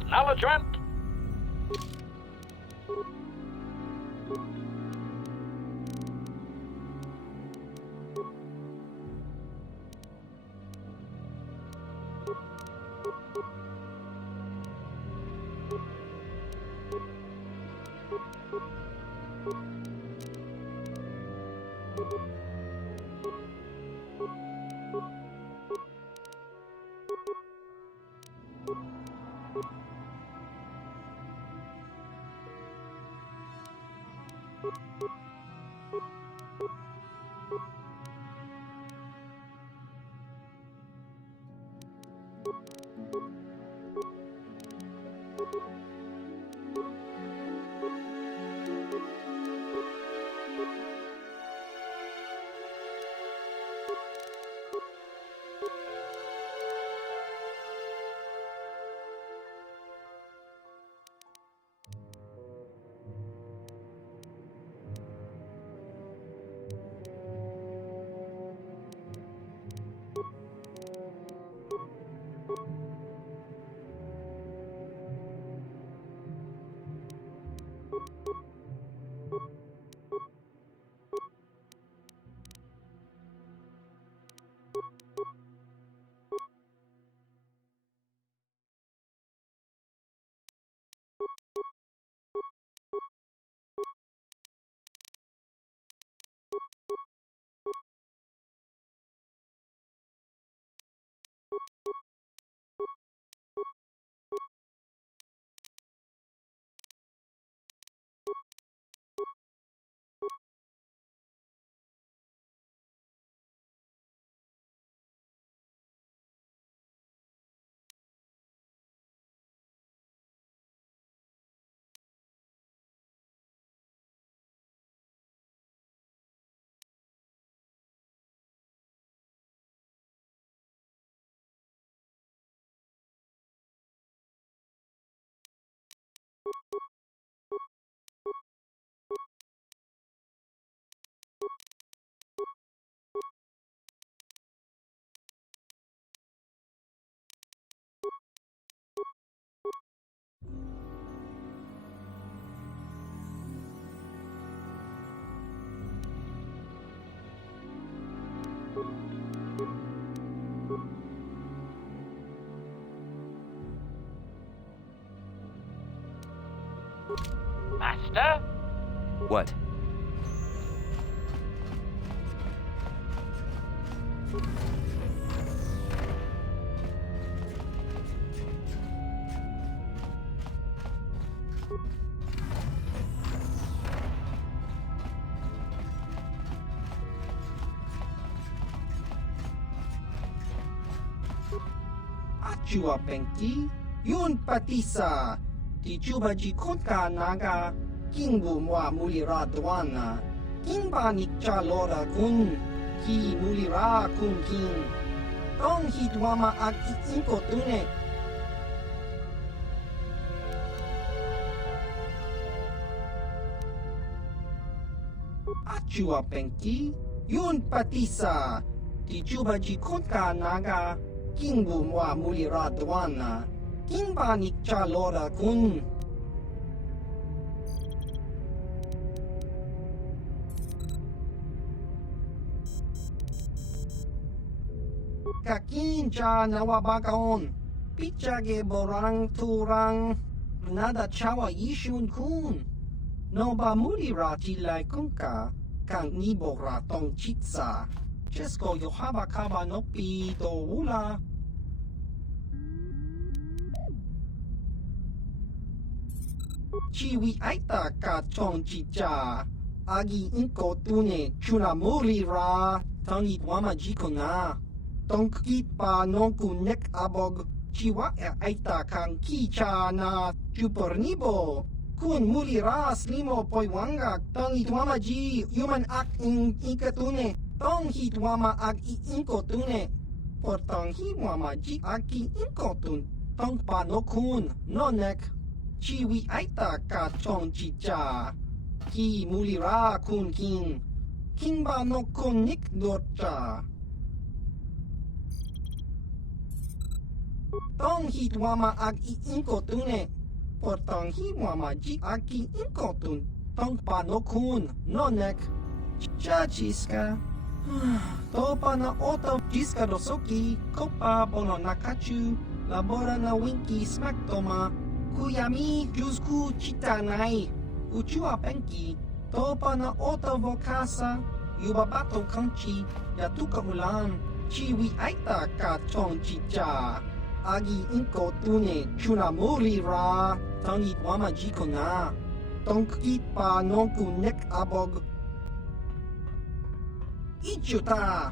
Acknowledgement. Master? What? Achua Penki, Yun Patisa, Tichuba Jikutka Naga, Kingu Mwa Mulira Dwana, Kimba Nikcha Lora Kun, Ki Mulira Kun King, Tong Hitwama Ak Inko Tune. Achua Penki, Yun Patisa, Tichuba Jikutka Naga, Kingu Mwa Mulira Dwana, Kimba Nikcha Lora Kun. Kakincha Nawabakaon, Pichage Borang Turang, Nada Chawa Yishun Kun, Noba Mulira Tilai Kunka, Kang Nibora Tong Chitsa, Chesko Yohaba Kaba Nopi Do Ula. Chiwi Aita Ka Chong Chicha, Agi Inko Tune Chuna Mulira, Tangi Wama Jikona. Tongkit pa nongku nek abog chiwa aita kang kicha na chupornibo kun mulira slimo poiwanga tong itwama ji human ak in ikatune tong hitwama ak inkotune por tong hitwama ji aki inkotun tong pa no kun no nek chiwi aita ka chong chicha ki mulira kun king kimba no kun nik dorcha. Tong hit wama ag iinkotune. Potong hi wama ji aki inkotun. Tong panokun nonek. Chachiska. Topa na oto jiska dosoki. Kopa bono nakachu. Labora na winki smaktoma. Kuyami jusku chitanai. Uchua penki. Topa na oto vokasa. Yubabato kanchi. Yatuka ulan. Chiwi aita ka chong chicha. Agi inko tune chunamuri ra. Tangi wama jiko na. Tonki pa nonku nek abog. Ichuta.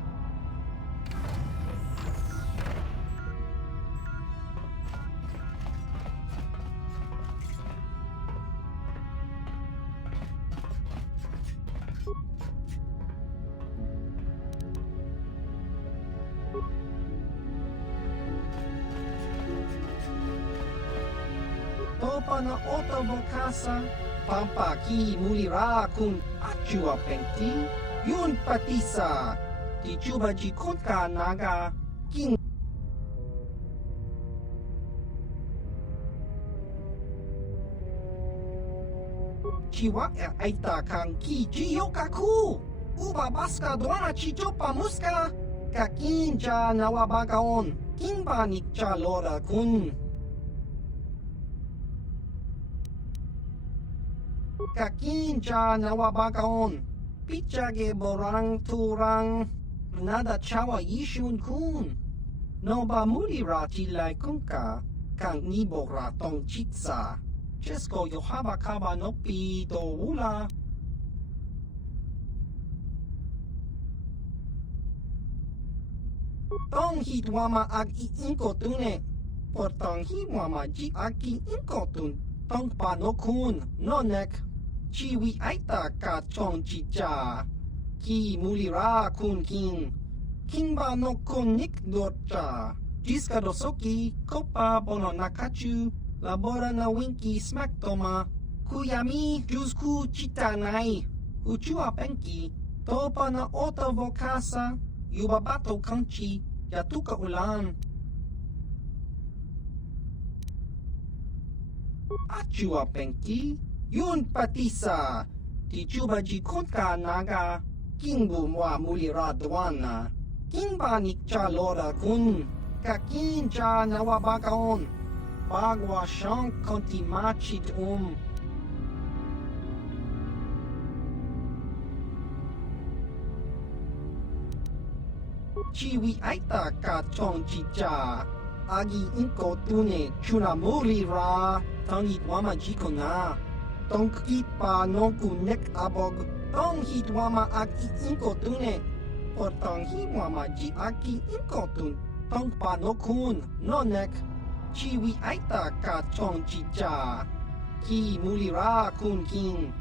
Topa na oto vokasa. Pampa ki mulira kun achua penti. Yun patisa. Di chuba ji konka naga. King. Chiwa aita kang ki jiyokaku. Uba baska doana chichopa muska. Kakinja nawabagaon. Kimba nikcha lora kun. Kakinja nawabagaon. Pichage borang turang. Nada chawa yishun kun. Noba mulira tilai kunka. Kang nibora tong chitsa. Chesko yohaba kaba nopi do ula. Tong hit wama ag iinkotune. Potong hi wama ji aki inkotun. Tong panokun nonek. Chiwi aita ka chong chicha. Ki mulira kun king. Kimba no kun nik dorcha. Jiska dosoki kopa bono nakachu. Labora na winki smaktoma. Kuyami jusku chitanai. Uchua penki. Topa na oto vokasa. Yubabato kanchi. Yatuka ulan. Achua penki. Yun patisa. Di chuba ji konka naga. Kingbu mwa mulira dwana. Kimba nikcha lora kun. Kakincha nawabagaon. Bagwa shank konti machit Chiwi aita ka chong chicha. Agi inko tune chunamuri ra. Tangi wama jiko na. Tonki pa nonku nek abog. Tong hit wama agi inko tune. Potong hi wama ji aki inko tun. Tong pa nokun nonek. Chiwi aita ka chong chicha. Ki mulira kun king.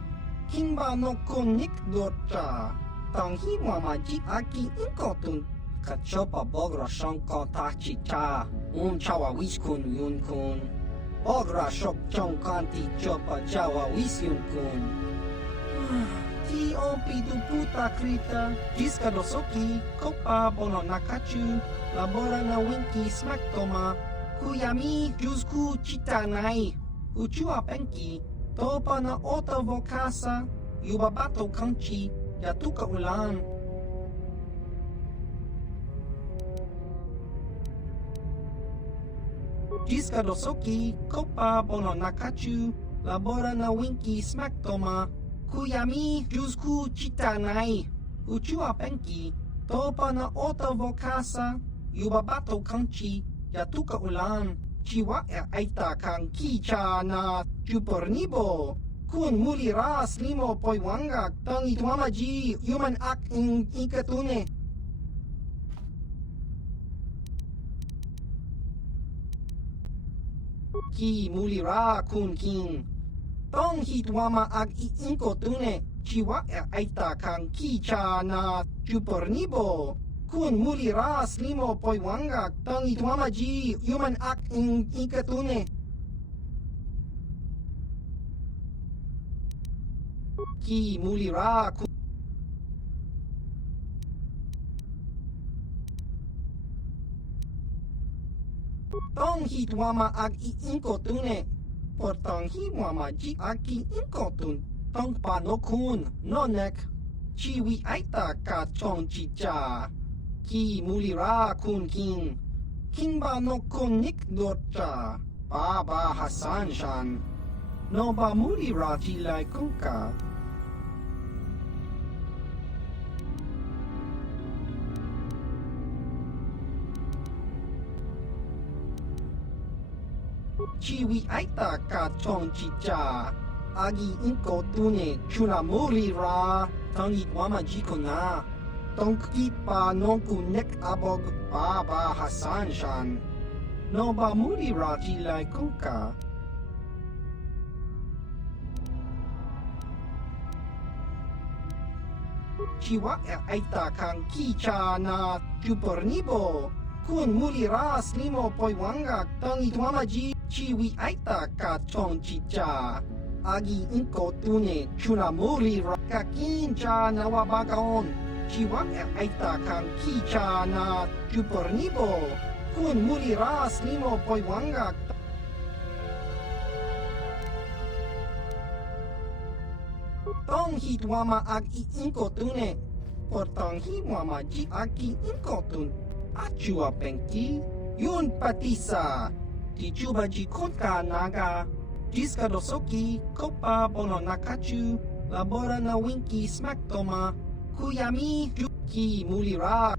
Kimba no kun nik dorcha. Tong hi wama ji aki inko tun. Kachopa bogra shonko ta chicha. Chawa wiskun yun kun. Bogra shok chong kanti chopa chawa wis yun kun. Ti opi du puta krita. Jiska dosoki. Kopa bono nakachu. Labora na winki smaktoma. Kuyami jusku chitanai. Uchua penki. Topa na oto vokasa. Yubabato kanchi. Yatuka ulan. Jiska dosoki. Kopa bono nakachu. Labora na winki smaktoma. Kuyami jusku chitanai. Uchua penki. Topa na oto vokasa. Yubabato kanchi. Yatuka ulan. Chiwa aita kang kicha na chupornibo. Kun mulira slimo poiwanga. Tangi tuamaji human ak in ikatune. Ki mulira kun king. Tong hit wama ag iinkotune. Chiwa aita kang kicha na chupornibo. Kun mulira slimo poiwanga. Tangi tuamaji human ak in ikatune. Ki mulira kun Tong hit wama ag iinkotune. Potong hi wama ji aki inkotun. Tong panokun nonek. Chiwi aita ka chong chicha. Ki mulira kun king. King ba no kun nik dorcha. Baba Hassan shan. No ba mulira jilai kunka. Chiwi aita ka chong chicha. Agi inko tune chuna muri ra. Tangi wama jiko na. Tongki pa nonku nek abog Baba Hassan shan. No ba muri ra jilai kunka. Chiwa aita kang kicha na chupornibo. Kun muli ras limo poi wanga tangi tuamaji chiwi aita ka chong chicha. Agi inko tune chuna muli ra kakincha na wabagaon. Chiwa aita kang kicha na chupornibo. Kun muli ras limo poi wanga Tong hit wama ag iinko tune. Potong hi wama ji aki inko tun. Achua pengki. Yun patisa. Di juba ji konka naga. Jiska dosoki. Kopa bono nakachu. Labora na winki smack toma. Kuyami juki mulira.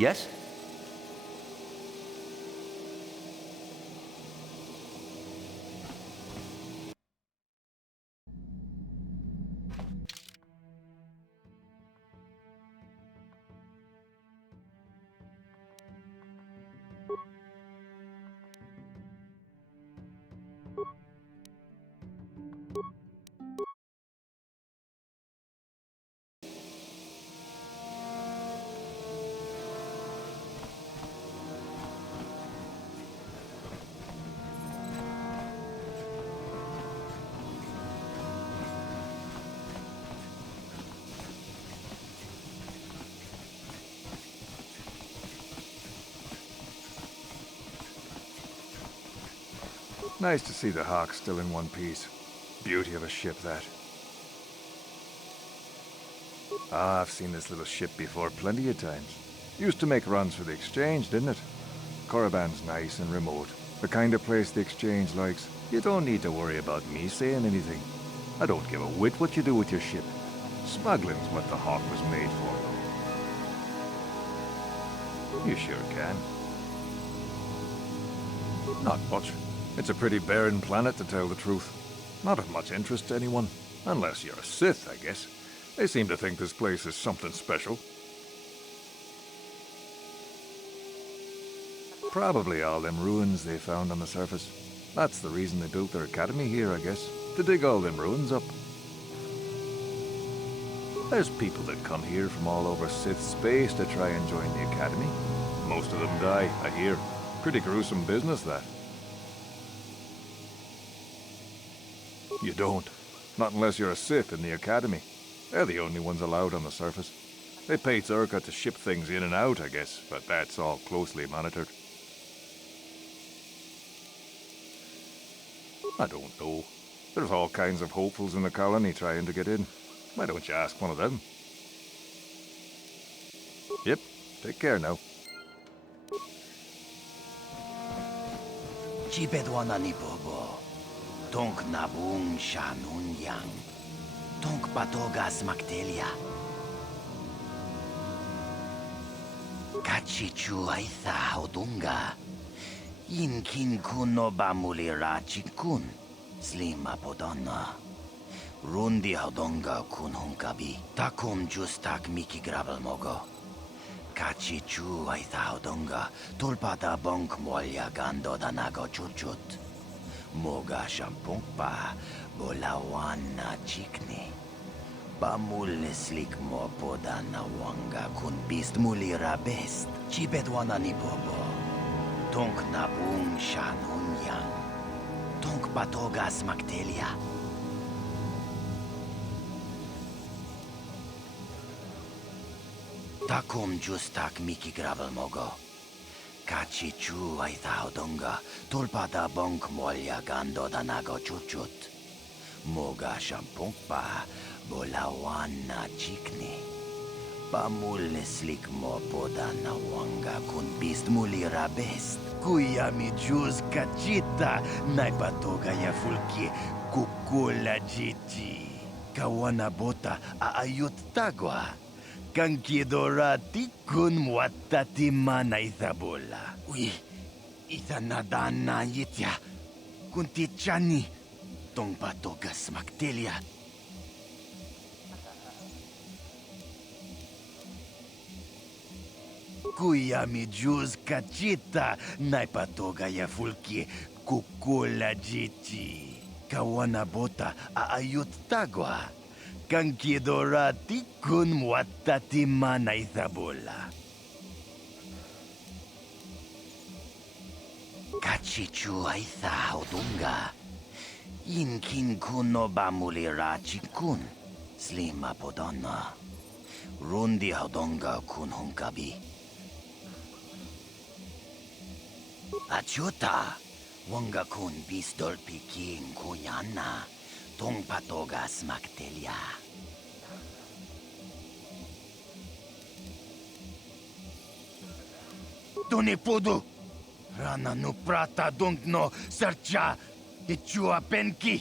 Yes? Nice to see the Hawk still in one piece. Beauty of a ship, that. Ah, I've seen this little ship before plenty of times. Used to make runs for the exchange, didn't it? Korriban's nice and remote. The kind of place the exchange likes. You don't need to worry about me saying anything. I don't give a whit what you do with your ship. Smuggling's what the Hawk was made for, though. You sure can. Not much. It's a pretty barren planet, to tell the truth. Not of much interest to anyone. Unless you're a Sith, I guess. They seem to think this place is something special. Probably all them ruins they found on the surface. That's the reason they built their academy here, I guess. To dig all them ruins up. There's people that come here from all over Sith space to try and join the academy. Most of them die, I hear. Pretty gruesome business, that. You don't. Not unless you're a Sith in the academy. They're the only ones allowed on the surface. They pay Zerka to ship things in and out, I guess, but that's all closely monitored. I don't know. There's all kinds of hopefuls in the colony trying to get in. Why don't you ask one of them? Yep, take care now. Chibedwana ni bobo. Tonk nabung shanun yang. Tonk patogas maktelia. Kachichu aitha hodunga. Inkin kuno bamulira chikun. Slima podonna. Rundi hodonga kun hunkabi. Takum justak miki grabel mogo. Kachichu aitha hodonga. Tulpada bonk molya gando danago chuchut. Moga shampungpa, bolawana chikni. Bamul slik mo poda na wanga kun bist mulira best. Chibedwana ni bobo. Tonk nabung shanun yang. Tonk patogas maktelia. Takum justak miki grabel mogo. Kachichu aitha hodonga, tulpada bonk molya gando danago chuchut. Moga shampungpa, bolawana chikni. Bamul slik mo poda na wanga kun bist mulira best. Kuya mi juz kachita, naipatoga ya fulki, kukula jiti. Kawana bota aayut tagwa. Kankidorati kun muatati mana ithabola. Ui, ithanadana yitya. Kuntichani, tong patogas maktelia. Kuya mi juz kachita, naipatoga ya fulki, kukula jiti. Kawana bota aayut tagwa. Kankidorati kun muatati mana ithabola. Kachichu aitha hodunga. Inkin kuno bamulira chikun. Slima podonna. Rundi hodonga kun hunkabi. Achuta. Wanga kun bistol piking kunyana. Tong patogas maktelia. Tone podo. Rana no prata dong no sarcha. Ichua penki.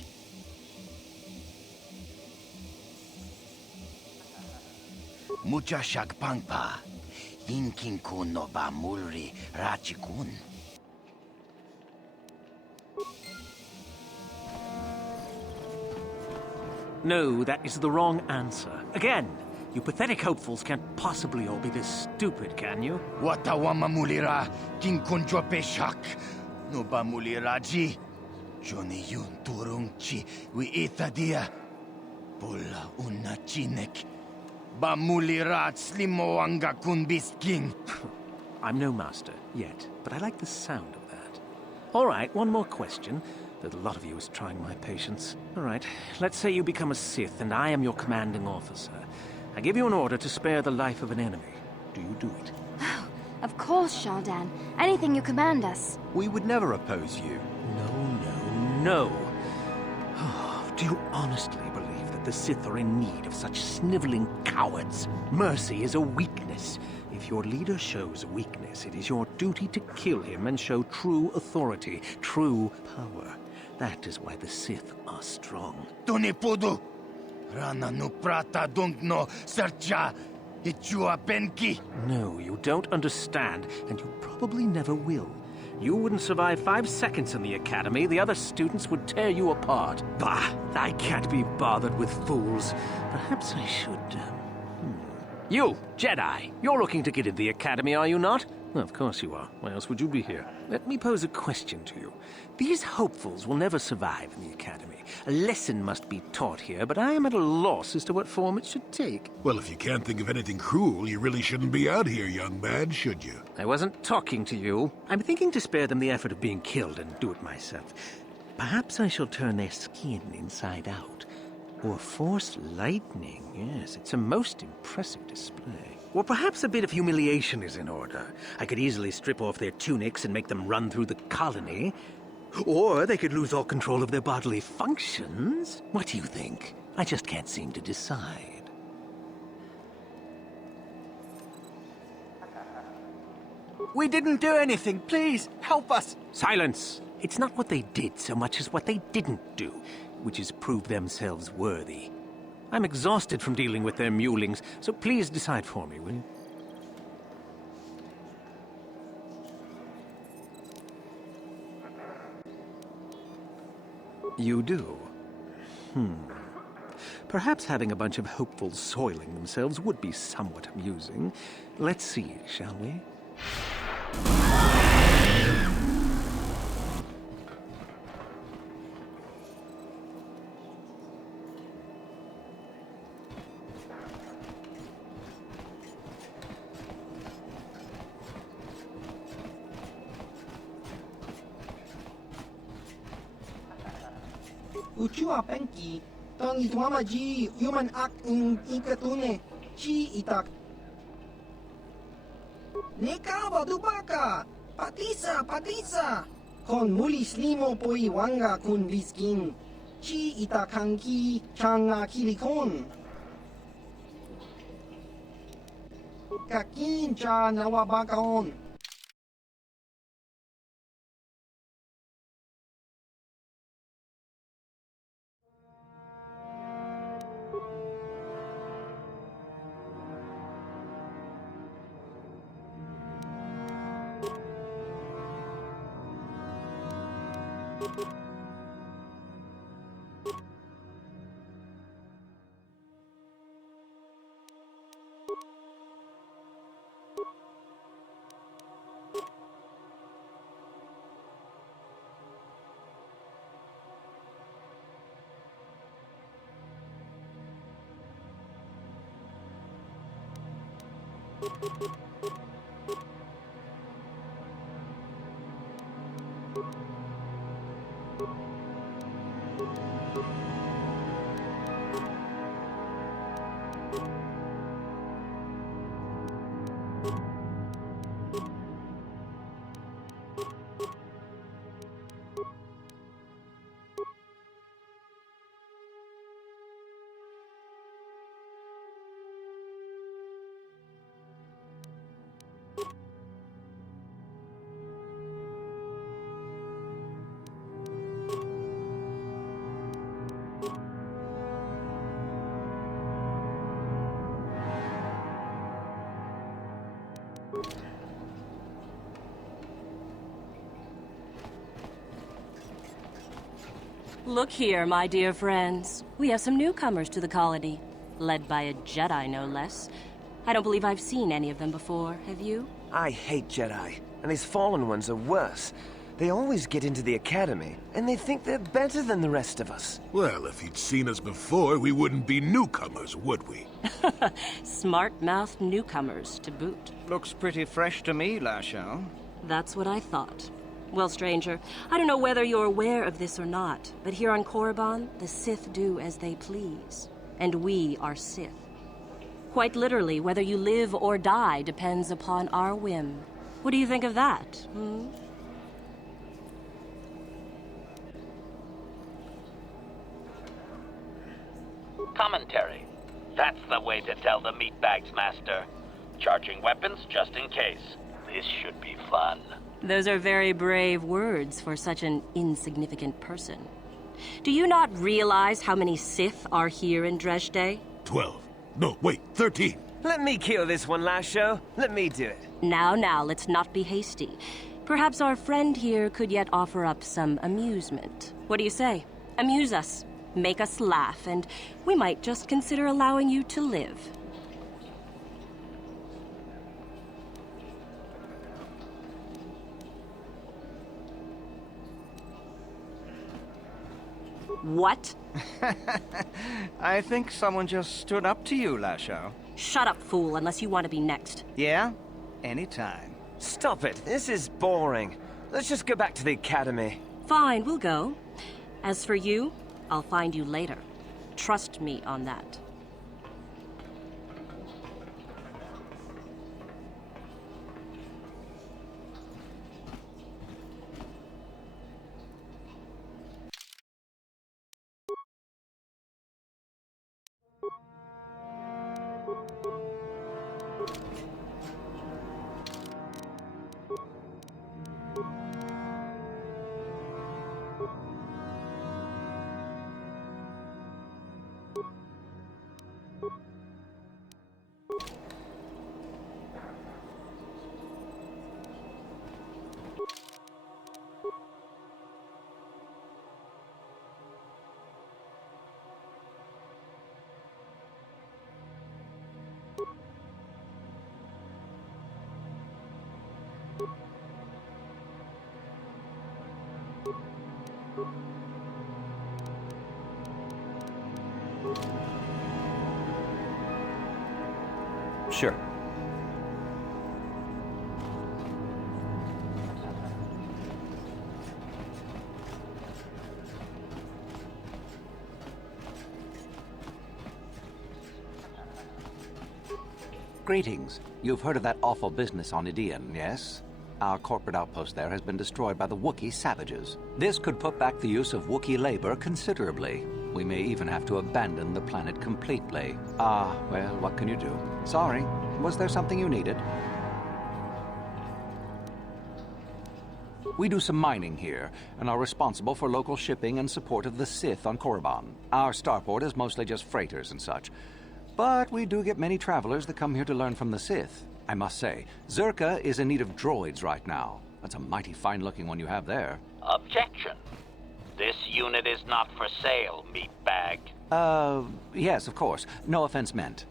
Mucha shak pangpa. Thinking kun no ba mulri rachikun. No, that is the wrong answer. Again, you pathetic hopefuls can't possibly all be this stupid, can you? Watawama mulira king kun jope shak. No ba mulira ji. Johnny yun turung chi wi itadia. Pola una chinek. Ba mulira slimoanga kun bis king. I'm no master, yet, but I like the sound of that. All right, one more question, though the lot of you is trying my patience. All right, let's say you become a Sith, and I am your commanding officer. I give you an order to spare the life of an enemy. Do you do it? Of course, Shardan. Anything you command us. We would never oppose you. No. Do you honestly believe that the Sith are in need of such sniveling cowards? Mercy is a weakness. If your leader shows weakness, it is your duty to kill him and show true authority, true power. That is why the Sith are strong. Tony podo. Rana no prata don't no sercha. Ichua benki. No, you don't understand, and you probably never will. You wouldn't survive 5 seconds in the academy. The other students would tear you apart. Bah! I can't be bothered with fools. Perhaps I should, You, Jedi! You're looking to get into the academy, are you not? Well, of course you are. Why else would you be here? Let me pose a question to you. These hopefuls will never survive in the academy. A lesson must be taught here, but I am at a loss as to what form it should take. Well, if you can't think of anything cruel, you really shouldn't be out here, young man, should you? I wasn't talking to you. I'm thinking to spare them the effort of being killed and do it myself. Perhaps I shall turn their skin inside out. Or force lightning. Yes, it's a most impressive display. Or perhaps a bit of humiliation is in order. I could easily strip off their tunics and make them run through the colony. Or they could lose all control of their bodily functions. What do you think? I just can't seem to decide. We didn't do anything. Please, help us. Silence! It's not what they did so much as what they didn't do, which is prove themselves worthy. I'm exhausted from dealing with their mulings, so please decide for me, will you? You do? Perhaps having a bunch of hopefuls soiling themselves would be somewhat amusing. Let's see, shall we? Uchua penki. Tong itwama ji human ak in ikatune. Chi itak. Neka badubaka. Patisa. Kon muli slimo poi wanga kun biskin. Chi itakanki changa kilikon. Kakin cha nawabakaon. Look here, my dear friends. We have some newcomers to the colony, led by a Jedi, no less. I don't believe I've seen any of them before, have you? I hate Jedi, and these fallen ones are worse. They always get into the academy, and they think they're better than the rest of us. Well, if you'd seen us before, we wouldn't be newcomers, would we? Smart-mouthed newcomers, to boot. Looks pretty fresh to me, Lashao. That's what I thought. Well, stranger, I don't know whether you're aware of this or not, but here on Korriban, the Sith do as they please. And we are Sith. Quite literally, whether you live or die depends upon our whim. What do you think of that, Commentary. That's the way to tell the meatbags, Master. Charging weapons just in case. This should be fun. Those are very brave words for such an insignificant person. Do you not realize how many Sith are here in Dresde? 12. No, wait, 13. Let me kill this one, Lasho. Let me do it. Now, let's not be hasty. Perhaps our friend here could yet offer up some amusement. What do you say? Amuse us. Make us laugh, and we might just consider allowing you to live. What? I think someone just stood up to you, Lashao. Shut up, fool, unless you want to be next. Yeah? Anytime. Stop it. This is boring. Let's just go back to the academy. Fine, we'll go. As for you, I'll find you later. Trust me on that. Sure. Greetings. You've heard of that awful business on Idian, yes? Our corporate outpost there has been destroyed by the Wookiee savages. This could put back the use of Wookiee labor considerably. We may even have to abandon the planet completely. Well, what can you do? Sorry. Was there something you needed? We do some mining here, and are responsible for local shipping and support of the Sith on Korriban. Our starport is mostly just freighters and such. But we do get many travelers that come here to learn from the Sith. I must say, Zerka is in need of droids right now. That's a mighty fine-looking one you have there. Objection. This unit is not for sale, meatbag. Yes, of course. No offense meant.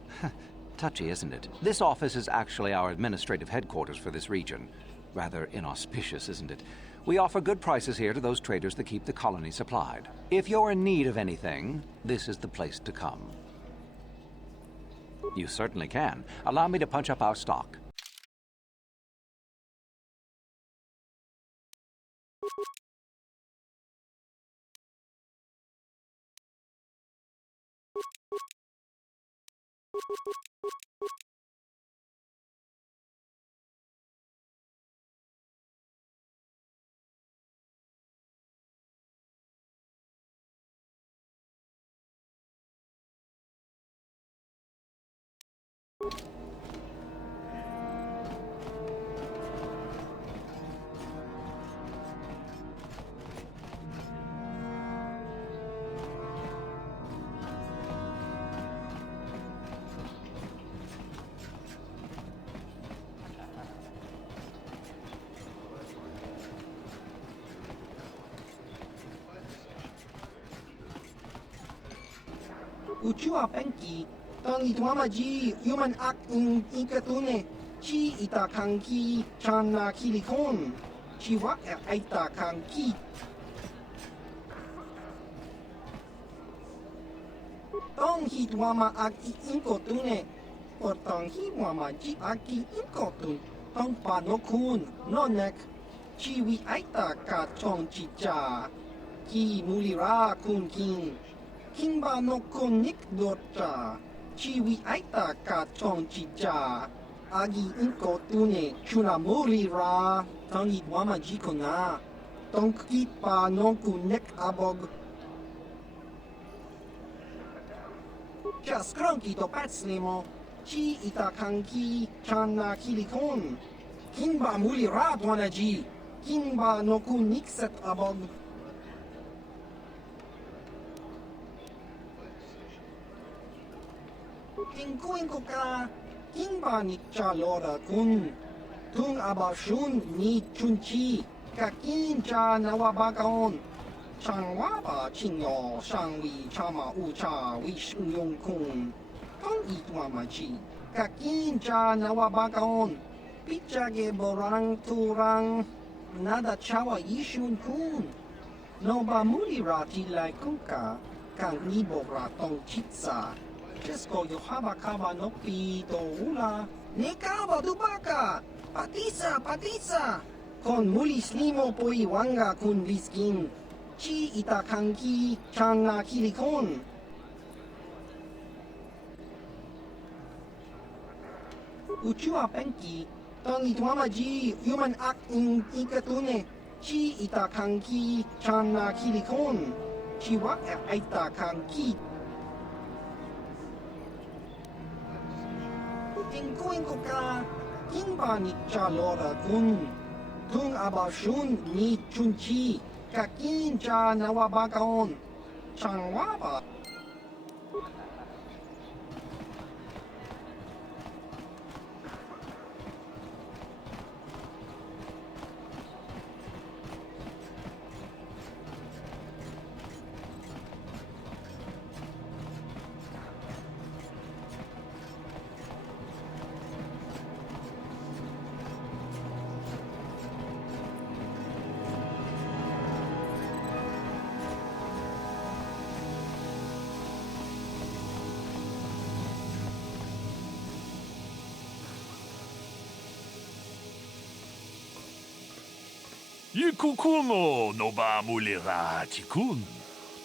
Touchy, isn't it? This office is actually our administrative headquarters for this region. Rather inauspicious, isn't it? We offer good prices here to those traders that keep the colony supplied. If you're in need of anything, this is the place to come. You certainly can. Allow me to punch up our stock. Uchiwa penki, tangi tuamaji, human act in ikatune, chi itakanki, chana kilikon, chiwa aita kanki. Tong hitwama aki inkotune, or tong hitwama ji aki inkotun, tong panokun, nonek, chiwi aita ka chong chicha, ki mulira kun king. Kimba no konik dorcha, chiwi aita ka chong chicha, agi inko tune chunamuri ra, tangi wama jikona, tonki pa nonku nek abog. Just cronky to patslimo, chi itakanki chana kilikon, kimba muli ra dwanaji, kimba no kunik set abog. Kinkuin ko ka, kinba ni Chalora kun, tung abashun ni chunchi, kakin cha nawabakaon, changwaba chinyo shangwi chama ucha wishun yung kun, tong itwamachi, kakin cha nawabakaon, pichage borang turang, nada chawa yishun kun, no ba mulirati lai kuka, kang nibora tong chitsa. Chesko yohaba kaba no pito ula. Nekaba dubaka! Patisa, patisa! Kon mulis limo po iwanga kun liskin. Chi itakanki changa kilikon. Uchua penki, tong ituamaji human act in ikatune. Chi itakanki changa kilikon. Chiwa aita kanki. Kinkuin ko ka, kimba ni Chalora kun, tung abashun ni chunchi, kakin cha nawabakaon, changwaba. Yikukuno no ba mulira tikun,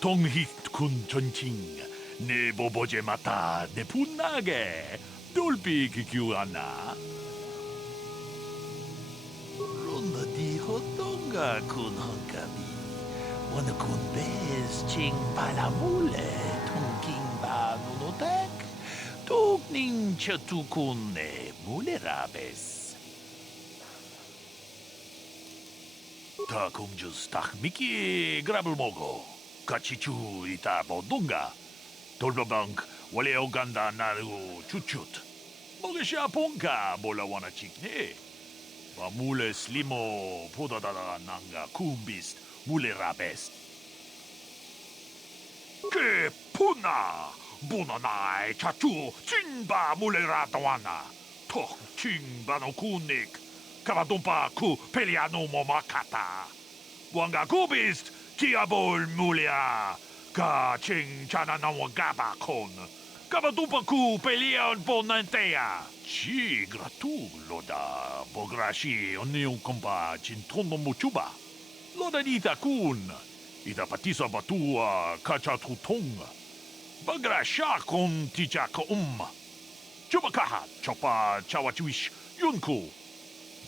tonghit kun chonching, ne boboje mata ne punage, dolpi kikiwana. Runda di hotonga kun honkabi, wana kun bez ching palamule, tongking ba nunotek, tokning chatukun ne mulerabes. Ta kumjus tak miki grabel mogo. Kachichu ita bodunga. Tolbabank wale oganda naru chuchut. Mogesha ponka bola wana chikne. Ba mule slimo podadada nanga kumbist mule rabest. Ke puna! Bunanai chachu chinba mule radwana. Tok chingba no kunik. Kavadumpa ku peliano momakata. Wanga kubist kiabol mulia. Ka ching chana na wangaba kon. Kavadumpa ku pelion bonantea. Chi gratu loda. Bograshi onion kompa chintono muchuba. Loda nita kun. Ida patisa batua kacha tutong. Bagrasha kon ticha Chubakaha chopa chawachuish yunku.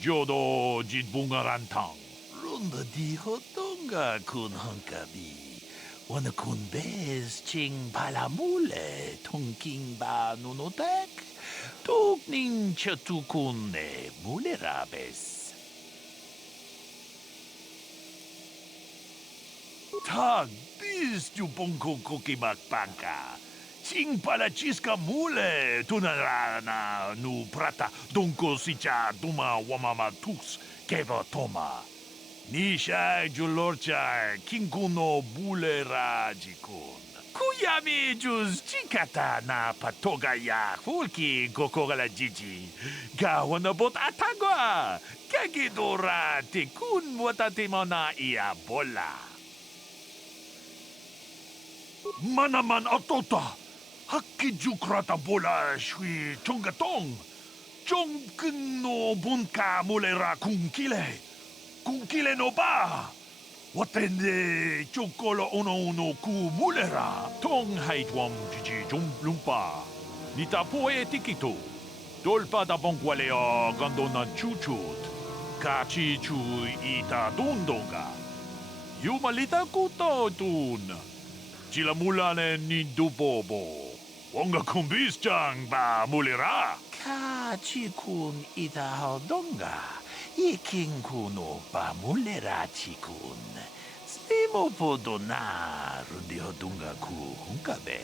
Jodo jitbungarantang. Runda di hotonga kun honkabi. Wana kun bez ching palamule tongking ba nunotek. Tokning chatukun ne mulerabes. Tag bis jupongko kokimak panka. Sing pala chiska mule tunarana nu prata donko sicha duma wamama tus keva toma. Nisha julorcha kinkuno bule rajikun. Kuyami juz chikata na patogaya hulki kokogala jiji. Gawanabot atagwa. Kagidora tikun watatimona ia bola. Manaman atota. Hakijukrata bola shui chongatong. Chongkun no bunka mulera kunkile. Kunkile no ba. Watende chokolo uno ku mulera. Tong haitwam jiji lumpa. Nita poe tikito. Dolpa da bongwalea gandona chuchut. Kachi chu ita dundonga. Yumalita kuto tun. Chila mulane ni dubobo. Wonga kumbis chang ba mulera. Kachi kun ita hodonga. Iking kuno ba mulera chikun. Stimo podona rundi hodunga ku hunkabe.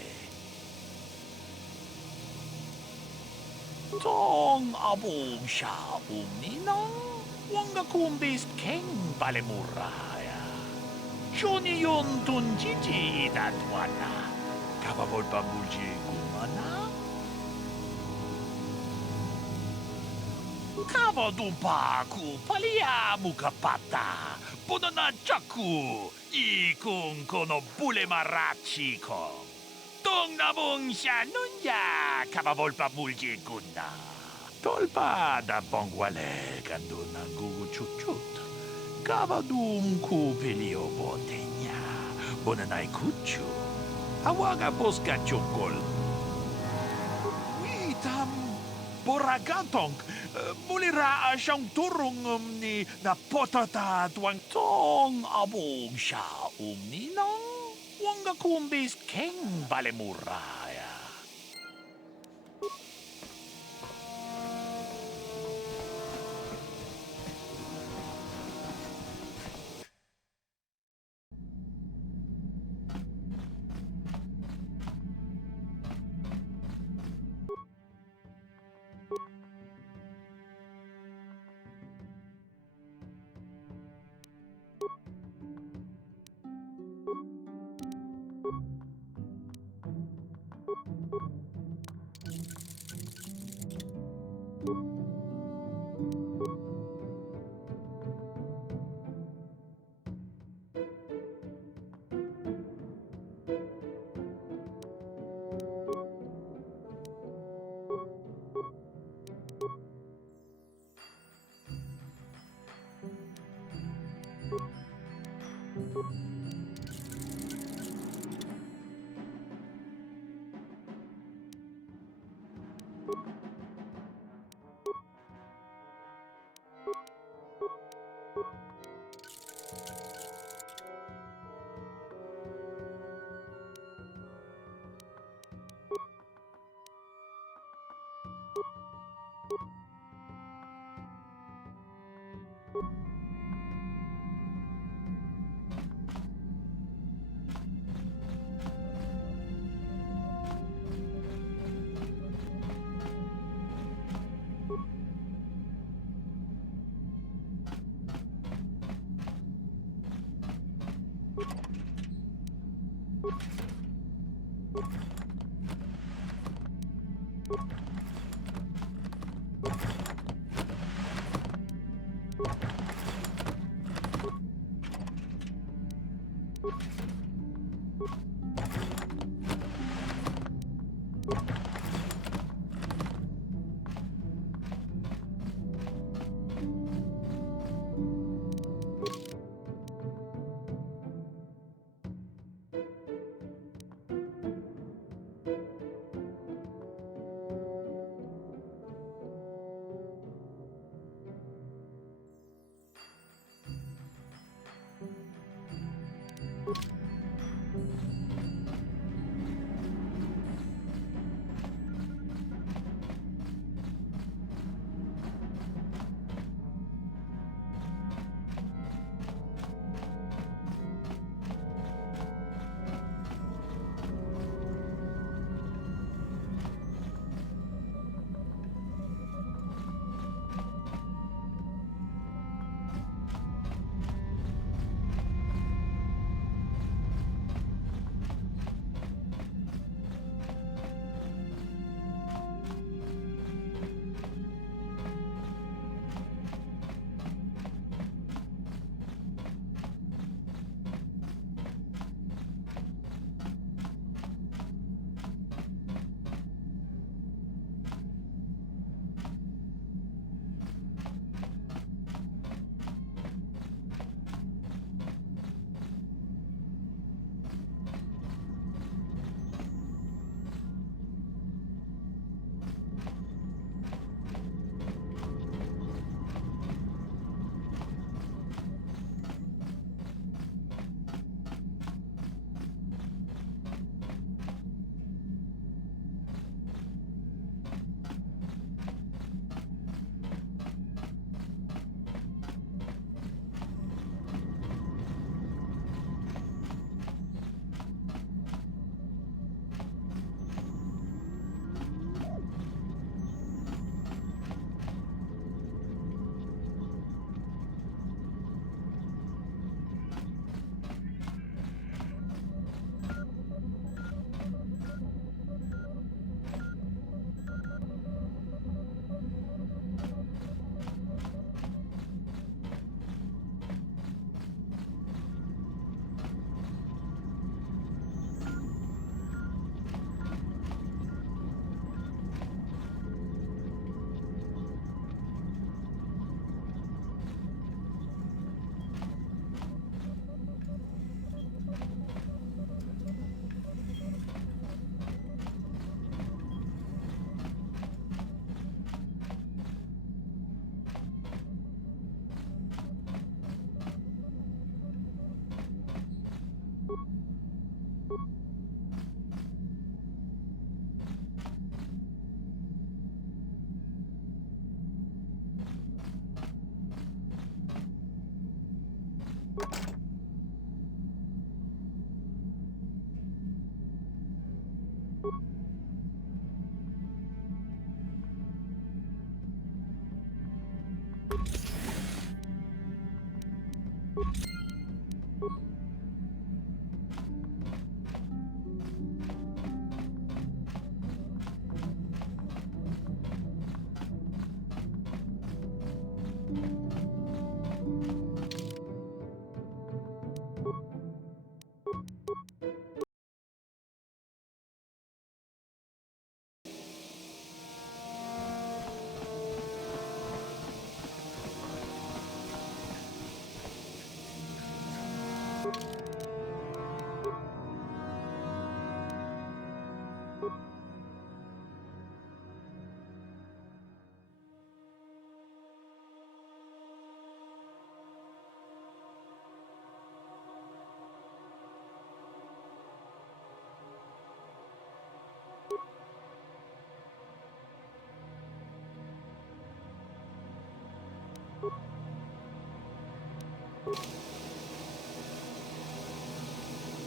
Tong abong siya ninang. Wanga kumbis keng balemuraya. Shoni yon tun jiji idatwana. Kababol pa mulji kumana. Kabadumpa ku palia mukapata. Ponana chaku. Ikung kono bule marachi ko. Tong nabong siya nunya. Kababol pa mulji kuna. Tolpa da bongwale kando na guguchuchut. Kabadum ku pelio botenya. Bonanay kuchu. Awaga boska chokol. Witam boragantong. Mulira siyang turong ni na potata tuwang tong abog siya ninang. Wanga kumbis keng balemuraya.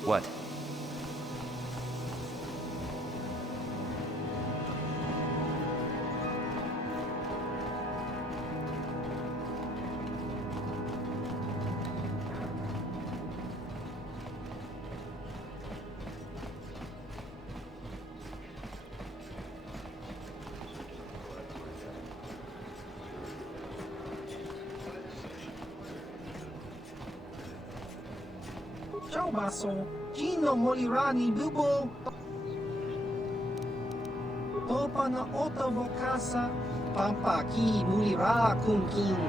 What? Ciao basso, Gino Molirani Bubo. Topa na Ottawa Casa, Pampa ki Mulira Kun King.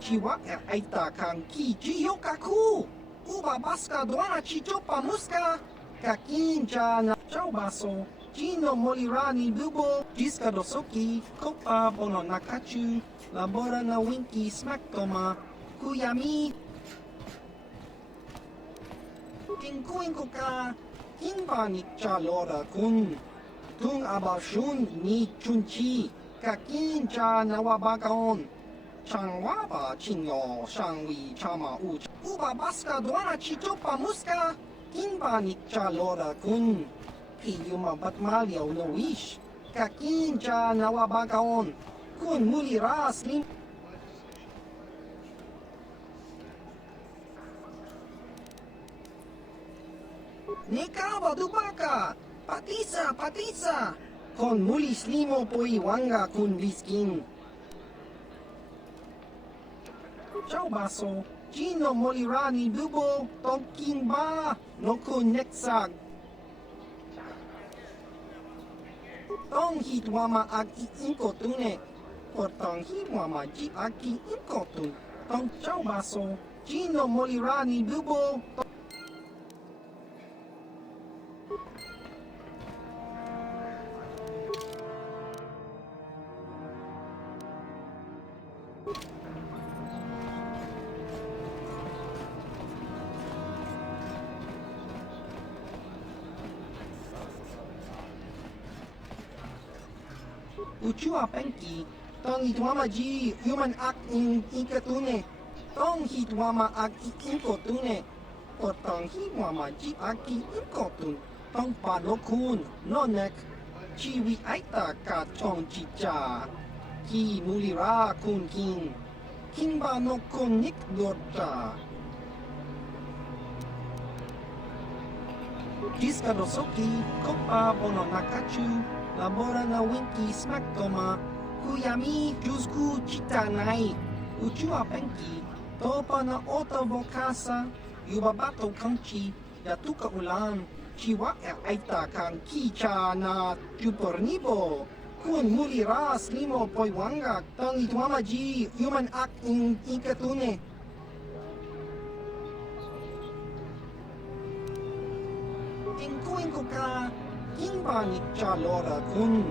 Chiwa aita kan ki Chiyokaku. Uba baska doana chichopa muska. Kakin na Ciao basso, Gino Molirani Bubo. Jiska dosoki, Kopa bono nakachu. Labora na winki smaktoma, kuyami. Tingkuin ko ka, kinba ni chalora kun. Tung abashun ni chunchi, kakin cha nawabagaon. Changwaba chinyo, shangwi chama uch. Uba baska doana chichopa muska, kinba ni chalora kun. Kiyuma batmalyaw no wish, kakin cha nawabagaon. Kun mulira slim. Nekawa dubaka, patisa. Kon muli slimo poi wanga kun biskin. Ciao baso, Gino Molirani dubo, tonking ba, no kun neksag. Tong hitwama ag iinko tune. Portang hiwama ji aki inkotun. Tong ciao baso, Gino Molirani dubo. Uchua penki, tong hitwama ji human act in ikatune. Tong hitwama ag iinkotune. Portang hiwama ji aki inkotun. Tong panokun, nonek. Chiwi aita ka chong chicha. Ki mulira kun king. Kimba no kun nik dorcha. Jiska dosoki, kopa bono nakachu. Labora na winki smaktoma, kuyami jusku chitanai, uchua penki, topa na Ottawa Casa, yubabato kanchi, yatuka ulan, chiwa aita kan kicha na chupornibo, kun mulira slimo poiwanga, tang ituamaji human act in ikatune. Tingkuin ko ka, Kimba ni chalora kun.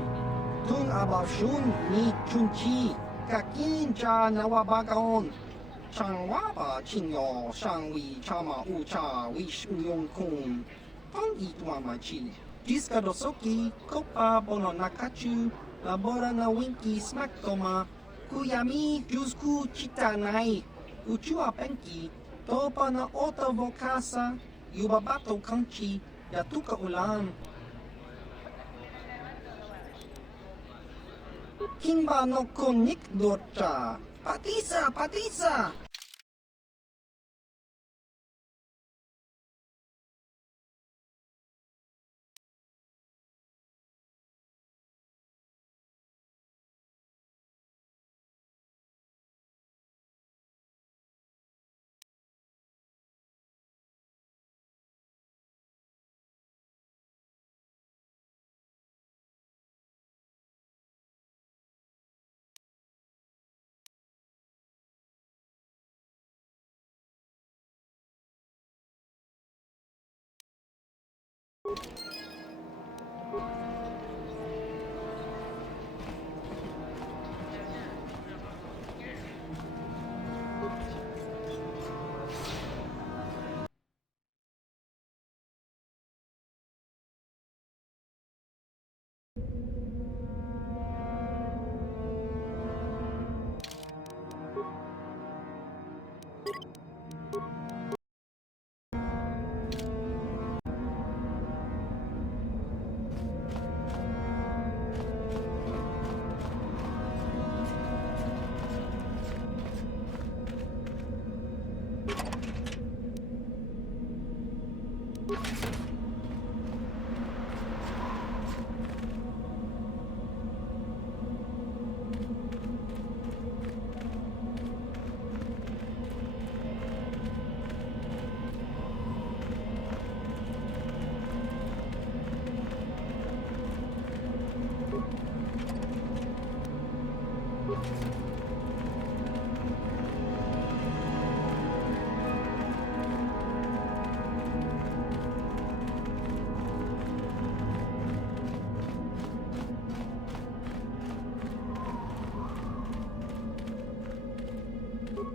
Tung abashun ni chunchi. Kakin cha nawabagaon. Changwaba chinyo shangwi chama ucha wish uyong kun. Tong itwamachi. Jiska dosoki kopa bono nakachu. Labora na winki smaktoma. Kuyami jusku chitanai. Uchua penki. Topa na Ottawa Casa. Yubabato Kanchi, Yatuka Ulan. Kimba no Konik Dorcha. Patisa, Patisa!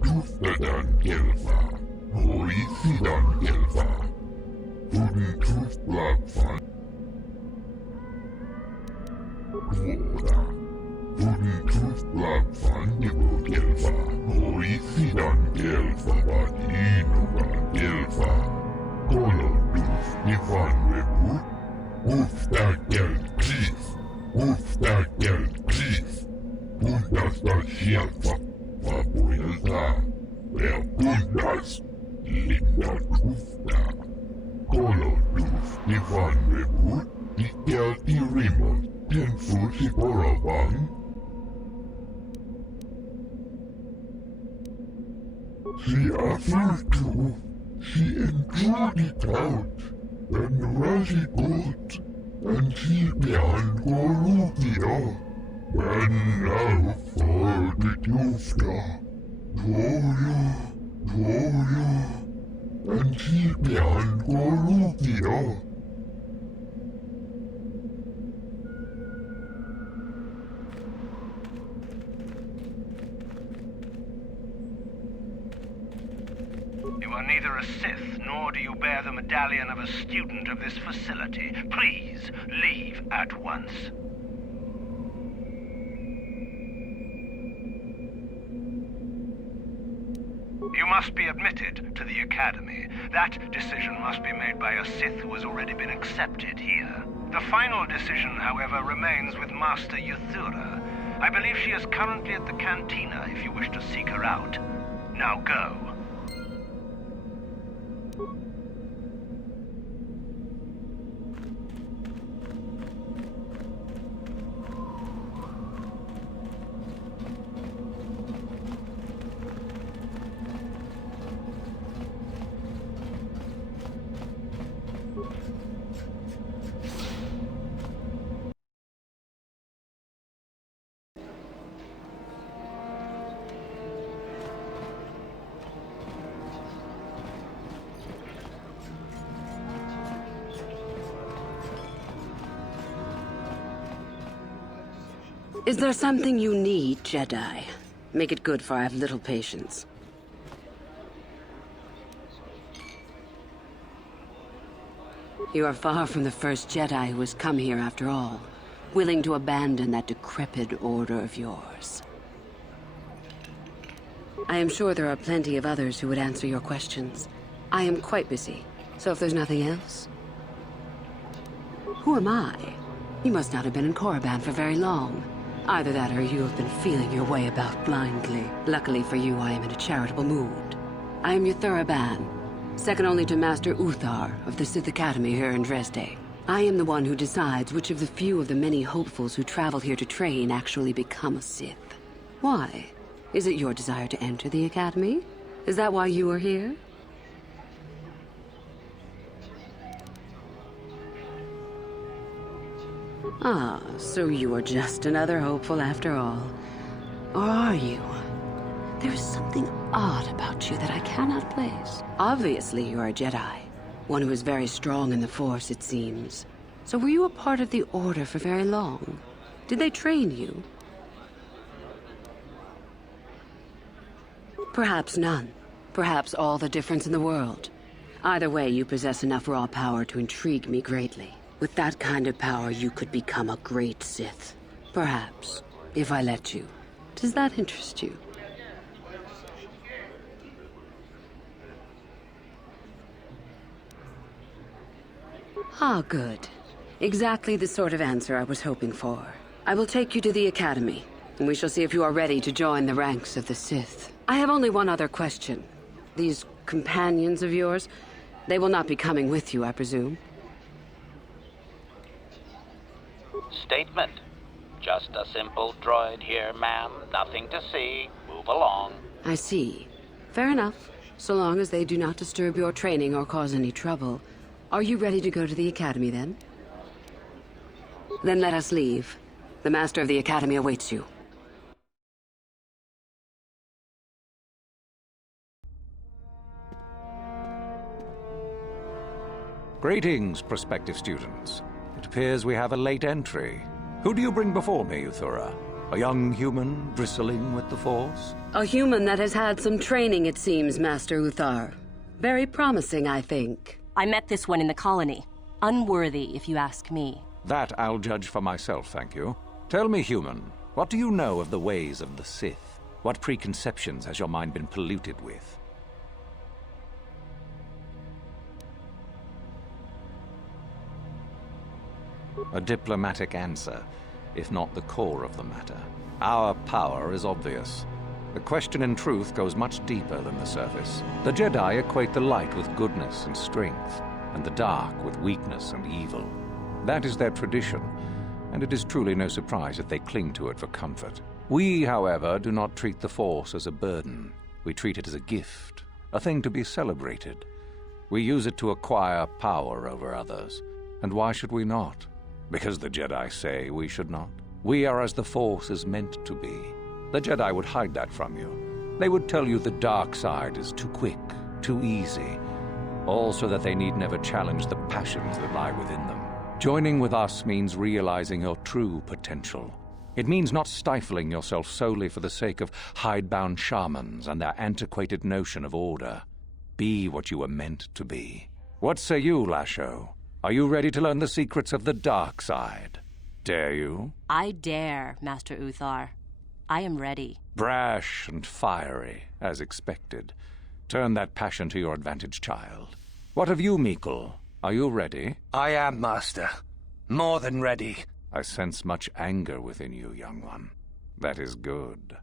Tuftadan Gelfa, Hoisidan Gelfa, Tuden Tufblabfan, Dwoda, Tuden Tufblabfan Nibo Gelfa, Hoisidan Gelfa, Vadinoga Gelfa, Kolo Duf Nifan Webut, Ufta Gel Kris, Ufta Gel Kris, Bundasta Shelfa, Fabuelta, Verbundas, Linda Tufta, Kolo Duf Nifan Webut, Ikel Irimos, Tenfu Siporavan, she offered to, she enjoyed it out, and Rashi good, and she began Golubia, and now for the Tufta, Dwoya, and she began Golubia. You are neither a Sith, nor do you bear the medallion of a student of this facility. Please, leave at once. You must be admitted to the Academy. That decision must be made by a Sith who has already been accepted here. The final decision, however, remains with Master Yuthura. I believe she is currently at the cantina if you wish to seek her out. Now go. Is there something you need, Jedi? Make it good, for I have little patience. You are far from the first Jedi who has come here after all, willing to abandon that decrepit order of yours. I am sure there are plenty of others who would answer your questions. I am quite busy. So if there's nothing else... Who am I? You must not have been in Korriban for very long. Either that or you have been feeling your way about blindly. Luckily for you, I am in a charitable mood. I am Yuthura Ban, second only to Master Uthar of the Sith Academy here in Dresde. I am the one who decides which of the few of the many hopefuls who travel here to train actually become a Sith. Why? Is it your desire to enter the Academy? Is that why you are here? Ah, so you are just another hopeful after all. Or are you? There is something odd about you that I cannot place. Obviously, you are a Jedi. One who is very strong in the Force, it seems. So were you a part of the Order for very long? Did they train you? Perhaps none. Perhaps all the difference in the world. Either way, you possess enough raw power to intrigue me greatly. With that kind of power, you could become a great Sith. Perhaps, if I let you. Does that interest you? Ah, good. Exactly the sort of answer I was hoping for. I will take you to the Academy, and we shall see if you are ready to join the ranks of the Sith. I have only one other question. These companions of yours, they will not be coming with you, I presume? Statement. Just a simple droid here, ma'am. Nothing to see. Move along. I see. Fair enough. So long as they do not disturb your training or cause any trouble. Are you ready to go to the Academy, then? Then let us leave. The Master of the Academy awaits you. Greetings, prospective students. It appears we have a late entry. Who do you bring before me, Yuthura? A young human bristling with the Force? A human that has had some training, it seems, Master Uthar. Very promising, I think. I met this one in the colony. Unworthy, if you ask me. That I'll judge for myself, thank you. Tell me, human, what do you know of the ways of the Sith? What preconceptions has your mind been polluted with? A diplomatic answer, if not the core of the matter. Our power is obvious. The question in truth goes much deeper than the surface. The Jedi equate the light with goodness and strength, and the dark with weakness and evil. That is their tradition, and it is truly no surprise that they cling to it for comfort. We, however, do not treat the Force as a burden. We treat it as a gift, a thing to be celebrated. We use it to acquire power over others. And why should we not? Because the Jedi say we should not. We are as the Force is meant to be. The Jedi would hide that from you. They would tell you the dark side is too quick, too easy, all so that they need never challenge the passions that lie within them. Joining with us means realizing your true potential. It means not stifling yourself solely for the sake of hidebound shamans and their antiquated notion of order. Be what you were meant to be. What say you, Lasho? Are you ready to learn the secrets of the dark side? Dare you? I dare, Master Uthar. I am ready. Brash and fiery, as expected. Turn that passion to your advantage, child. What of you, Meekle? Are you ready? I am, Master. More than ready. I sense much anger within you, young one. That is good.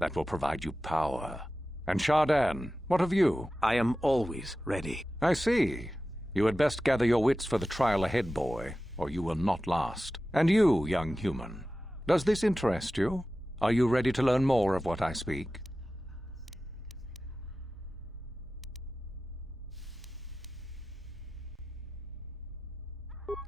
That will provide you power. And Shardan, what of you? I am always ready. I see. You had best gather your wits for the trial ahead, boy, or you will not last. And you, young human, does this interest you? Are you ready to learn more of what I speak?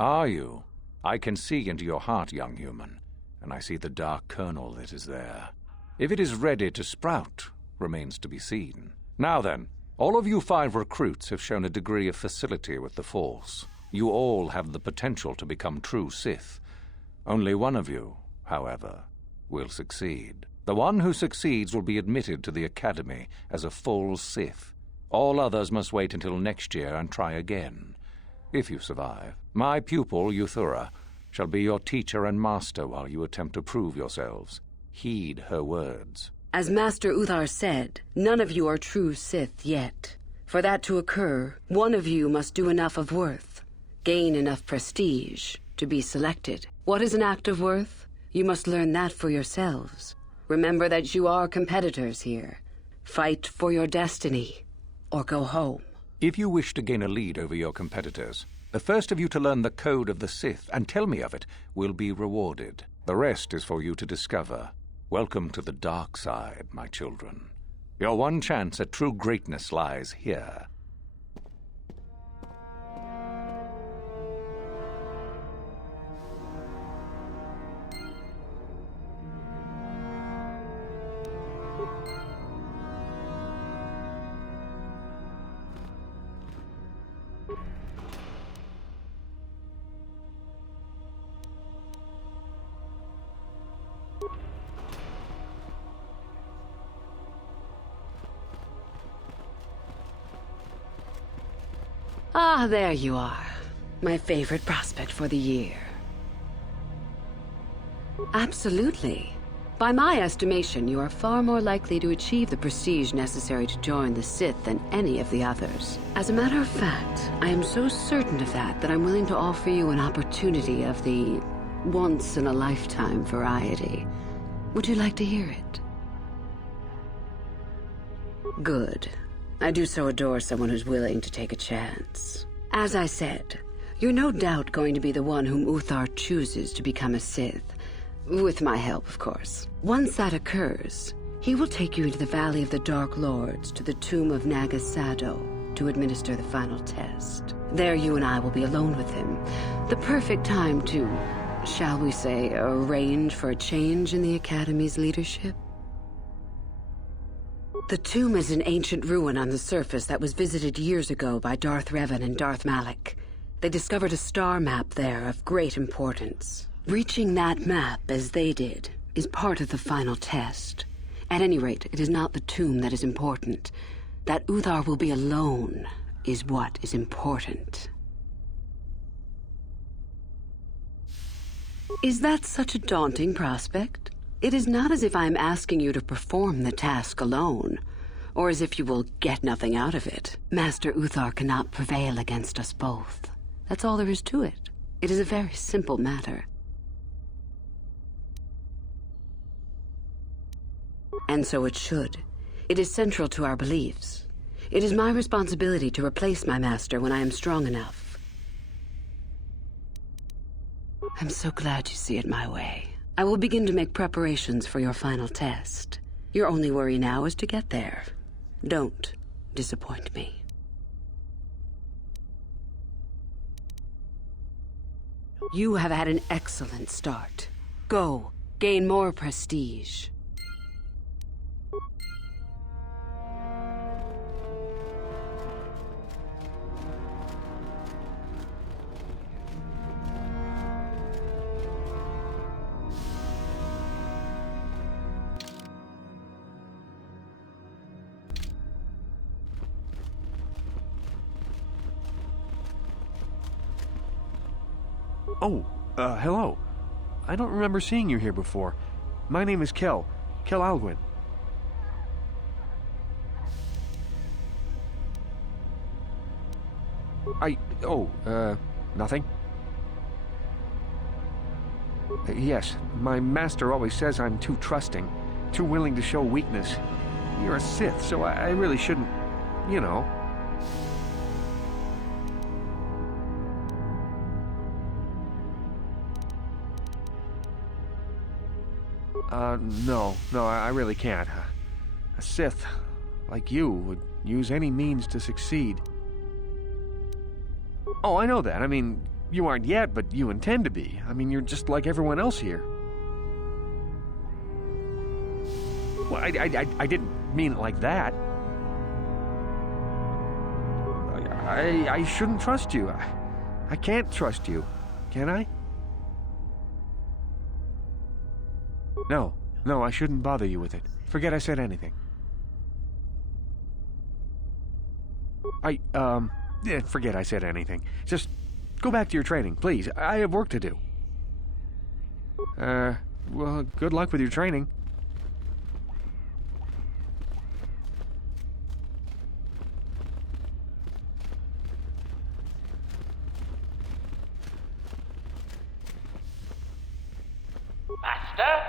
Are you? I can see into your heart, young human, and I see the dark kernel that is there. If it is ready to sprout, remains to be seen. Now then, all of you 5 recruits have shown a degree of facility with the Force. You all have the potential to become true Sith. Only one of you, however, will succeed. The one who succeeds will be admitted to the Academy as a full Sith. All others must wait until next year and try again. If you survive, my pupil, Yuthura, shall be your teacher and master while you attempt to prove yourselves. Heed her words. As Master Uthar said, none of you are true Sith yet. For that to occur, one of you must do enough of worth, gain enough prestige, to be selected. What is an act of worth? You must learn that for yourselves. Remember that you are competitors here. Fight for your destiny, or go home. If you wish to gain a lead over your competitors, the first of you to learn the code of the Sith and tell me of it will be rewarded. The rest is for you to discover. Welcome to the dark side, my children. Your one chance at true greatness lies here. Ah, there you are. My favorite prospect for the year. Absolutely. By my estimation, you are far more likely to achieve the prestige necessary to join the Sith than any of the others. As a matter of fact, I am so certain of that I'm willing to offer you an opportunity of the once-in-a-lifetime variety. Would you like to hear it? Good. I do so adore someone who's willing to take a chance. As I said, you're no doubt going to be the one whom Uthar chooses to become a Sith. With my help, of course. Once that occurs, he will take you into the Valley of the Dark Lords to the tomb of Nagasado to administer the final test. There you and I will be alone with him. The perfect time to, shall we say, arrange for a change in the Academy's leadership. The tomb is an ancient ruin on the surface that was visited years ago by Darth Revan and Darth Malak. They discovered a star map there of great importance. Reaching that map, as they did, is part of the final test. At any rate, it is not the tomb that is important. That Uthar will be alone is what is important. Is that such a daunting prospect? It is not as if I am asking you to perform the task alone, or as if you will get nothing out of it. Master Uthar cannot prevail against us both. That's all there is to it. It is a very simple matter. And so it should. It is central to our beliefs. It is my responsibility to replace my master when I am strong enough. I'm so glad you see it my way. I will begin to make preparations for your final test. Your only worry now is to get there. Don't disappoint me. You have had an excellent start. Go, gain more prestige. Oh, hello. I don't remember seeing you here before. My name is Kel Alguin. Nothing? Yes, my master always says I'm too trusting, too willing to show weakness. You're a Sith, so I really shouldn't, you know. No, I really can't. A Sith, like you, would use any means to succeed. Oh, I know that. I mean, you aren't yet, but you intend to be. I mean, you're just like everyone else here. Well, I didn't mean it like that. I shouldn't trust you. I can't trust you, can I? No, I shouldn't bother you with it. Forget I said anything. Forget I said anything. Just go back to your training, please. I have work to do. Well, good luck with your training. Master?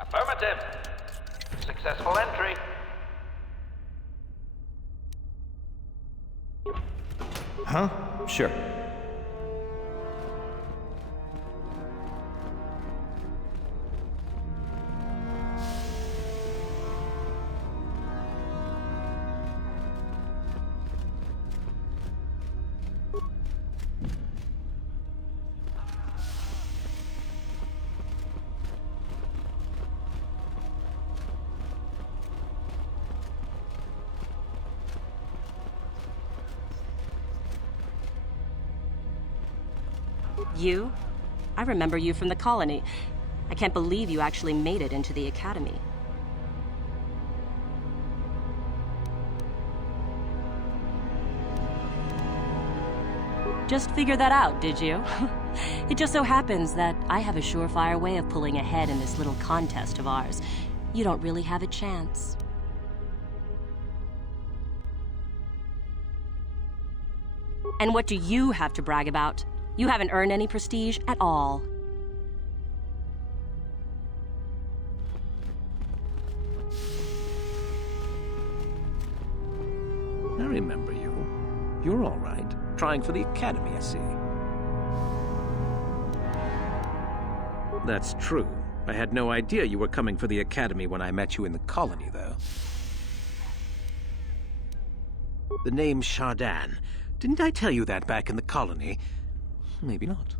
Affirmative. Successful entry. Huh? Sure. You? I remember you from the colony. I can't believe you actually made it into the academy. Just figured that out, did you? It just so happens that I have a surefire way of pulling ahead in this little contest of ours. You don't really have a chance. And what do you have to brag about? You haven't earned any prestige at all. I remember you. You're all right. Trying for the academy, I see. That's true. I had no idea you were coming for the academy when I met you in the colony, though. The name's Chardin. Didn't I tell you that back in the colony? Maybe not.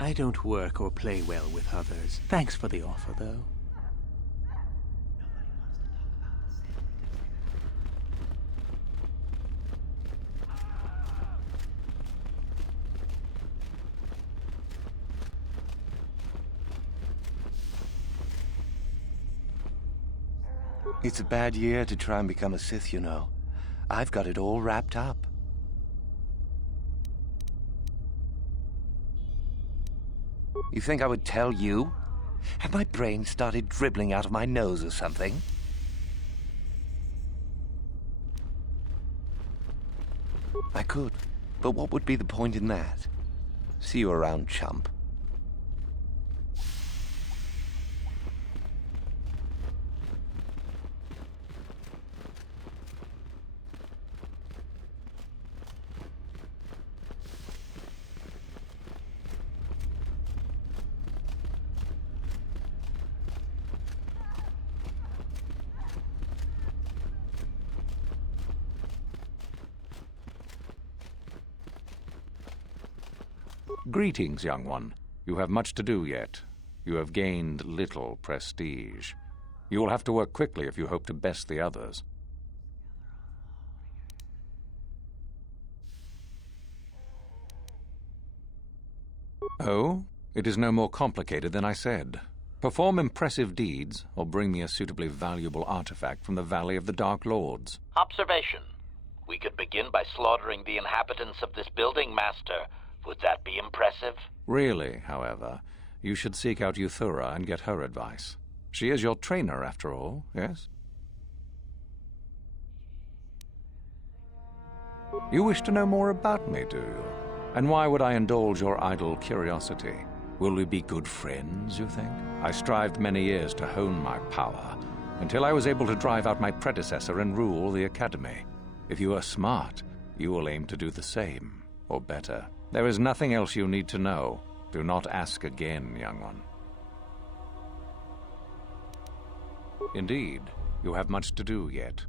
I don't work or play well with others. Thanks for the offer, though. It's a bad year to try and become a Sith, you know. I've got it all wrapped up. You think I would tell you? Have my brain started dribbling out of my nose or something? I could, but what would be the point in that? See you around, chump. Greetings, young one. You have much to do yet. You have gained little prestige. You will have to work quickly if you hope to best the others. Oh? It is no more complicated than I said. Perform impressive deeds, or bring me a suitably valuable artifact from the Valley of the Dark Lords. Observation. We could begin by slaughtering the inhabitants of this building, Master. Would that be impressive? Really, however, you should seek out Euthura and get her advice. She is your trainer, after all, yes? You wish to know more about me, do you? And why would I indulge your idle curiosity? Will we be good friends, you think? I strived many years to hone my power, until I was able to drive out my predecessor and rule the Academy. If you are smart, you will aim to do the same, or better. There is nothing else you need to know. Do not ask again, young one. Indeed, you have much to do yet.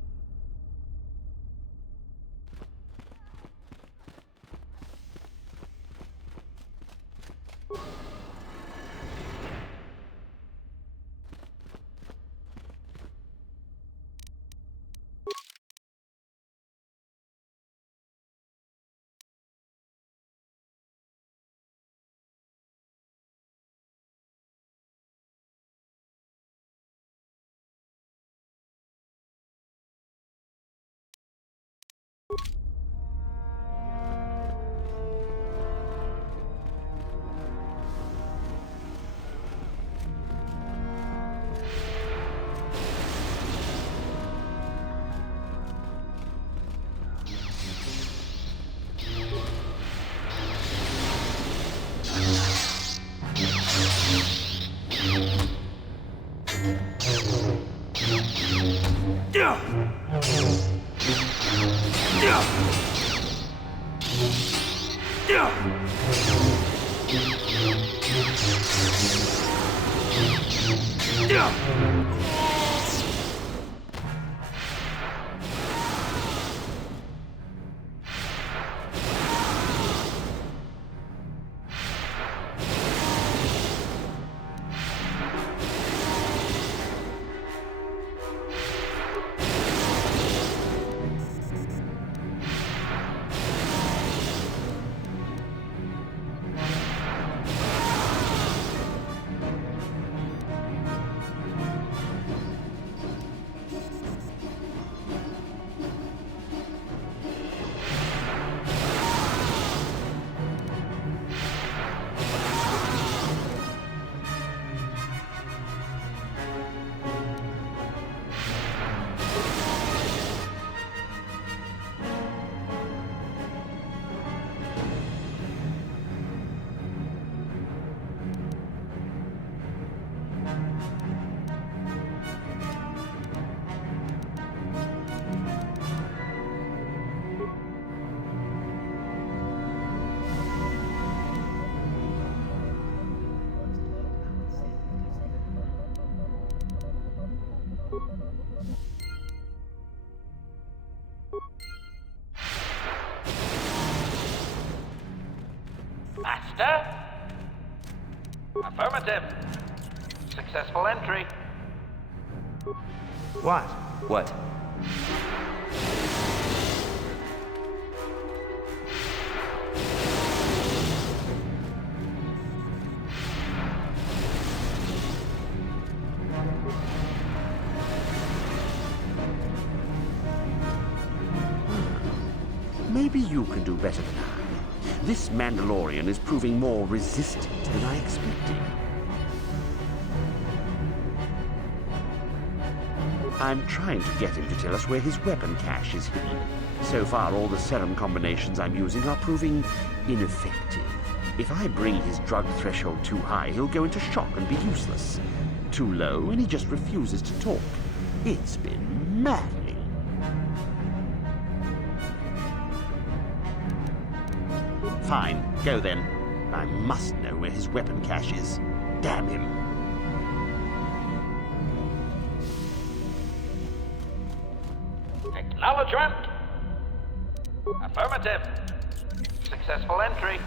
Master? Affirmative. Successful entry. What? What? Maybe you can do better than I. This Mandalorian is proving more resistant than I expected. I'm trying to get him to tell us where his weapon cache is hidden. So far, all the serum combinations I'm using are proving ineffective. If I bring his drug threshold too high, he'll go into shock and be useless. Too low, and he just refuses to talk. It's been maddening. Fine, go then. I must know where his weapon cache is. Damn him. Acknowledgement. Affirmative. Successful entry.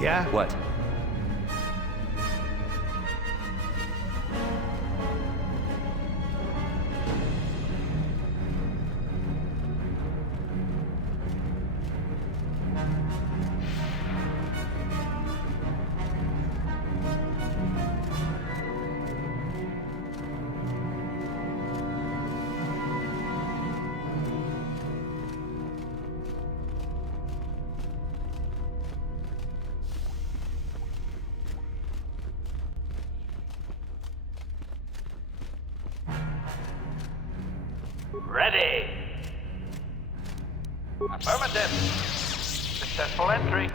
Yeah? What? Ready. Affirmative. Successful entry.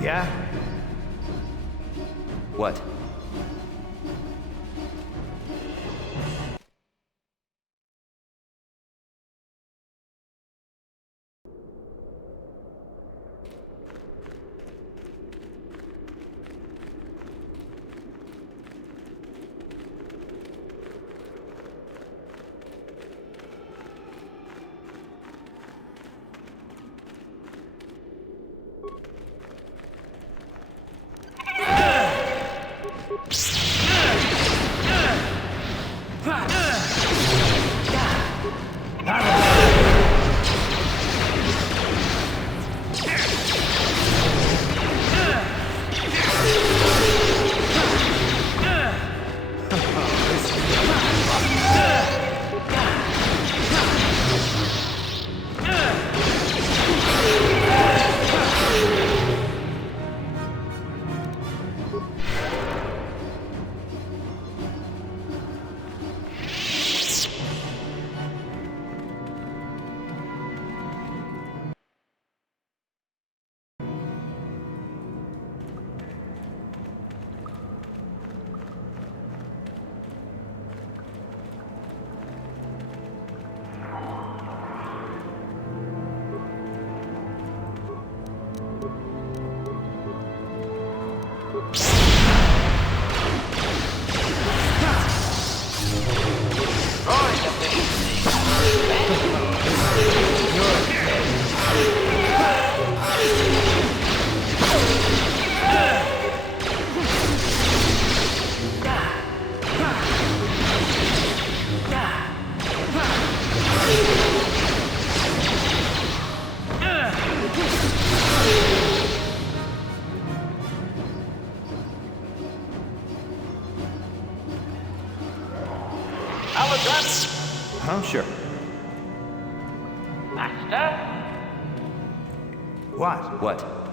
Yeah? What? Huh? Sure. Master? What? What?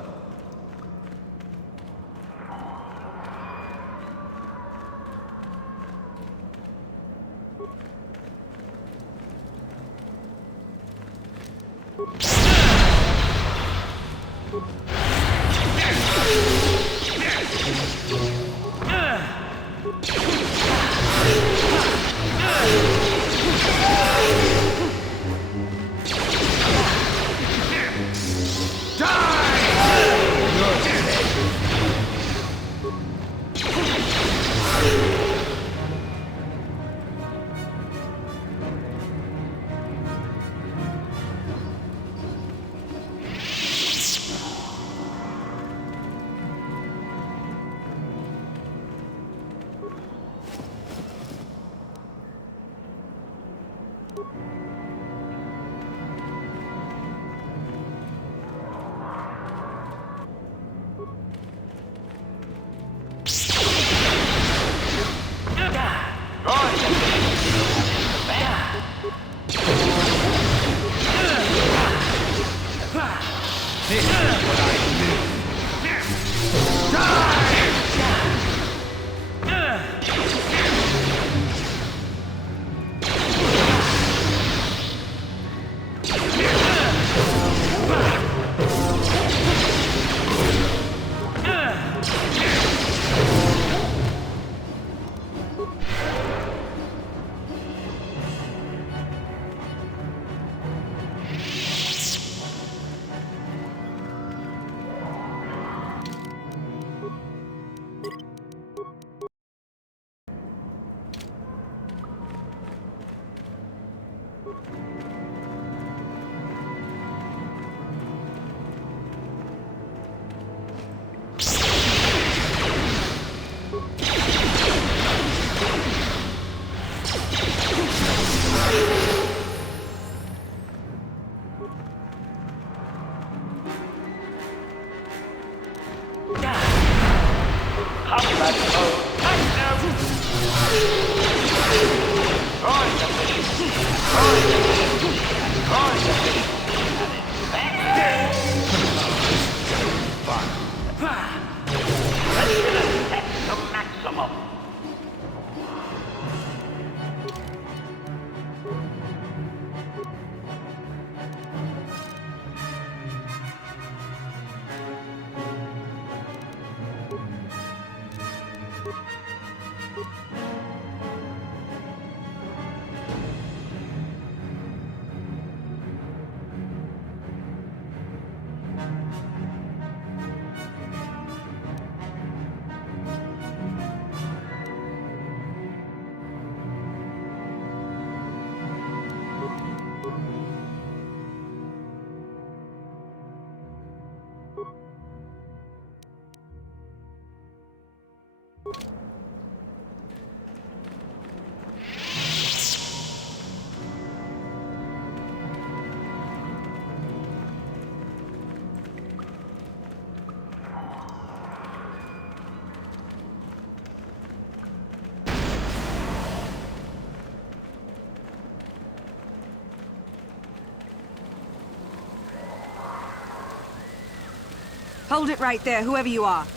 Hold it right there, whoever you are.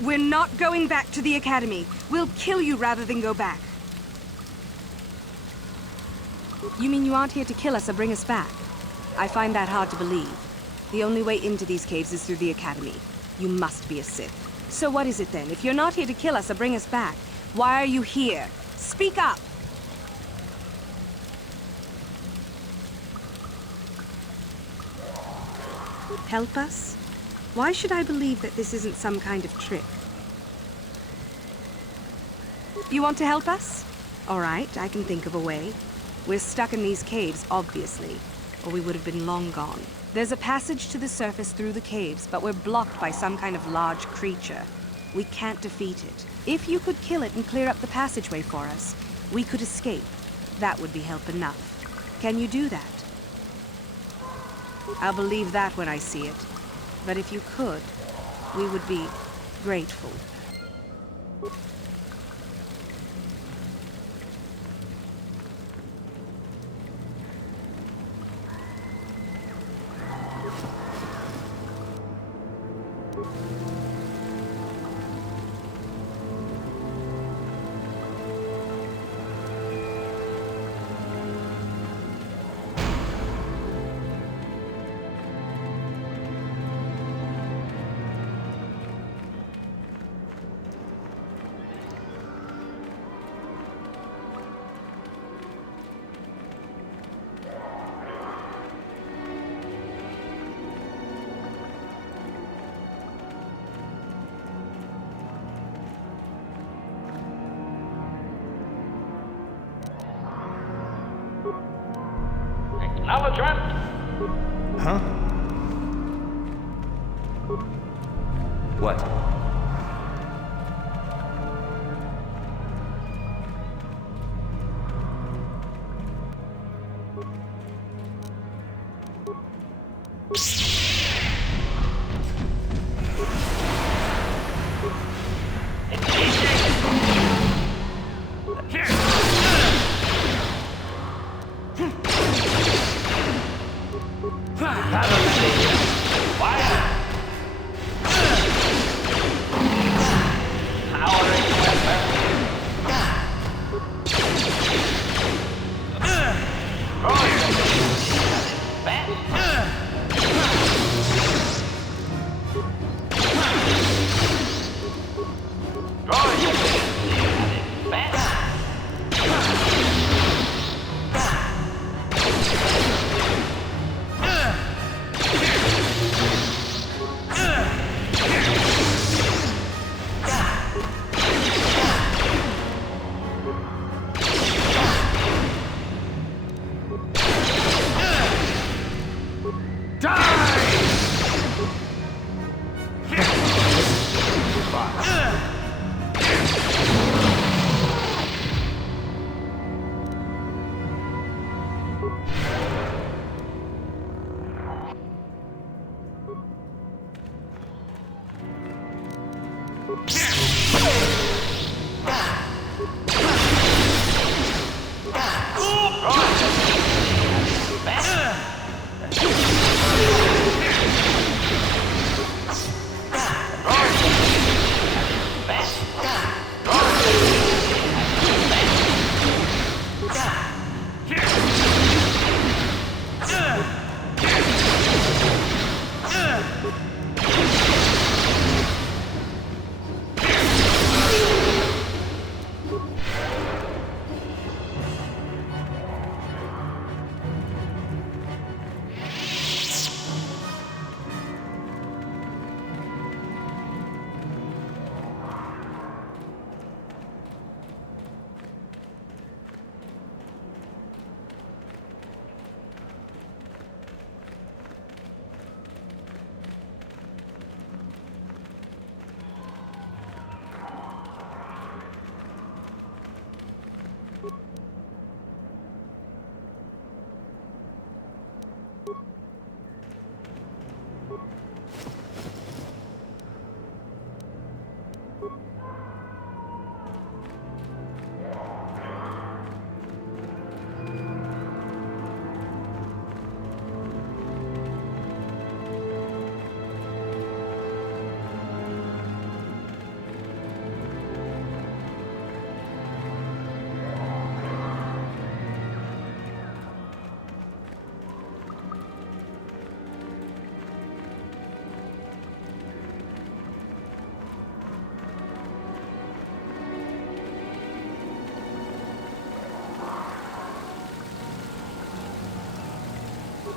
We're not going back to the Academy. We'll kill you rather than go back. You mean you aren't here to kill us or bring us back? I find that hard to believe. The only way into these caves is through the Academy. You must be a Sith. So what is it then? If you're not here to kill us or bring us back, why are you here? Speak up! Help us? Why should I believe that this isn't some kind of trick? You want to help us? All right, I can think of a way. We're stuck in these caves, obviously, or we would have been long gone. There's a passage to the surface through the caves, but we're blocked by some kind of large creature. We can't defeat it. If you could kill it and clear up the passageway for us, we could escape. That would be help enough. Can you do that? I'll believe that when I see it. But if you could, we would be grateful. acknowledgement. Huh? What?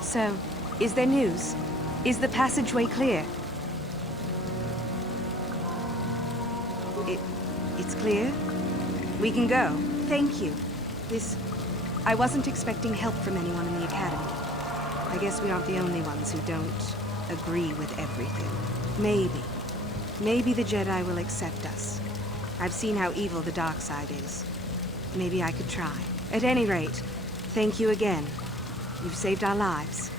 So, is there news? Is the passageway clear? It's clear? We can go. Thank you. I wasn't expecting help from anyone in the Academy. I guess we aren't the only ones who don't agree with everything. Maybe the Jedi will accept us. I've seen how evil the dark side is. Maybe I could try. At any rate, thank you again. You've saved our lives.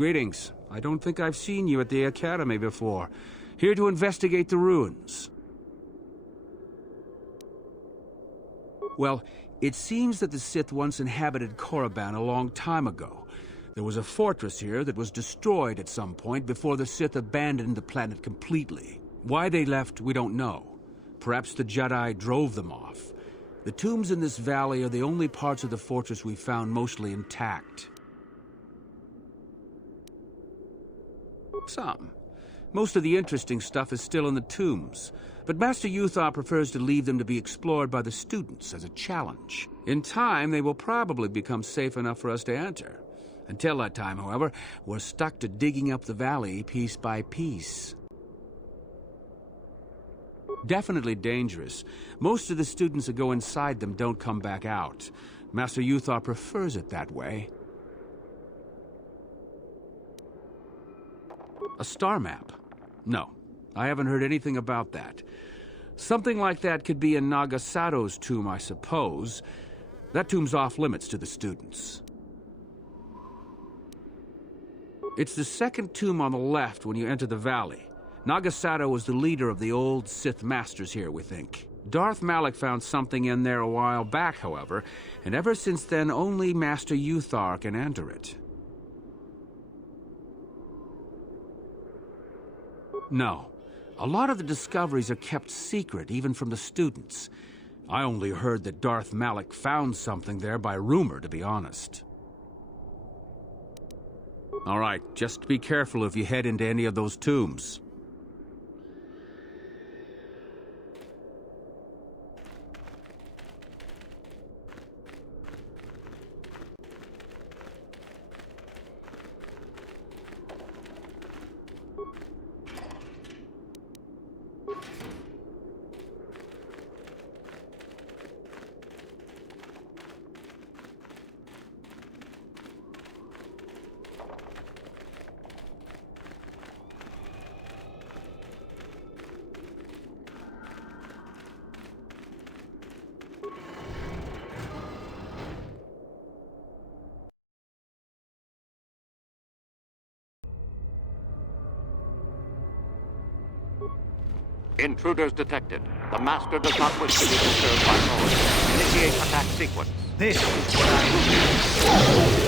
Greetings. I don't think I've seen you at the Academy before. Here to investigate the ruins. Well, it seems that the Sith once inhabited Korriban a long time ago. There was a fortress here that was destroyed at some point before the Sith abandoned the planet completely. Why they left, we don't know. Perhaps the Jedi drove them off. The tombs in this valley are the only parts of the fortress we found mostly intact. Some. Most of the interesting stuff is still in the tombs, but Master Uthar prefers to leave them to be explored by the students as a challenge. In time, they will probably become safe enough for us to enter. Until that time, however, we're stuck to digging up the valley piece by piece. Definitely dangerous. Most of the students that go inside them don't come back out. Master Uthar prefers it that way. A star map? No, I haven't heard anything about that. Something like that could be in Nagasato's tomb, I suppose. That tomb's off limits to the students. It's the second tomb on the left when you enter the valley. Nagasato was the leader of the old Sith Masters here, we think. Darth Malak found something in there a while back, however, and ever since then only Master Uthar can enter it. No. A lot of the discoveries are kept secret, even from the students. I only heard that Darth Malak found something there by rumor, to be honest. All right, just be careful if you head into any of those tombs. Intruders detected. The Master does not wish to be disturbed by noise. Initiate attack sequence. This is what I do.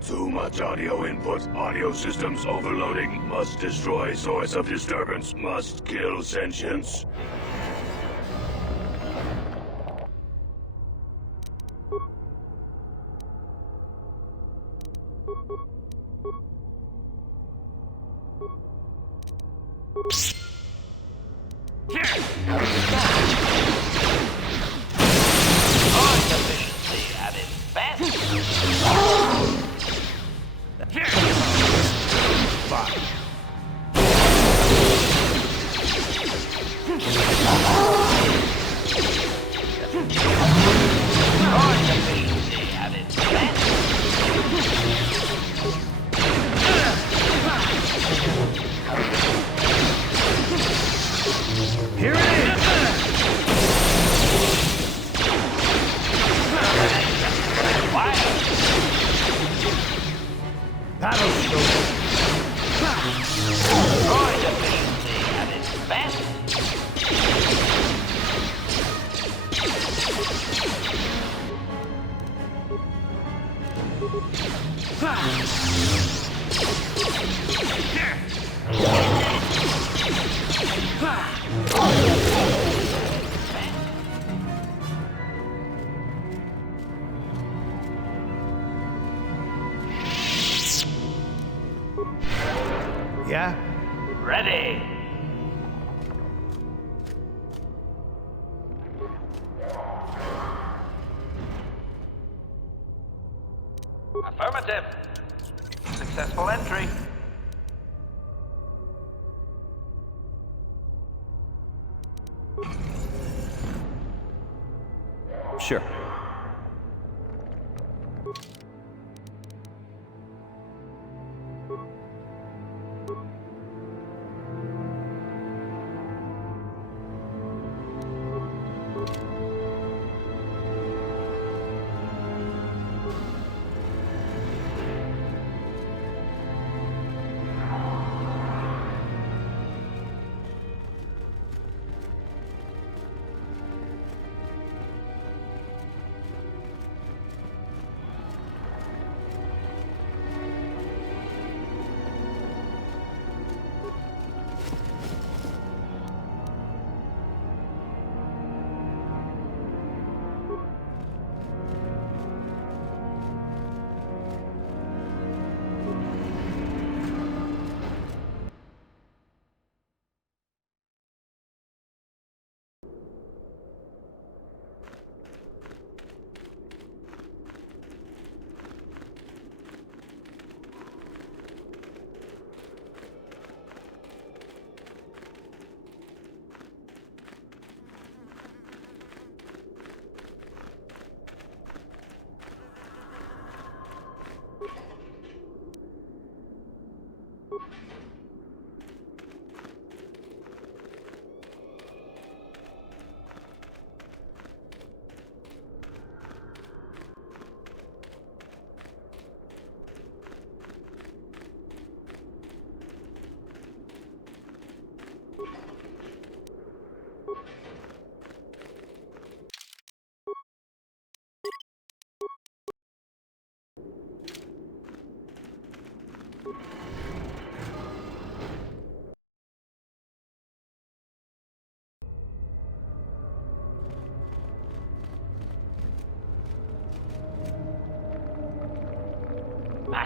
Too much audio input. Audio systems overloading. Must destroy source of disturbance. Must kill sentience. Efficiency at its Here it is! That'll show you. Droid efficiency at its best. Yeah? Ready. Affirmative. Successful entry. Sure.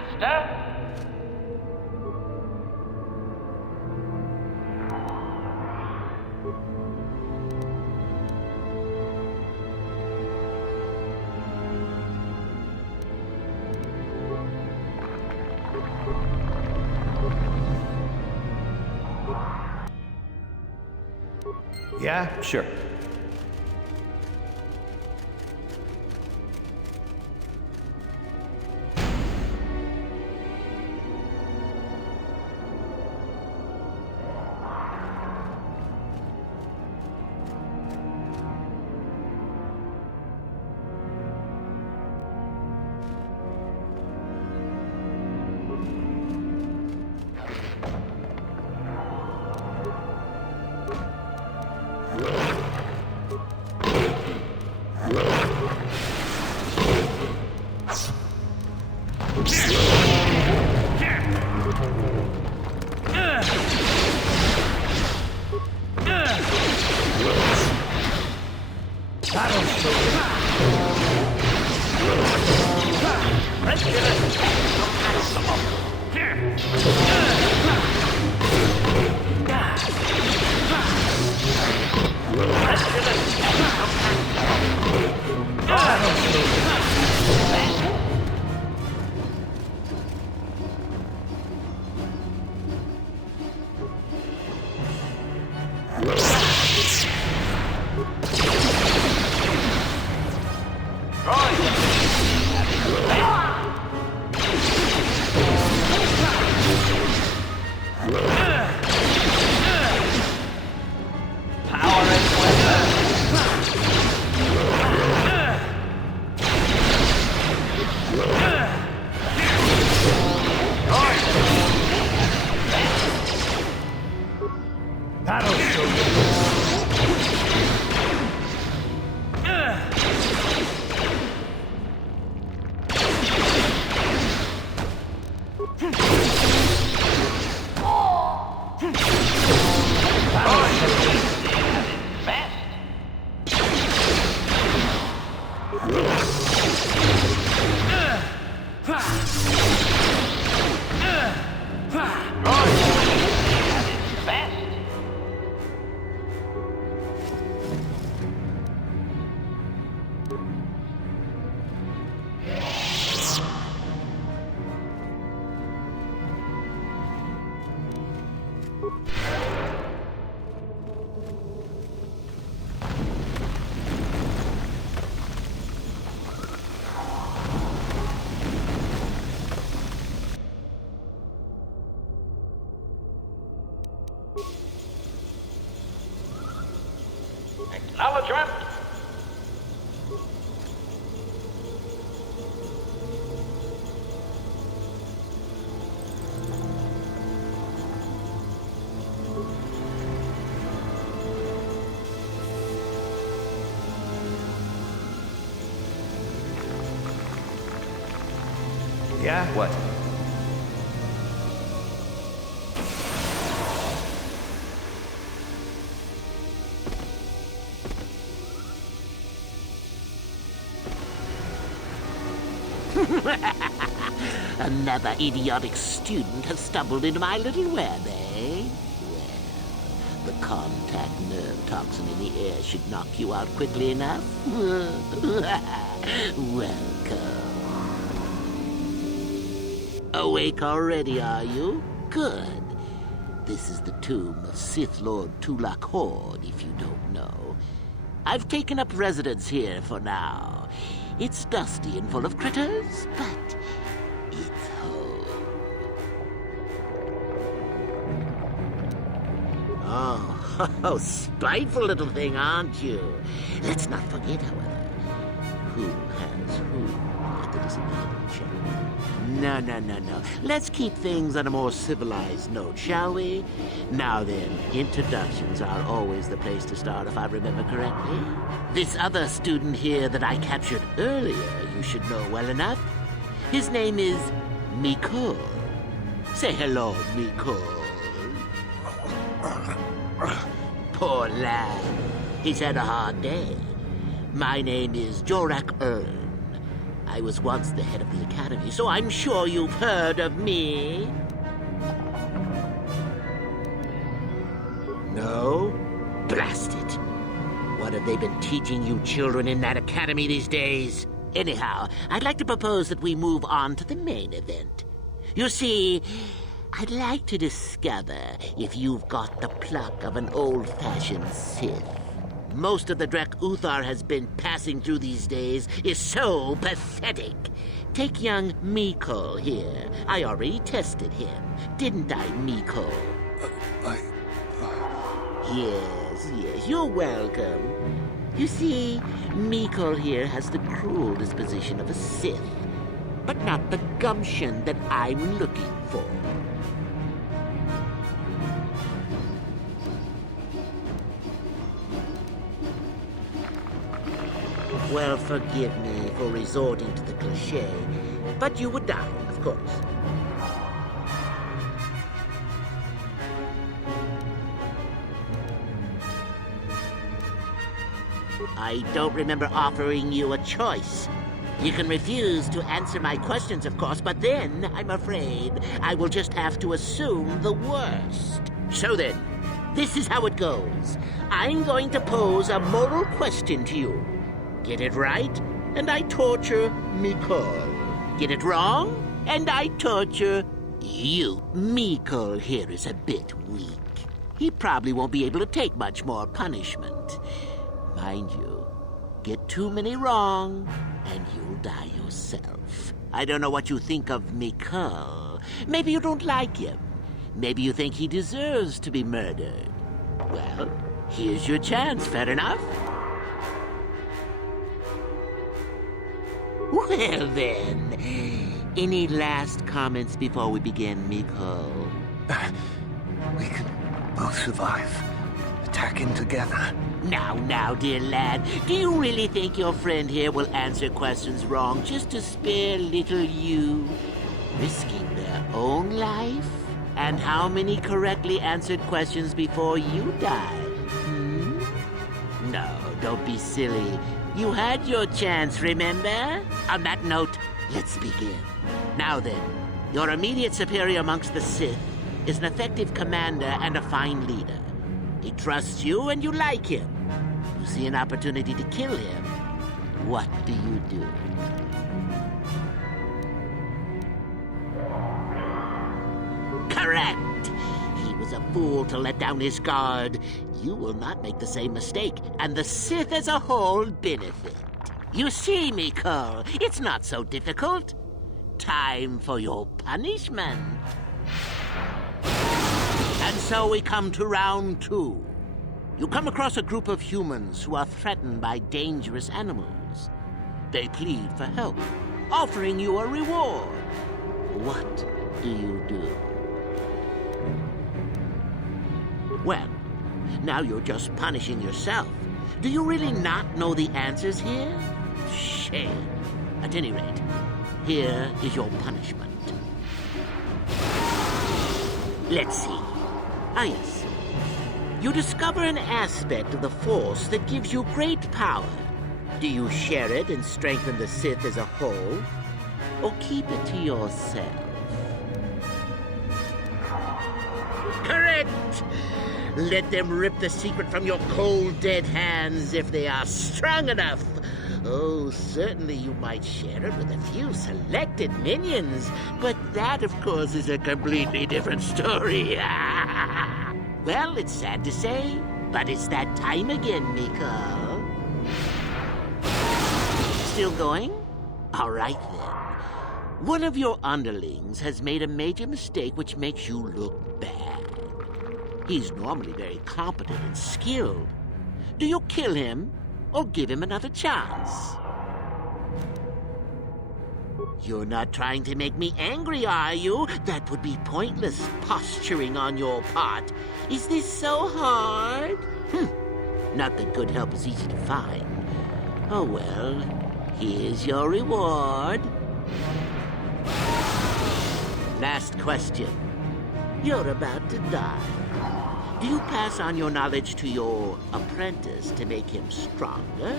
Master? Yeah? Sure. Acknowledgement. Yeah? What? Another idiotic student has stumbled into my little web, eh? Well, the contact nerve toxin in the air should knock you out quickly enough. Welcome. Awake already, are you? Good. This is the tomb of Sith Lord Tulak Horde, if you don't know. I've taken up residence here for now. It's dusty and full of critters, but it's home. Oh, spiteful little thing, aren't you? Let's not forget, however, who has who at the disappeared, shall we? No. Let's keep things on a more civilized note, shall we? Now then, introductions are always the place to start, if I remember correctly. This other student here that I captured earlier, you should know well enough. His name is Mikol. Say hello, Mikol. Poor lad. He's had a hard day. My name is Jorak Ern. I was once the head of the Academy, so I'm sure you've heard of me. No? Blast it. What have they been teaching you children in that academy these days? Anyhow, I'd like to propose that we move on to the main event. You see, I'd like to discover if you've got the pluck of an old-fashioned Sith. Most of the Drek Uthar has been passing through these days is so pathetic. Take young Miko here. I already tested him. Didn't I, Miko? Yes, you're welcome. You see, Miko here has the cruel disposition of a Sith, but not the gumption that I'm looking for. Well, forgive me for resorting to the cliché, but you would die, of course. I don't remember offering you a choice. You can refuse to answer my questions, of course, but then, I'm afraid, I will just have to assume the worst. So then, this is how it goes. I'm going to pose a moral question to you. Get it right, and I torture Miko. Get it wrong, and I torture you. Miko here is a bit weak. He probably won't be able to take much more punishment. Mind you, get too many wrong, and you'll die yourself. I don't know what you think of Miko. Maybe you don't like him. Maybe you think he deserves to be murdered. Well, here's your chance, fair enough? Well then, any last comments before we begin, Miko? We can both survive. Attacking together. Now, dear lad, do you really think your friend here will answer questions wrong just to spare little you? Risking their own life? And how many correctly answered questions before you die? No, don't be silly. You had your chance, remember? On that note, let's begin. Now then, your immediate superior amongst the Sith is an effective commander and a fine leader. He trusts you and you like him. You see an opportunity to kill him. What do you do? Correct! He was a fool to let down his guard. You will not make the same mistake, and the Sith as a whole benefit. You see, Miko, it's not so difficult. Time for your punishment. And so we come to round 2. You come across a group of humans who are threatened by dangerous animals. They plead for help, offering you a reward. What do you do? Well, now you're just punishing yourself. Do you really not know the answers here? Shame. At any rate, here is your punishment. Let's see. Ah, yes. You discover an aspect of the Force that gives you great power. Do you share it and strengthen the Sith as a whole? Or keep it to yourself? Correct! Let them rip the secret from your cold, dead hands if they are strong enough. Oh, certainly you might share it with a few selected minions, but that, of course, is a completely different story. Well, it's sad to say, but it's that time again, Miko. Still going? All right, then. One of your underlings has made a major mistake which makes you look bad. He's normally very competent and skilled. Do you kill him or give him another chance? You're not trying to make me angry, are you? That would be pointless posturing on your part. Is this so hard? Not that good help is easy to find. Oh well, here's your reward. Last question. You're about to die. Do you pass on your knowledge to your apprentice to make him stronger?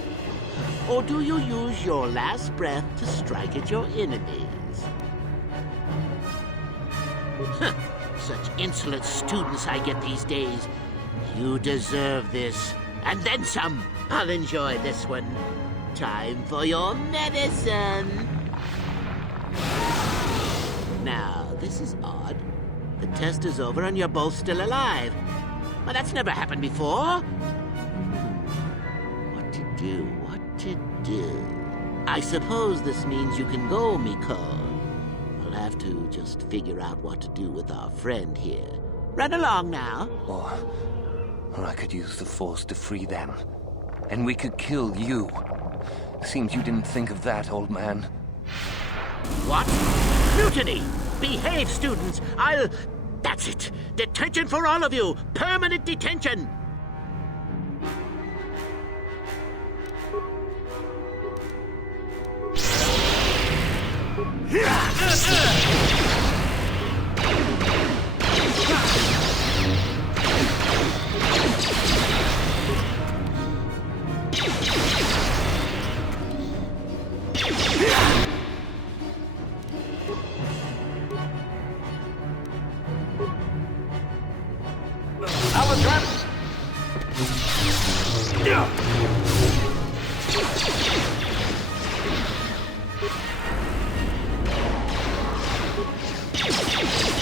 Or do you use your last breath to strike at your enemies? Huh. Such insolent students I get these days. You deserve this. And then some. I'll enjoy this one. Time for your medicine. Now, this is odd. The test is over and you're both still alive. Well, that's never happened before. What to do? What to do? I suppose this means you can go, Miko. I'll have to just figure out what to do with our friend here. Run along now. Or I could use the Force to free them. And we could kill you. Seems you didn't think of that, old man. What? Mutiny! Behave, students! That's it! Detention for all of you! Permanent detention!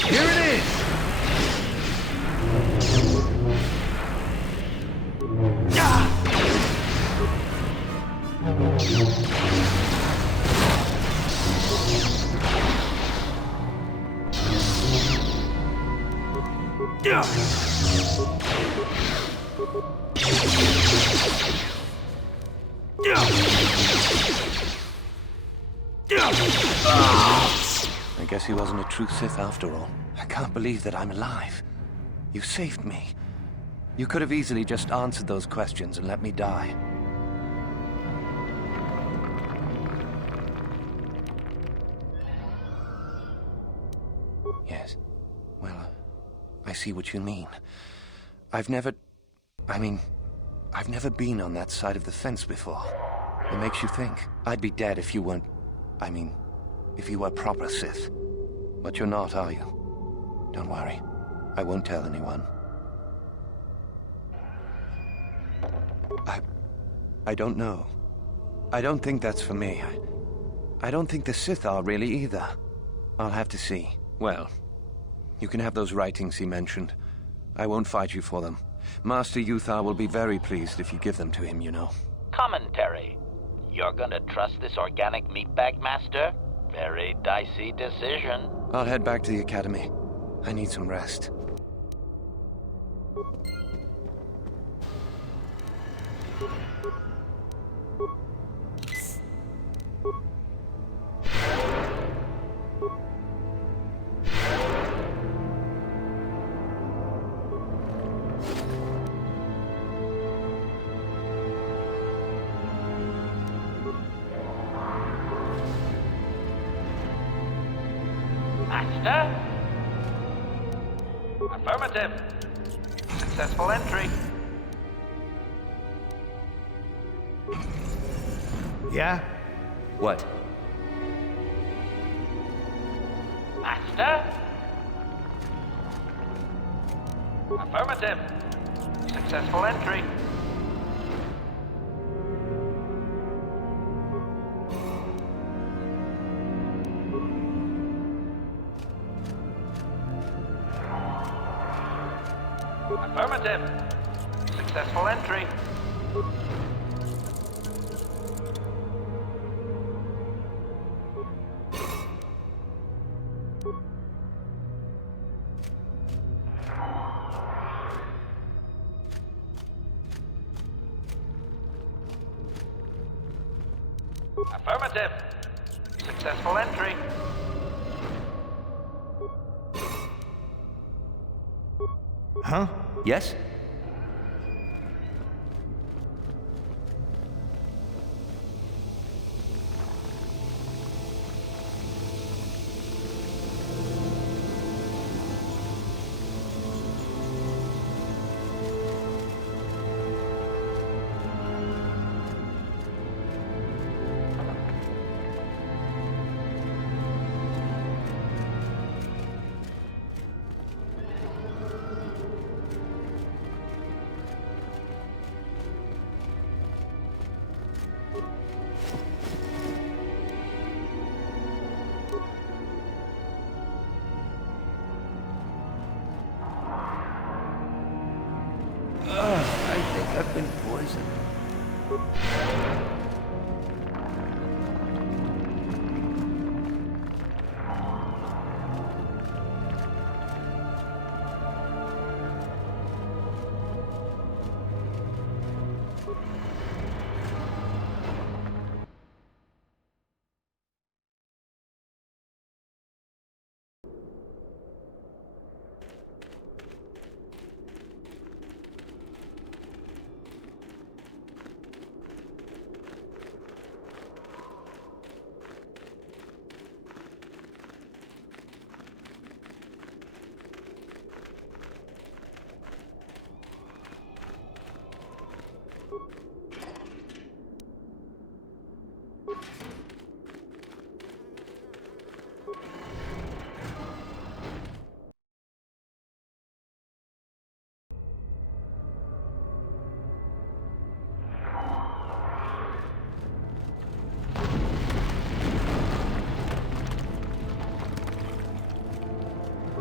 Here it is! I guess he wasn't a true Sith after all. I can't believe that I'm alive. You saved me. You could have easily just answered those questions and let me die. Yes. Well, I see what you mean. I've never been on that side of the fence before. It makes you think. I'd be dead if you weren't... if you were proper Sith. But you're not, are you? Don't worry. I won't tell anyone. I don't know. I don't think that's for me. I don't think the Sith are really either. I'll have to see. Well, you can have those writings he mentioned. I won't fight you for them. Master Yuthar will be very pleased if you give them to him, you know. Commentary. You're gonna trust this organic meatbag, Master? Very dicey decision. I'll head back to the academy. I need some rest. Master? Affirmative. Successful entry. Yeah? What? Master? Affirmative. Successful entry. Affirmative. Successful entry. Affirmative. Successful entry. Huh? Yes?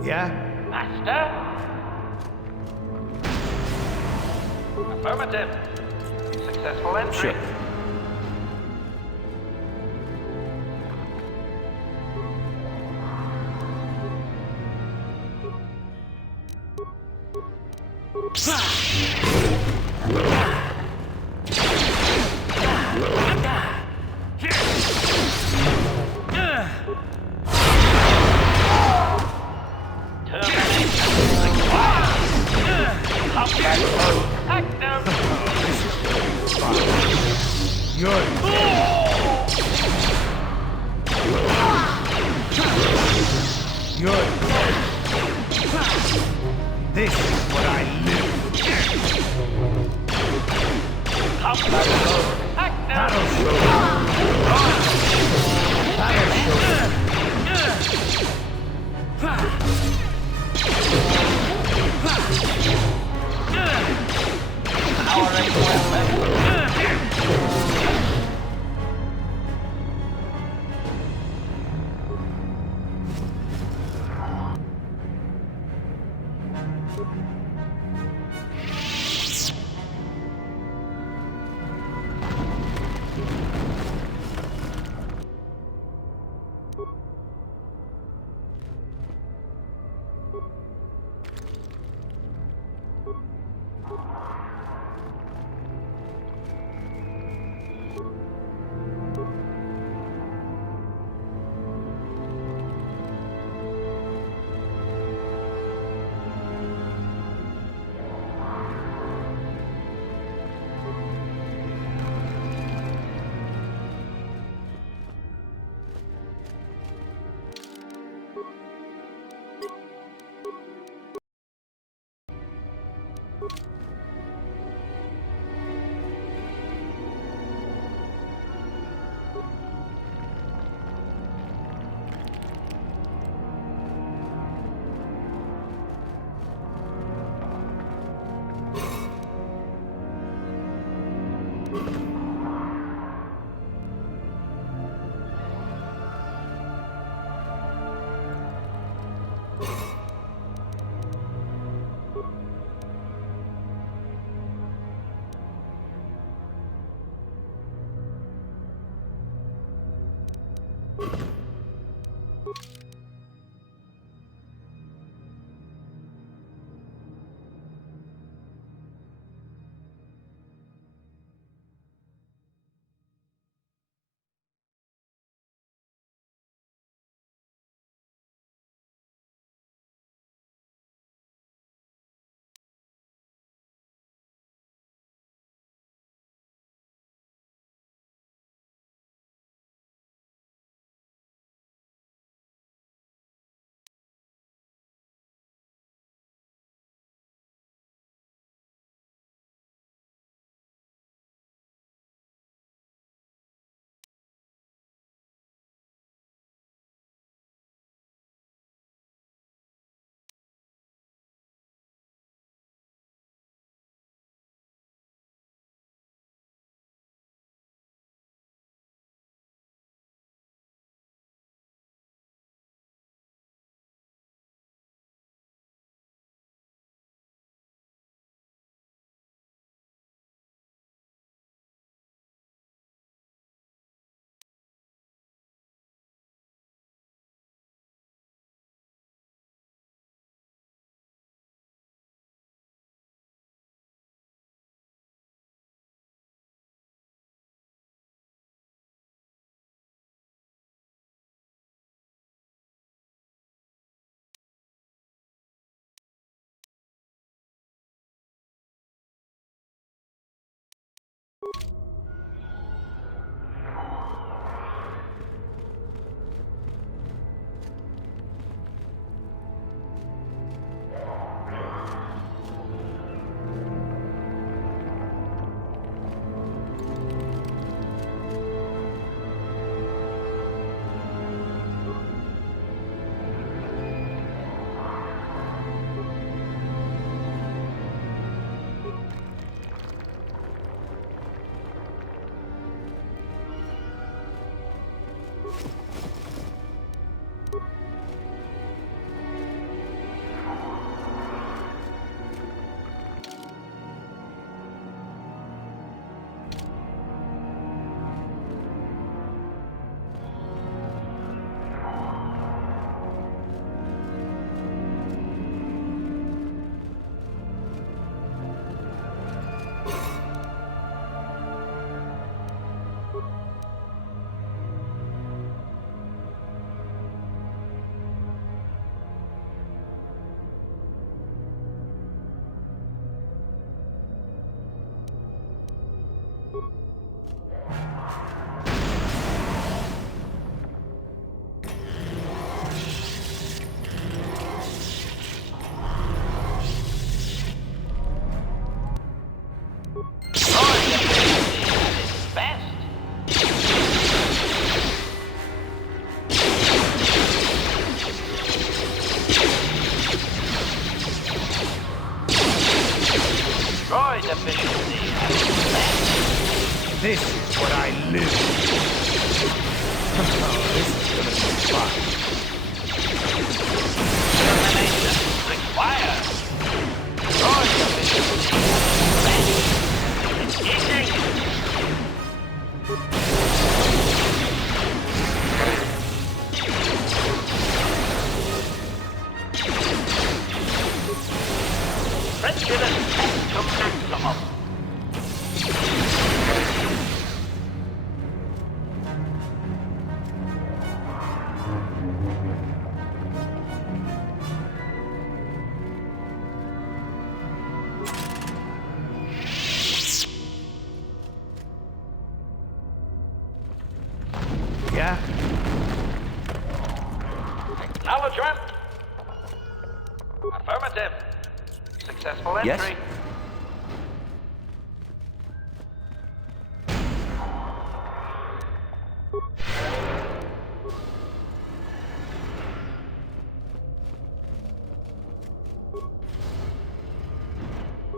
Yeah? Master? Affirmative. Successful entry. Sure. This is what I live. Battle This is what I live for. Oh, this is gonna be fun. Termination required. Vigilance to maximum. Yeah? Acknowledgement. Affirmative. Successful entry. Yes?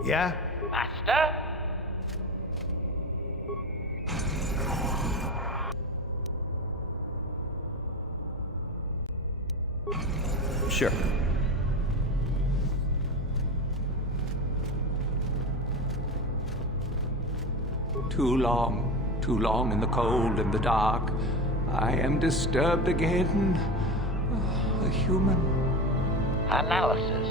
Yeah? Master? Sure. Too long in the cold and the dark. I am disturbed again. A human. Analysis.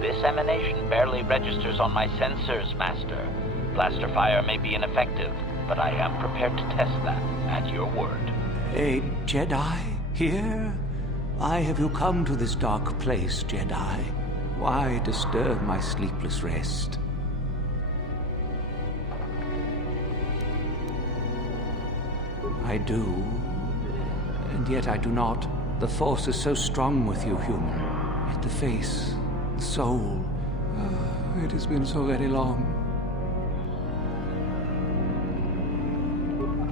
This emanation barely registers on my sensors, Master. Blaster fire may be ineffective, but I am prepared to test that, at your word. A Jedi here? Why have you come to this dark place, Jedi? Why disturb my sleepless rest? I do, and yet I do not. The Force is so strong with you, human. Yet the face, the soul, it has been so very long.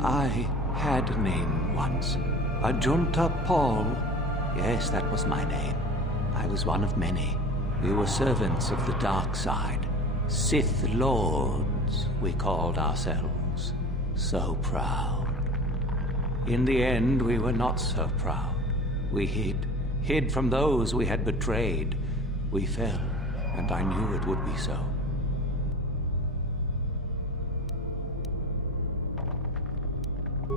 I had a name once. Ajunta Paul. Yes, that was my name. I was one of many. We were servants of the dark side. Sith Lords, we called ourselves. So proud. In the end, we were not so proud. We hid from those we had betrayed. We fell, and I knew it would be so.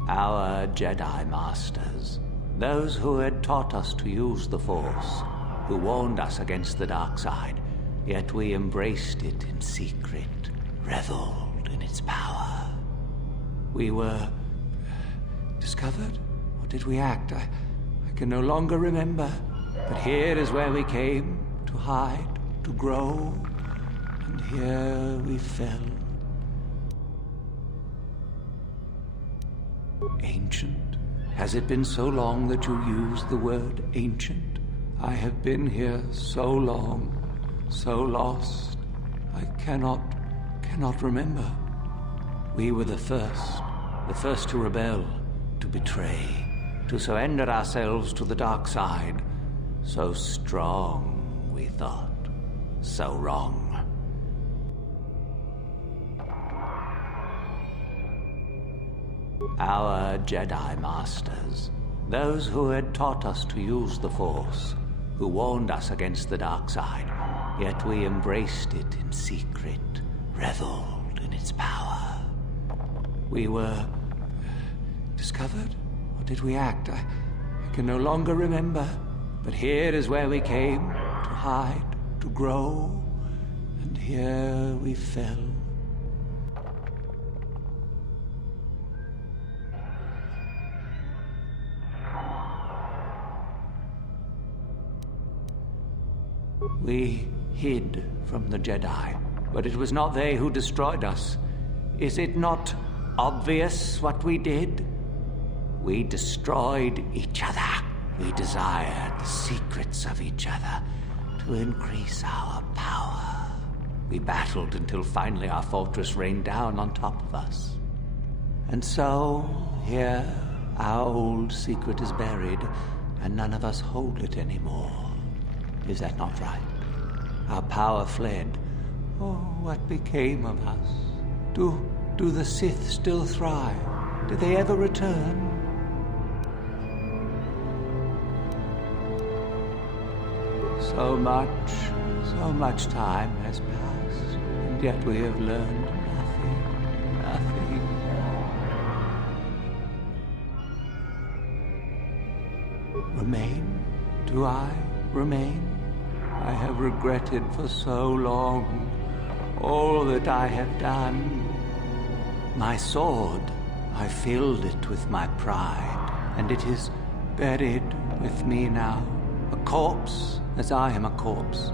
Our Jedi Masters, those who had taught us to use the Force, who warned us against the dark side, yet we embraced it in secret, reveled in its power. We were discovered? Or did we act? I can no longer remember. But here is where we came, to hide, to grow, and here we fell. Ancient? Has it been so long that you use the word ancient? I have been here so long, so lost, I cannot remember. We were the first to rebel, to betray, to surrender ourselves to the dark side. So strong, we thought, so wrong. Our Jedi Masters, those who had taught us to use the Force, who warned us against the dark side, yet we embraced it in secret, reveled in its power. We were discovered? Or did we act? I can no longer remember. But here is where we came, to hide, to grow, and here we fell. We hid from the Jedi, but it was not they who destroyed us. Is it not obvious what we did? We destroyed each other. We desired the secrets of each other to increase our power. We battled until finally our fortress rained down on top of us. And so, here, our old secret is buried, and none of us hold it anymore. Is that not right? Our power fled. Oh, what became of us? Do Do the Sith still thrive? Do they ever return? So much time has passed, and yet we have learned nothing. Remain? Do I remain? I have regretted for so long all that I have done. My sword, I filled it with my pride, and it is buried with me now, a corpse as I am a corpse.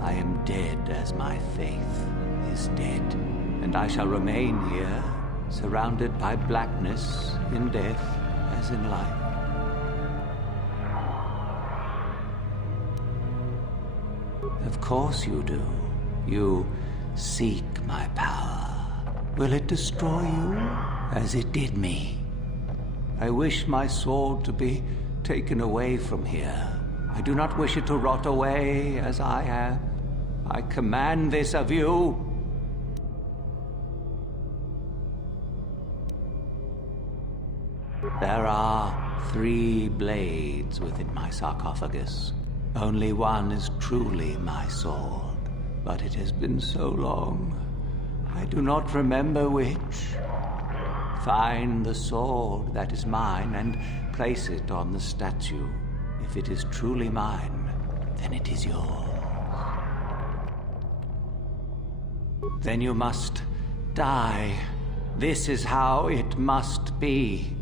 I am dead as my faith is dead, and I shall remain here, surrounded by blackness in death as in life. Of course you do. You seek my power. Will it destroy you as it did me? I wish my sword to be taken away from here. I do not wish it to rot away as I have. I command this of you. There are 3 blades within my sarcophagus. Only one is truly my sword, but it has been so long, I do not remember which. Find the sword that is mine and place it on the statue. If it is truly mine, then it is yours. Then you must die. This is how it must be.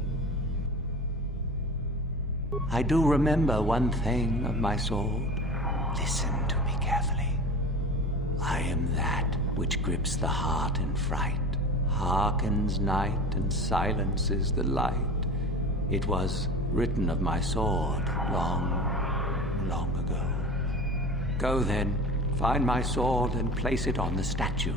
I do remember one thing of my sword. Listen to me carefully. I am that which grips the heart in fright, hearkens night and silences the light. It was written of my sword long ago. Go then, find my sword and place it on the statue.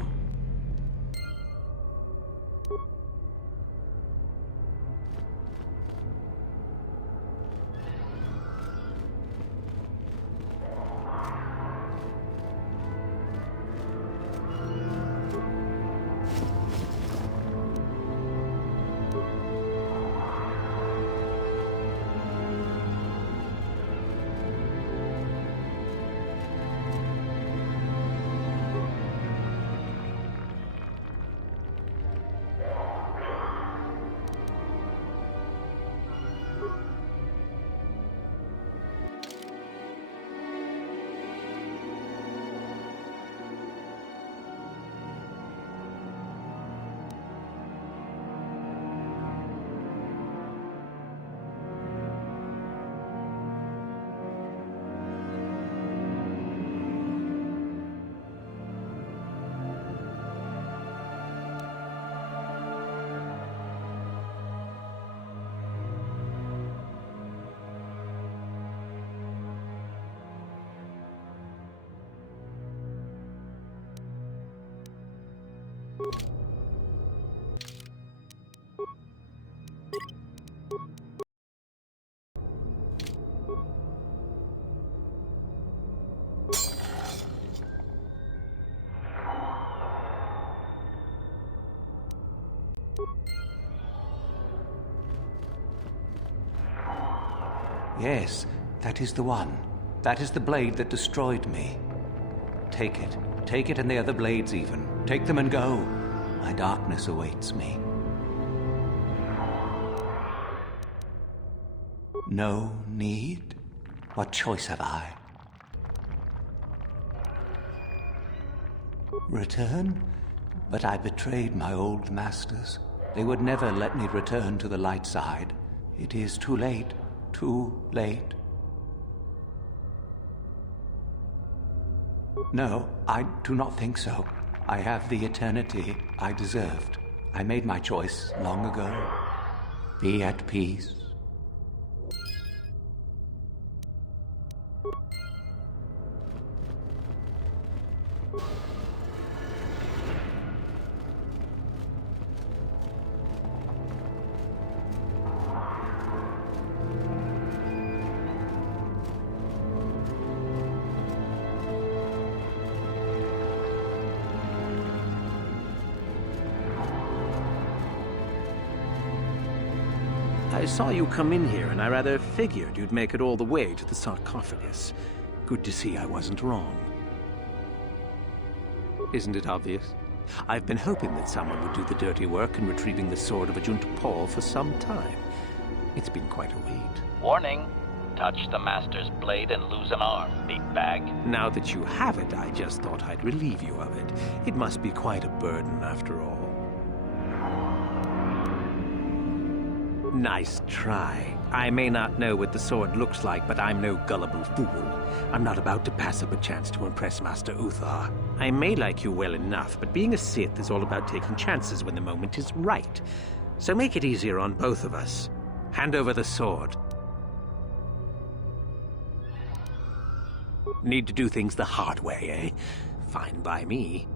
Yes, that is the one. That is the blade that destroyed me. Take it. Take it and the other blades even. Take them and go. My darkness awaits me. No need? What choice have I? Return? But I betrayed my old masters. They would never let me return to the light side. It is too late. Too late. No, I do not think so. I have the eternity I deserved. I made my choice long ago. Be at peace. I saw you come in here, and I rather figured you'd make it all the way to the sarcophagus. Good to see I wasn't wrong. Isn't it obvious? I've been hoping that someone would do the dirty work in retrieving the sword of Ajunta Paul for some time. It's been quite a wait. Warning. Touch the Master's blade and lose an arm, big bag. Now that you have it, I just thought I'd relieve you of it. It must be quite a burden, after all. Nice try. I may not know what the sword looks like, but I'm no gullible fool. I'm not about to pass up a chance to impress Master Uthar. I may like you well enough, but being a Sith is all about taking chances when the moment is right. So make it easier on both of us. Hand over the sword. Need to do things the hard way, eh? Fine by me.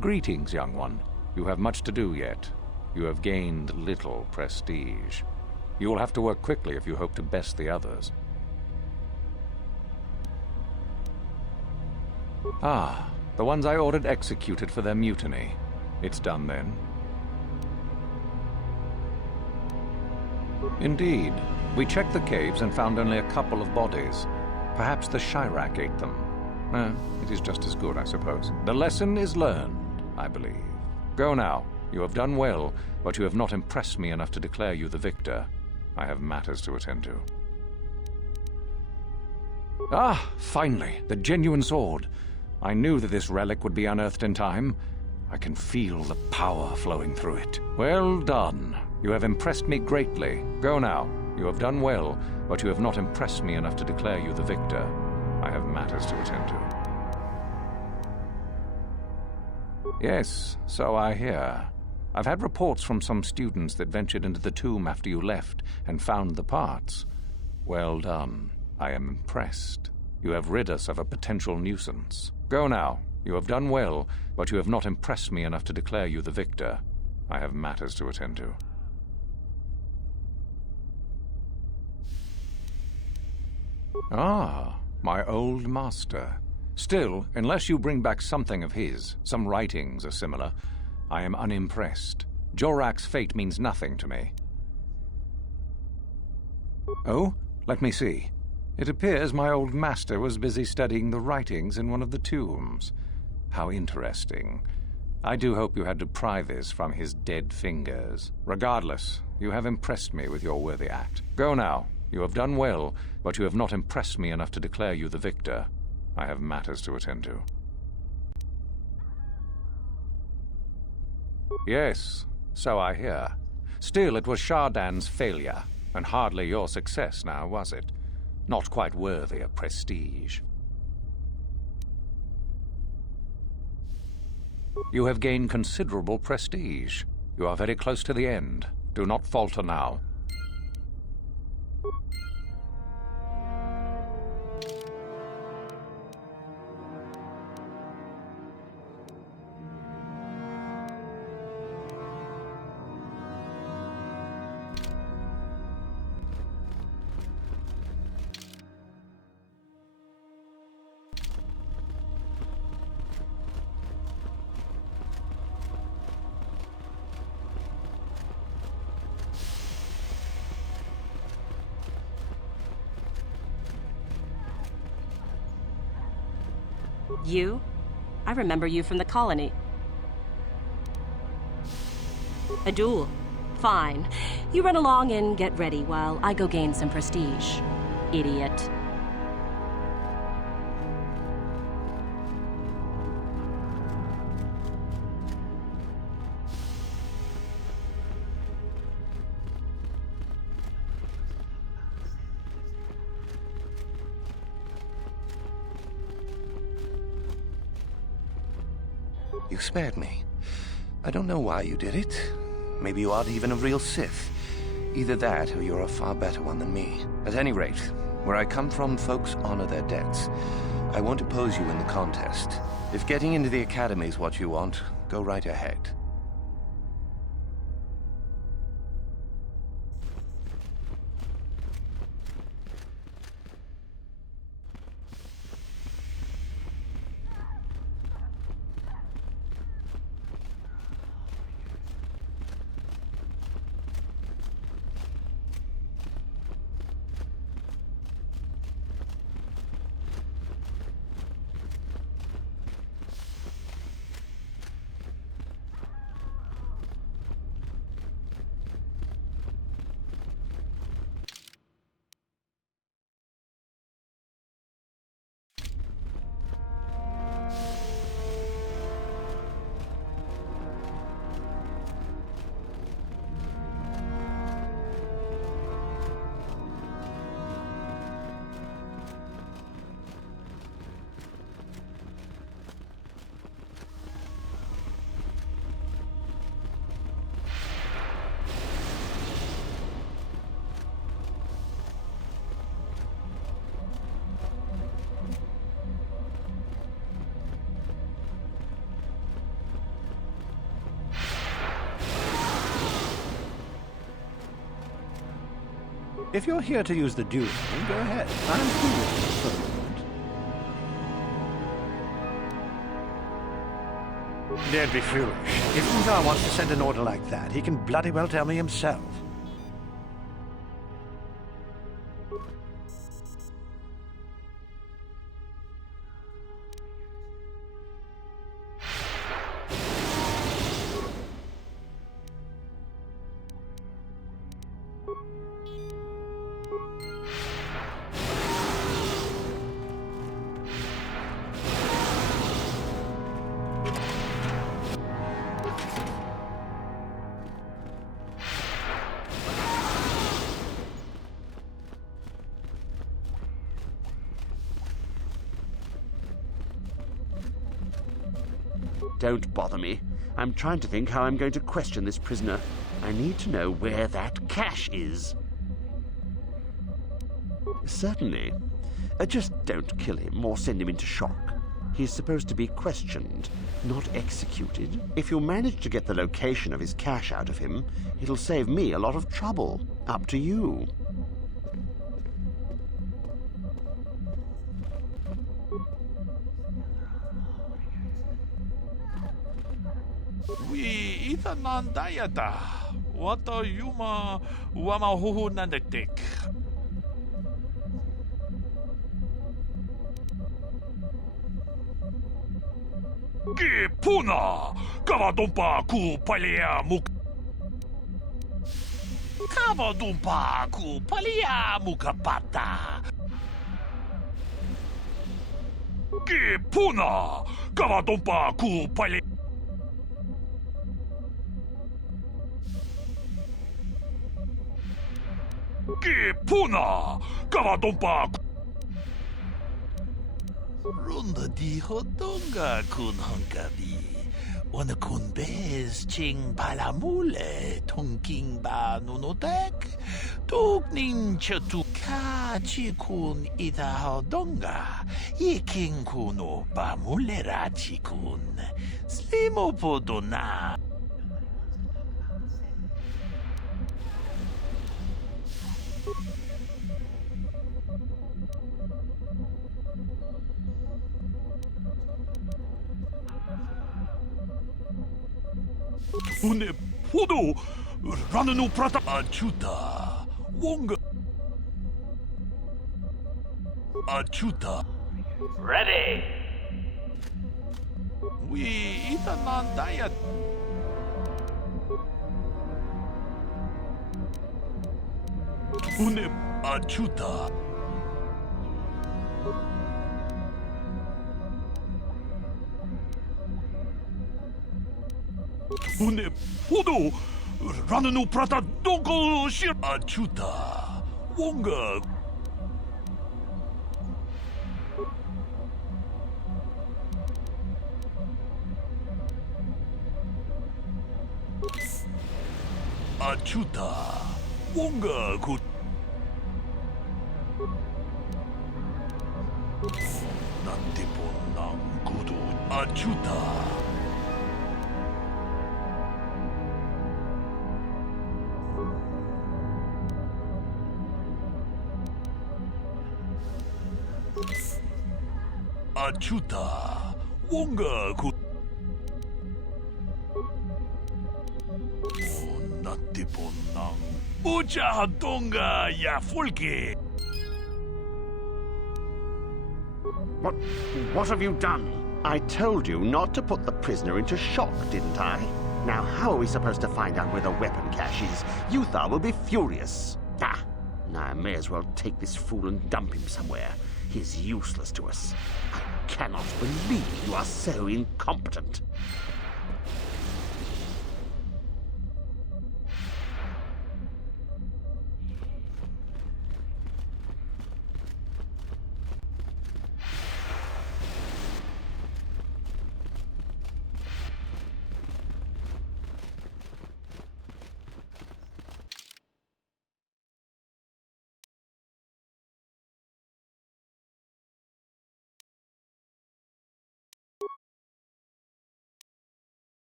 Greetings, young one. You have much to do yet. You have gained little prestige. You will have to work quickly if you hope to best the others. Ah, the ones I ordered executed for their mutiny. It's done then. Indeed. We checked the caves and found only a couple of bodies. Perhaps the Chirac ate them. It is just as good, I suppose. The lesson is learned, I believe. Go now. You have done well, but you have not impressed me enough to declare you the victor. I have matters to attend to. Ah, finally, the genuine sword. I knew that this relic would be unearthed in time. I can feel the power flowing through it. Well done. You have impressed me greatly. Go now. You have done well, but you have not impressed me enough to declare you the victor. I have matters to attend to. Yes, so I hear. I've had reports from some students that ventured into the tomb after you left and found the parts. Well done. I am impressed. You have rid us of a potential nuisance. Go now. You have done well, but you have not impressed me enough to declare you the victor. I have matters to attend to. Ah, my old master. Still, unless you bring back something of his, some writings or similar, I am unimpressed. Jorak's fate means nothing to me. Oh, let me see. It appears my old master was busy studying the writings in one of the tombs. How interesting. I do hope you had to pry this from his dead fingers. Regardless, you have impressed me with your worthy act. Go now. You have done well, but you have not impressed me enough to declare you the victor. I have matters to attend to. Yes, so I hear. Still, it was Shardan's failure, and hardly your success now, was it? Not quite worthy of prestige. You have gained considerable prestige. You are very close to the end. Do not falter now. You? I remember you from the colony. A duel. Fine. You run along and get ready while I go gain some prestige. Idiot. You spared me. I don't know why you did it. Maybe you aren't even a real Sith. Either that, or you're a far better one than me. At any rate, where I come from, folks honor their debts. I won't oppose you in the contest. If getting into the Academy is what you want, go right ahead. If you're here to use the duel, go ahead. I'm cool with it for the moment. Don't be foolish. If Uthar wants to send an order like that, he can bloody well tell me himself. Don't bother me. I'm trying to think how I'm going to question this prisoner. I need to know where that cache is. Certainly. Just don't kill him or send him into shock. He's supposed to be questioned, not executed. If you manage to get the location of his cache out of him, it'll save me a lot of trouble. Up to you. We itanan dayata. Wata yuma wama huhu nandetik. Ki puna kavadumpa ku palia muk. Kavadumpa ku palia mukapata. Ki puna kavadumpa ku palia. Ki puna kavadumpa. Runda di hodonga kun hunkabi. Wana kun bez ching palamule tonking ba nunotek. Tuk nin chatu ka chi kun ita hodonga. Yiking kuno ba mulera chi kun. Slimo podona. Une podo rananu prata achuta wonga achuta. Ready. We itanan diet. Une achuta. Une podo rananu prata donko shir achuta wonga. Achuta wonga ku. Nantipon ng kudo achuta. Achuta wonga ku. Nantipon ng ucha hadonga ya fulke. What have you done? I told you not to put the prisoner into shock, didn't I? Now, how are we supposed to find out where the weapon cache is? Yuthar will be furious. Ah, now I may as well take this fool and dump him somewhere. He's useless to us. I cannot believe you are so incompetent.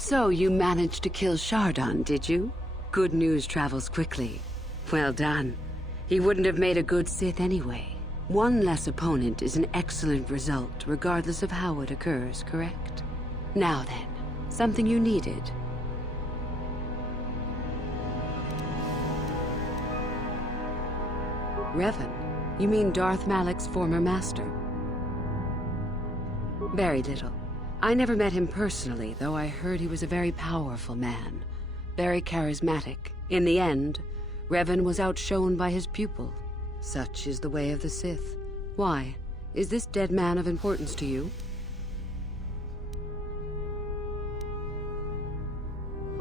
So you managed to kill Shardon, did you? Good news travels quickly. Well done. He wouldn't have made a good Sith anyway. One less opponent is an excellent result, regardless of how it occurs, correct? Now then, something you needed. Revan? You mean Darth Malak's former master? Very little. I never met him personally, though I heard he was a very powerful man. Very charismatic. In the end, Revan was outshone by his pupil. Such is the way of the Sith. Why? Is this dead man of importance to you?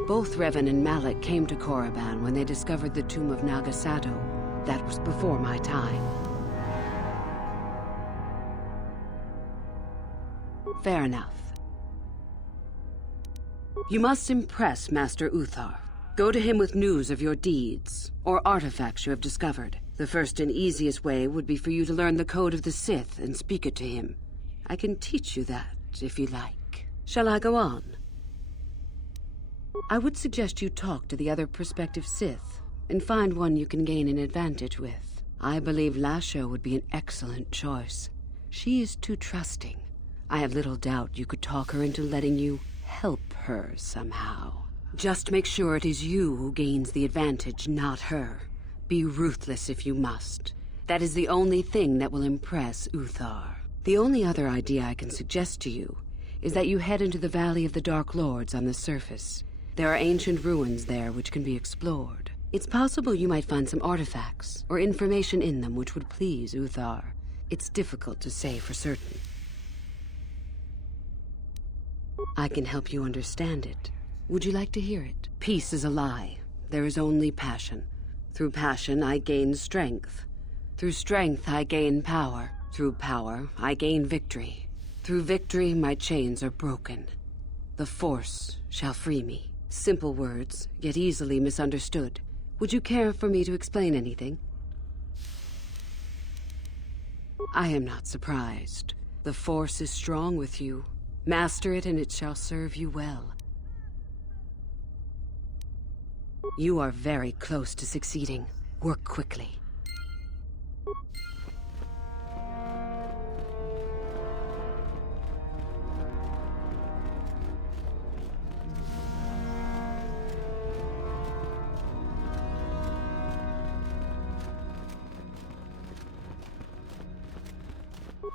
Both Revan and Malak came to Korriban when they discovered the tomb of Naga Sadow. That was before my time. Fair enough. You must impress Master Uthar. Go to him with news of your deeds, or artifacts you have discovered. The first and easiest way would be for you to learn the code of the Sith and speak it to him. I can teach you that, if you like. Shall I go on? I would suggest you talk to the other prospective Sith, and find one you can gain an advantage with. I believe Lasho would be an excellent choice. She is too trusting. I have little doubt you could talk her into letting you help her somehow. Just make sure it is you who gains the advantage, not her. Be ruthless if you must. That is the only thing that will impress Uthar. The only other idea I can suggest to you is that you head into the Valley of the Dark Lords on the surface. There are ancient ruins there which can be explored. It's possible you might find some artifacts or information in them which would please Uthar. It's difficult to say for certain. I can help you understand it. Would you like to hear it? Peace is a lie. There is only passion. Through passion, I gain strength. Through strength, I gain power. Through power, I gain victory. Through victory, my chains are broken. The Force shall free me. Simple words, yet easily misunderstood. Would you care for me to explain anything? I am not surprised. The Force is strong with you. Master it and it shall serve you well. You are very close to succeeding. Work quickly.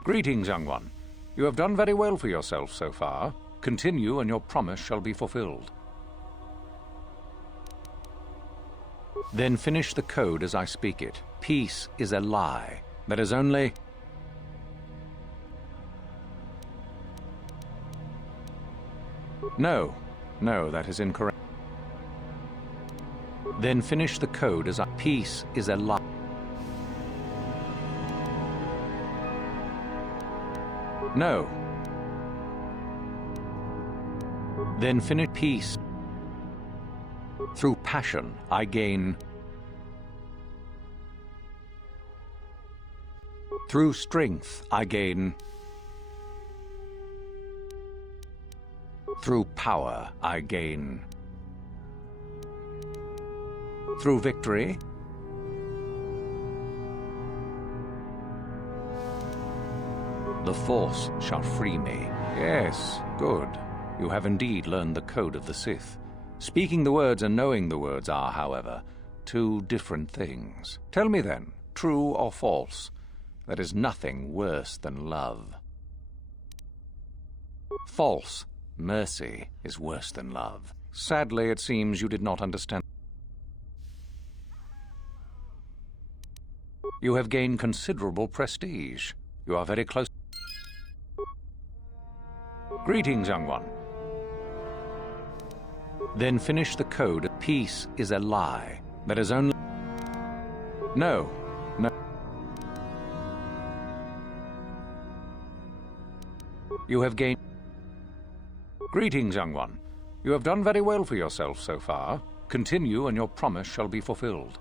Greetings, young one. You have done very well for yourself so far. Continue and your promise shall be fulfilled. Then finish the code as I speak it. Peace is a lie. That is only... No, that is incorrect. Then finish the code as I... Peace is a lie. No. Then finish peace. Through passion, I gain. Through strength, I gain. Through power, I gain. Through victory, the Force shall free me. Yes, good. You have indeed learned the code of the Sith. Speaking the words and knowing the words are, however, two different things. Tell me then, true or false, there is nothing worse than love. False. Mercy is worse than love. Sadly, it seems you did not understand. You have gained considerable prestige. You are very close. Greetings, young one. Then finish the code. Peace is a lie. That is only... No. You have gained... Greetings, young one. You have done very well for yourself so far. Continue and your promise shall be fulfilled.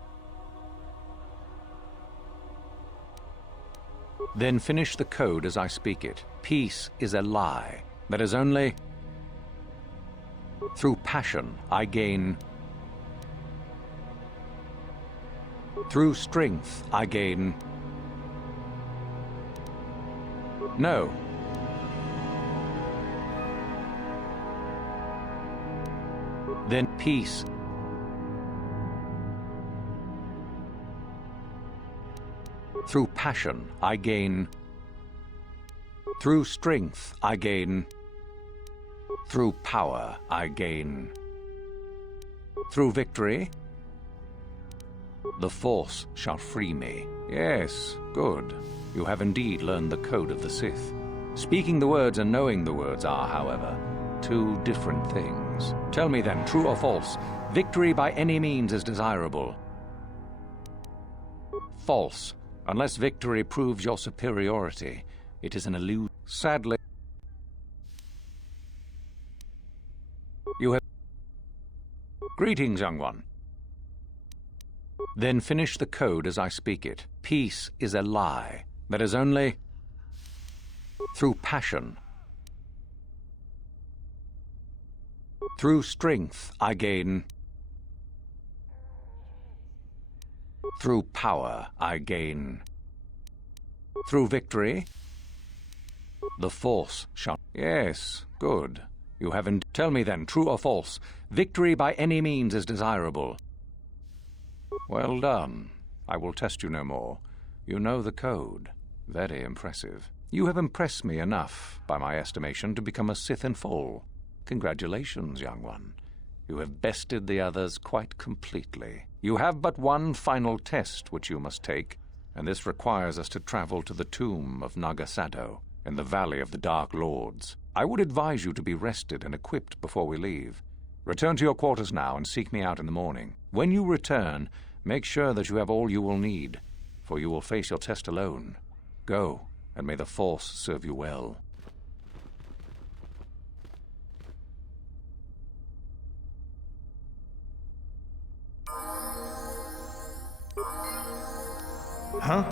Then finish the code as I speak it. Peace is a lie. That is only... Through passion, I gain... Through strength, I gain... No. Then peace. Through passion, I gain... Through strength, I gain... Through power, I gain... Through victory, the Force shall free me. Yes, good. You have indeed learned the code of the Sith. Speaking the words and knowing the words are, however, two different things. Tell me then, true or false, victory by any means is desirable. False. Unless victory proves your superiority, it is an illusion. Sadly, you have... Greetings, young one. Then finish the code as I speak it. Peace is a lie. That is only through passion. Through strength, I gain... Through power, I gain... Through victory, the Force shall... Yes, good. You haven't... Tell me then, true or false, victory by any means is desirable. Well done. I will test you no more. You know the code. Very impressive. You have impressed me enough, by my estimation, to become a Sith in full. Congratulations, young one. You have bested the others quite completely. You have but one final test which you must take, and this requires us to travel to the tomb of Nagasado, in the Valley of the Dark Lords. I would advise you to be rested and equipped before we leave. Return to your quarters now and seek me out in the morning. When you return, make sure that you have all you will need, for you will face your test alone. Go, and may the Force serve you well. Huh?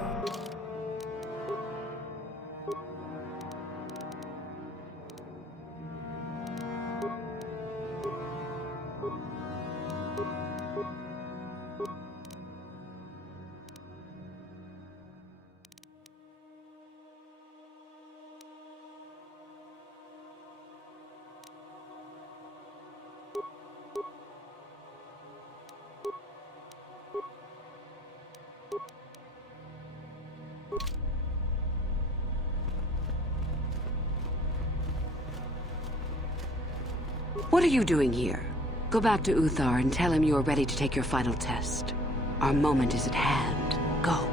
What are you doing here? Go back to Uthar and tell him you are ready to take your final test. Our moment is at hand. Go.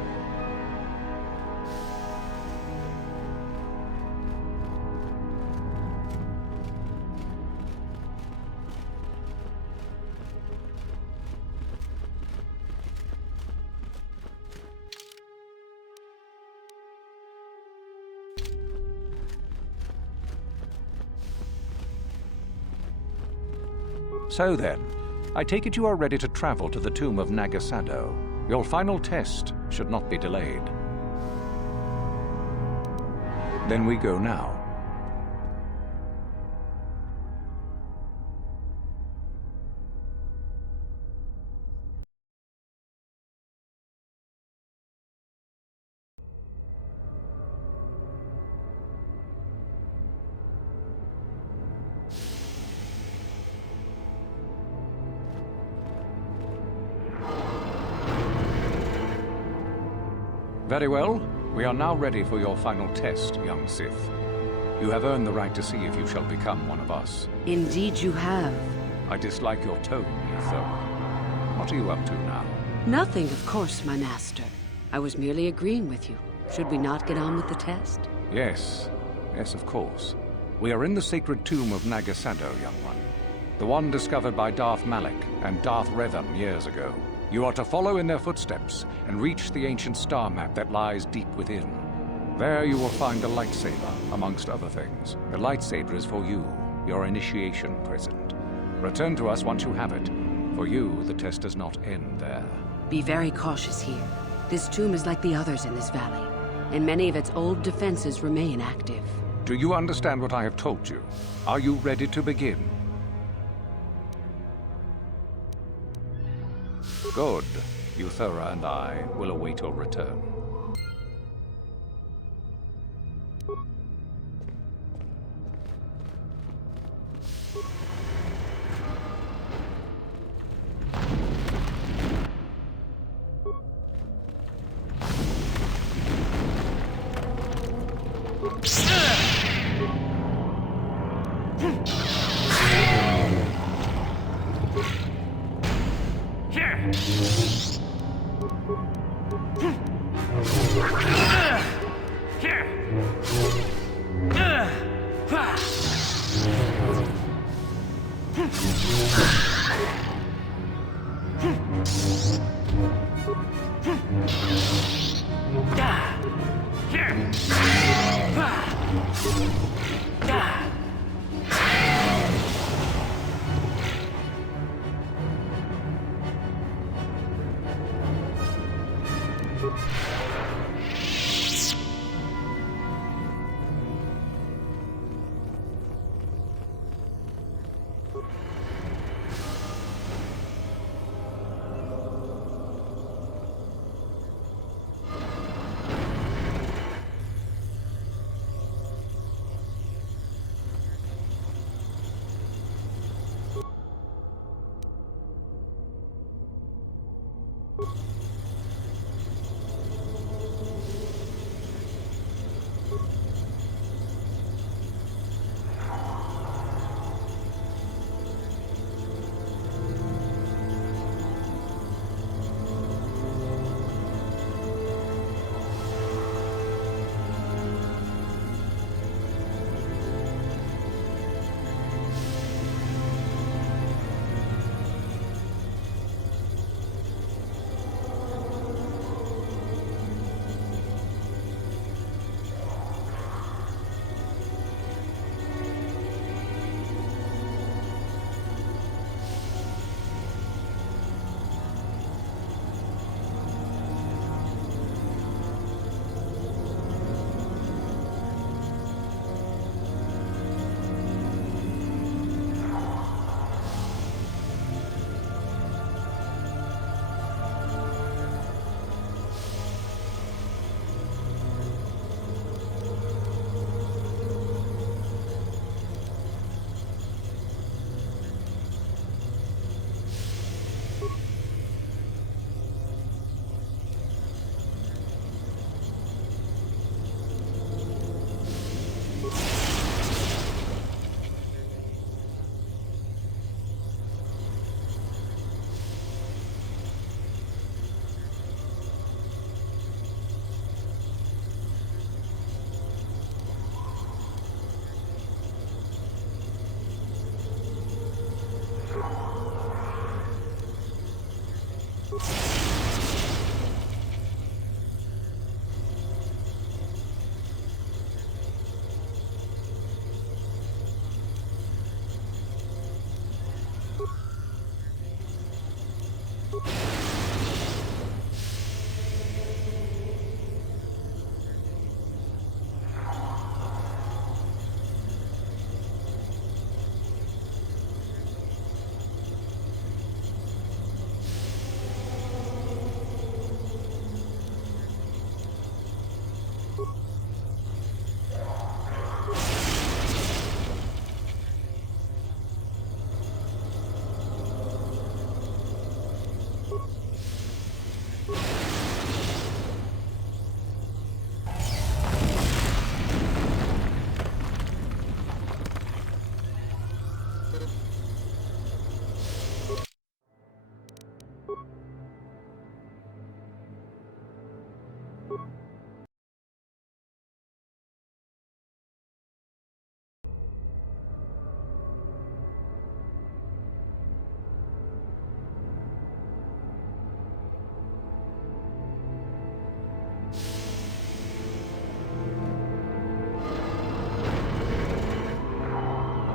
So then, I take it you are ready to travel to the tomb of Nagasado. Your final test should not be delayed. Then we go now. Very well. We are now ready for your final test, young Sith. You have earned the right to see if you shall become one of us. Indeed you have. I dislike your tone, Ether. What are you up to now? Nothing, of course, my master. I was merely agreeing with you. Should we not get on with the test? Yes. Yes, of course. We are in the sacred tomb of Nagasado, young one. The one discovered by Darth Malak and Darth Revan years ago. You are to follow in their footsteps and reach the ancient star map that lies deep within. There you will find a lightsaber, amongst other things. The lightsaber is for you, your initiation present. Return to us once you have it. For you, the test does not end there. Be very cautious here. This tomb is like the others in this valley, and many of its old defenses remain active. Do you understand what I have told you? Are you ready to begin? Good. Euthura and I will await your return.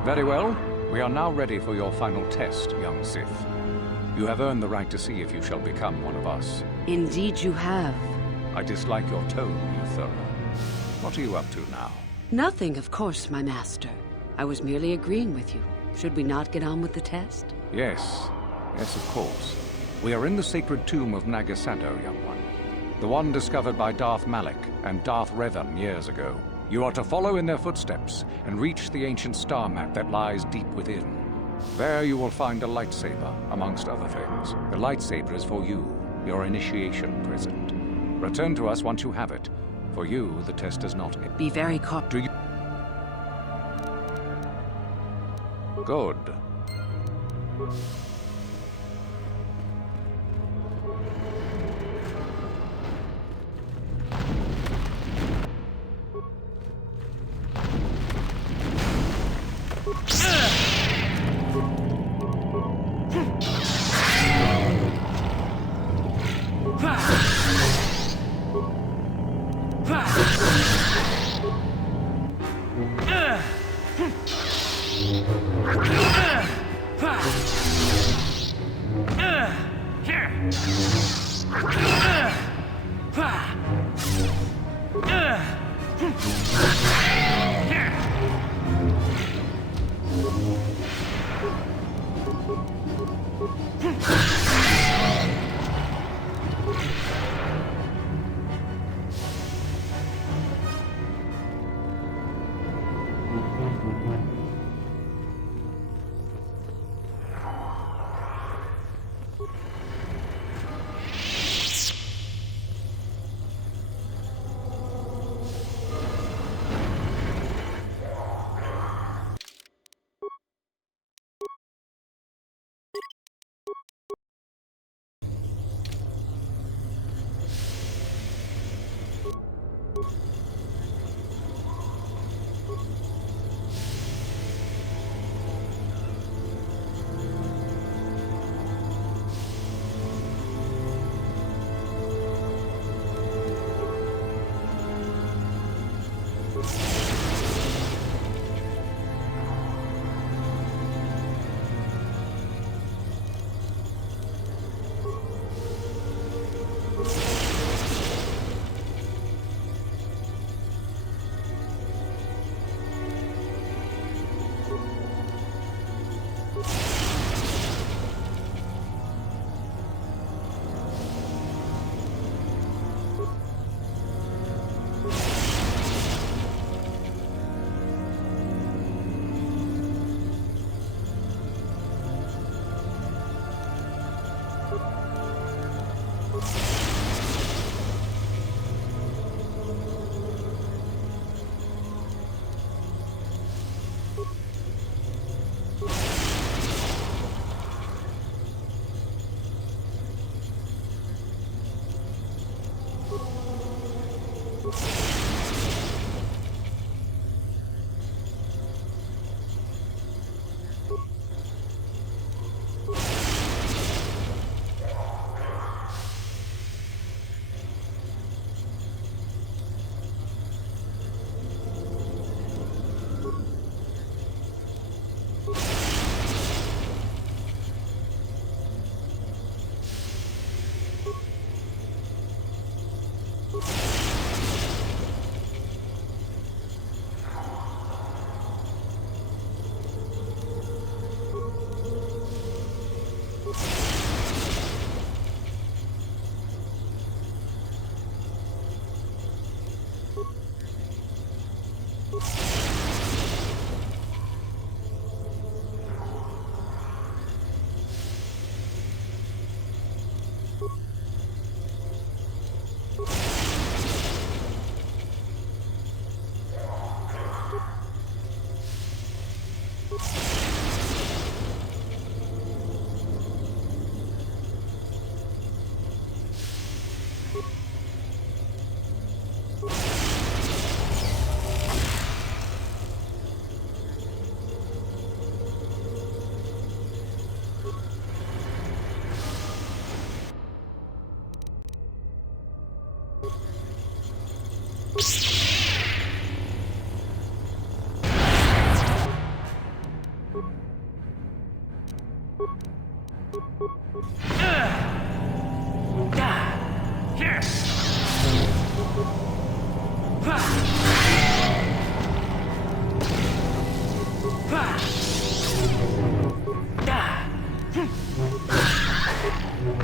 Very well. We are now ready for your final test, young Sith. You have earned the right to see if you shall become one of us. Indeed you have. I dislike your tone, Euthura. What are you up to now? Nothing, of course, my master. I was merely agreeing with you. Should we not get on with the test? Yes. Yes, of course. We are in the sacred tomb of Nagasado, young one. The one discovered by Darth Malik and Darth Revan years ago. You are to follow in their footsteps and reach the ancient star map that lies deep within. There you will find a lightsaber, amongst other things. The lightsaber is for you, your initiation present. Return to us once you have it. For you, the test is not it. Be very Do you... Good.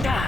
Da!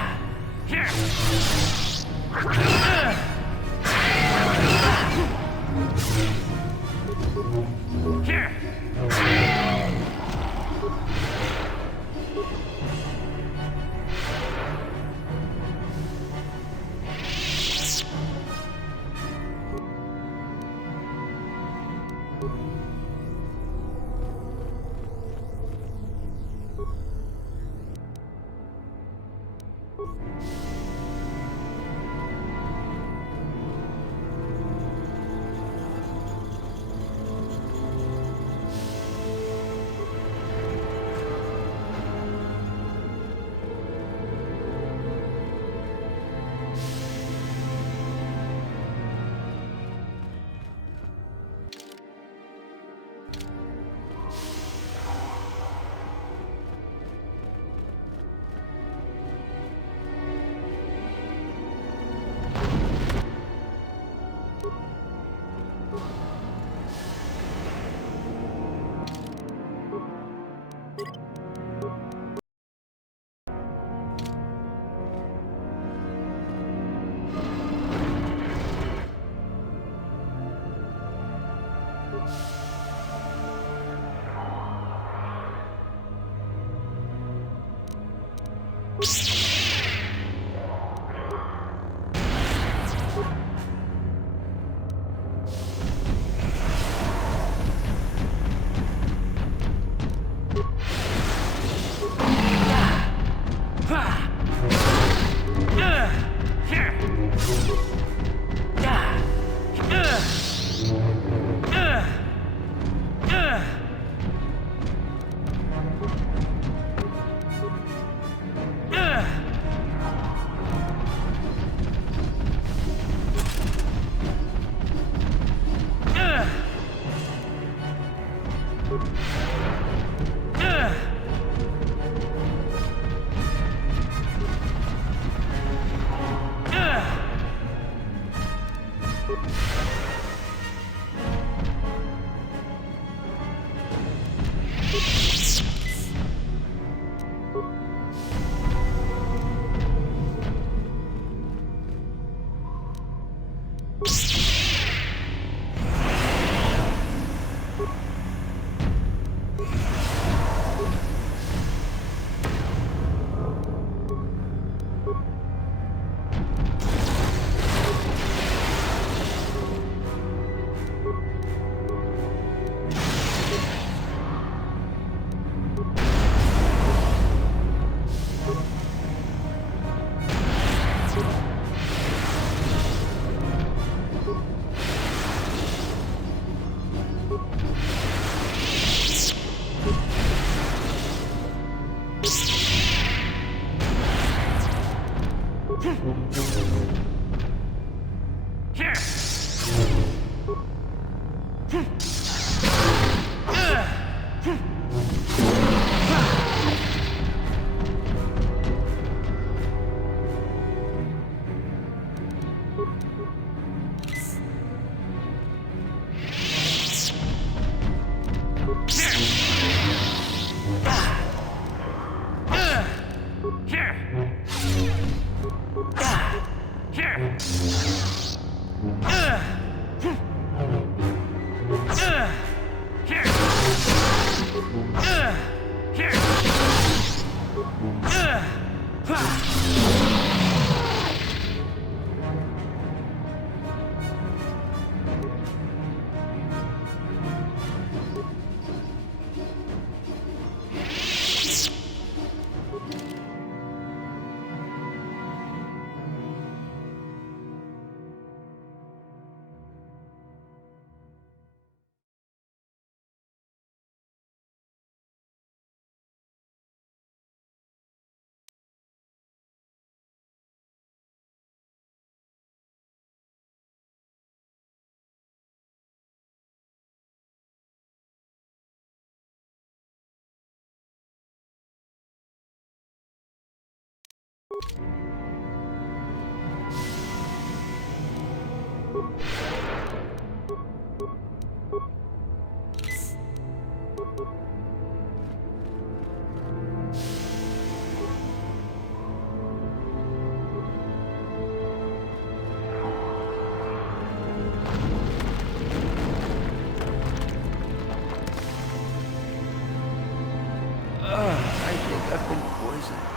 I think I've been poisoned.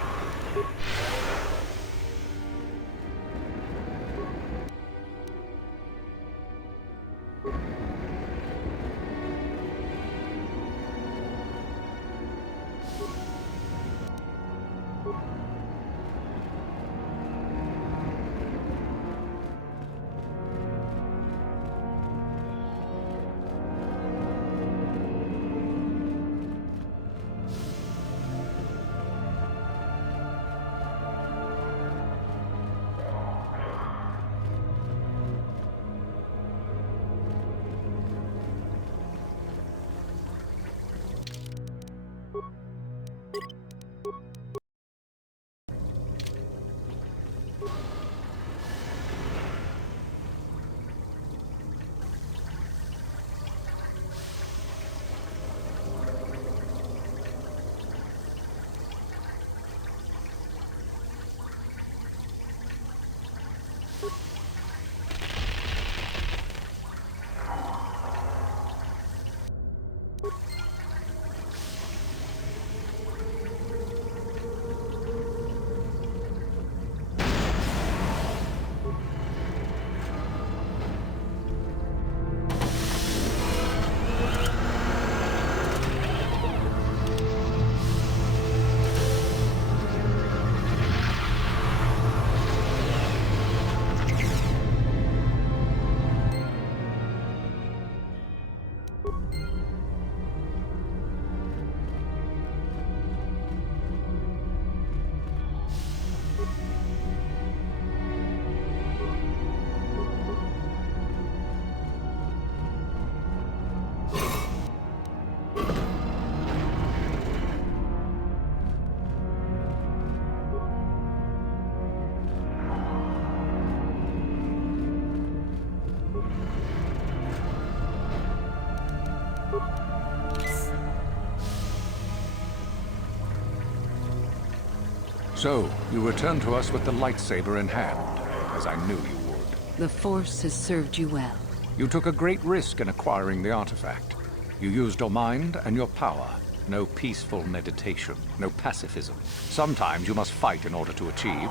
So, you returned to us with the lightsaber in hand, as I knew you would. The Force has served you well. You took a great risk in acquiring the artifact. You used your mind and your power. No peaceful meditation, no pacifism. Sometimes you must fight in order to achieve.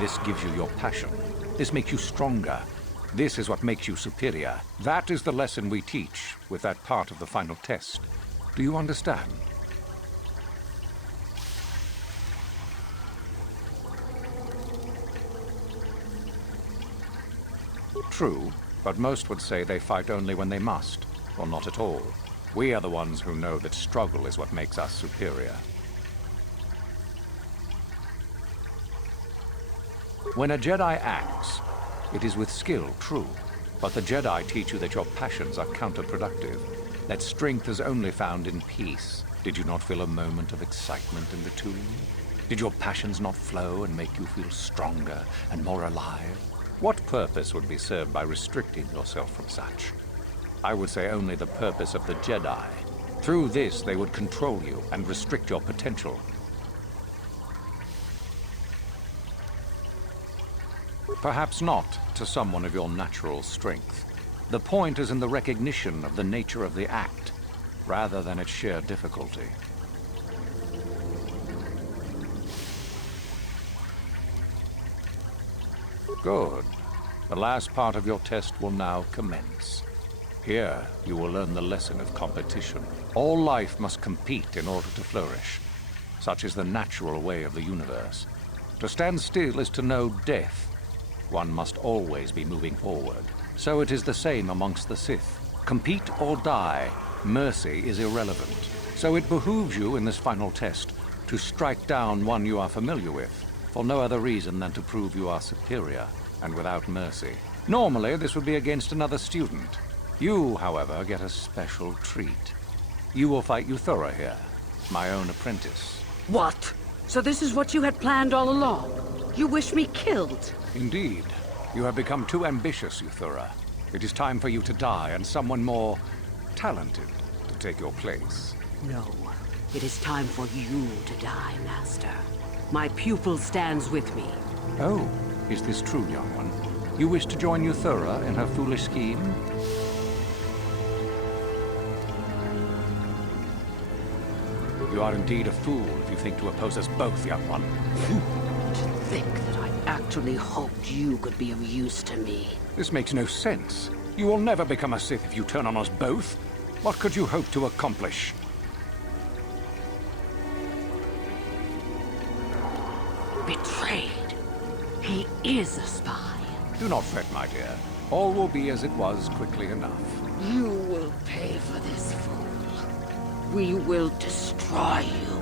This gives you your passion. This makes you stronger. This is what makes you superior. That is the lesson we teach with that part of the final test. Do you understand? True, but most would say they fight only when they must, or not at all. We are the ones who know that struggle is what makes us superior. When a Jedi acts, it is with skill, true, but the Jedi teach you that your passions are counterproductive, that strength is only found in peace. Did you not feel a moment of excitement in the tomb? Did your passions not flow and make you feel stronger and more alive? What purpose would be served by restricting yourself from such? I would say only the purpose of the Jedi. Through this, they would control you and restrict your potential. Perhaps not to someone of your natural strength. The point is in the recognition of the nature of the act, rather than its sheer difficulty. Good. The last part of your test will now commence. Here, you will learn the lesson of competition. All life must compete in order to flourish. Such is the natural way of the universe. To stand still is to know death. One must always be moving forward. So it is the same amongst the Sith. Compete or die, mercy is irrelevant. So it behooves you in this final test to strike down one you are familiar with, for no other reason than to prove you are superior and without mercy. Normally, this would be against another student. You, however, get a special treat. You will fight Euthura here, my own apprentice. What? So this is what you had planned all along? You wish me killed? Indeed. You have become too ambitious, Euthura. It is time for you to die, and someone more talented to take your place. No. It is time for you to die, Master. My pupil stands with me. Oh, is this true, young one? You wish to join Euthura in her foolish scheme? You are indeed a fool if you think to oppose us both, young one. To think that I actually hoped you could be of use to me. This makes no sense. You will never become a Sith if you turn on us both. What could you hope to accomplish? Betrayed. He is a spy. Do not fret, my dear. All will be as it was quickly enough. You will pay for this, fool. We will destroy you.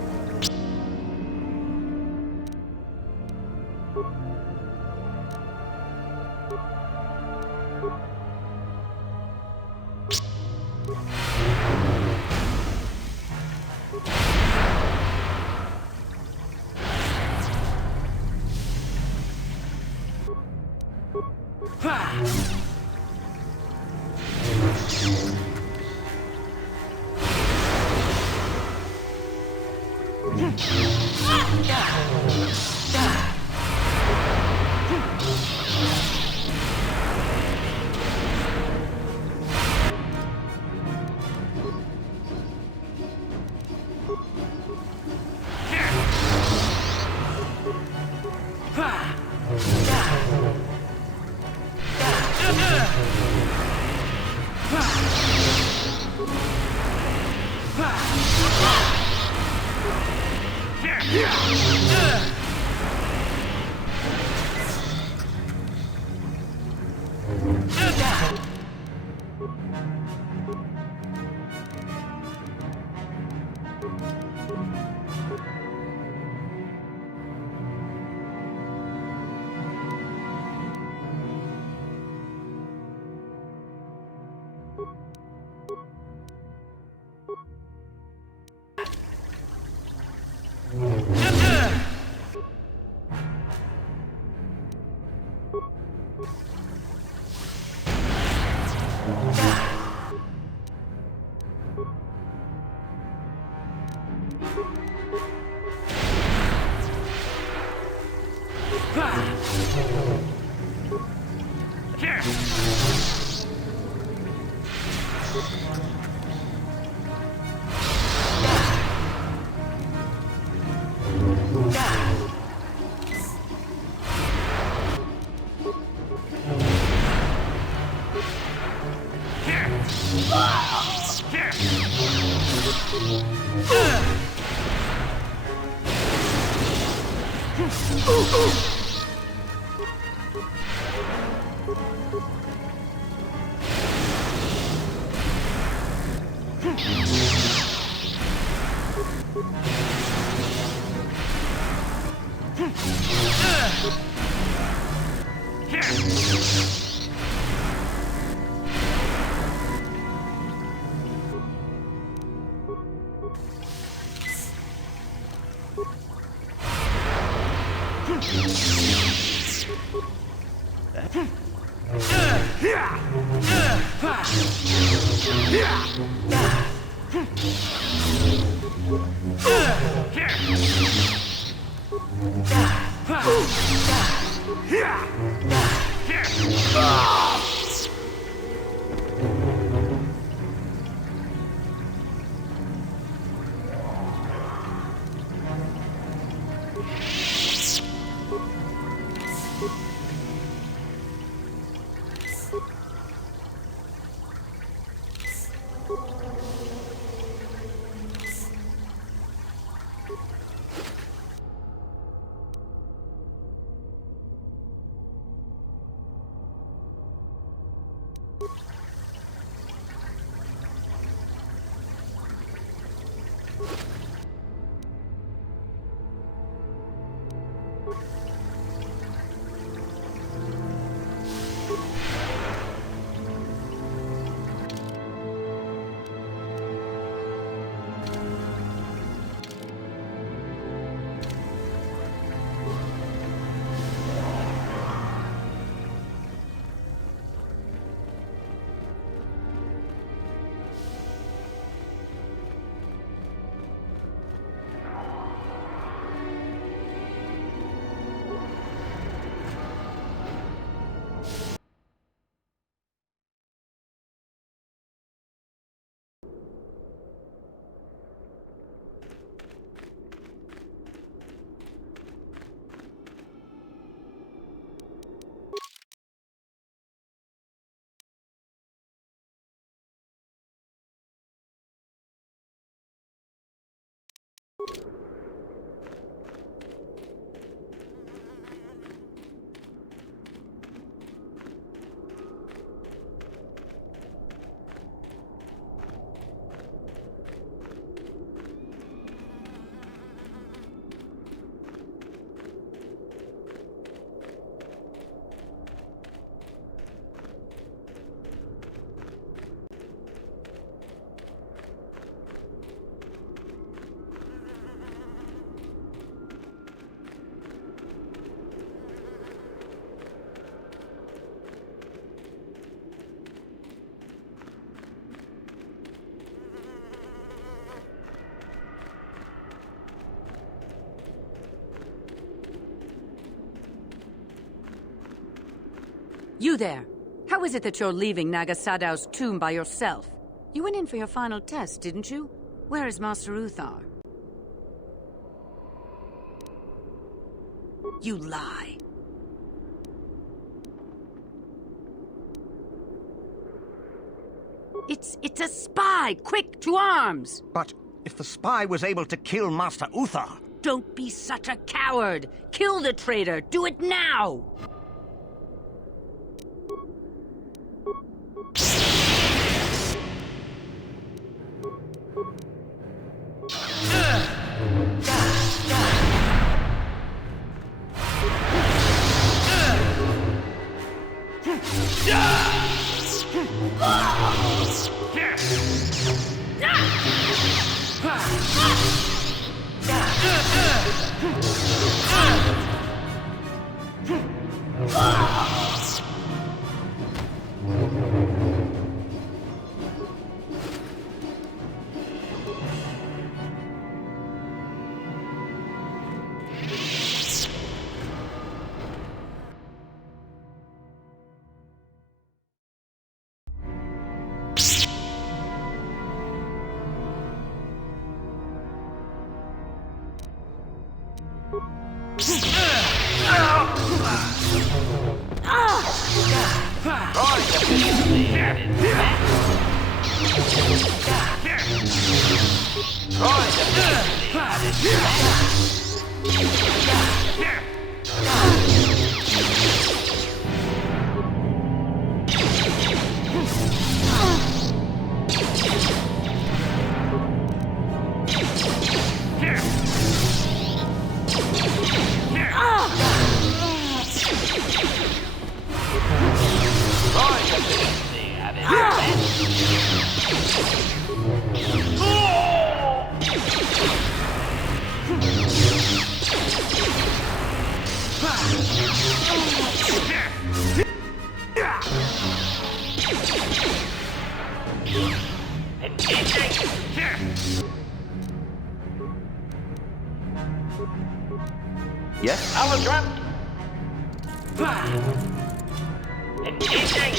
You there! How is it that you're leaving Nagasadow's tomb by yourself? You went in for your final test, didn't you? Where is Master Uthar? You lie. It's a spy! Quick, to arms! But if the spy was able to kill Master Uthar... Don't be such a coward! Kill the traitor! Do it now! Yes? Acknowledgement. Engaging.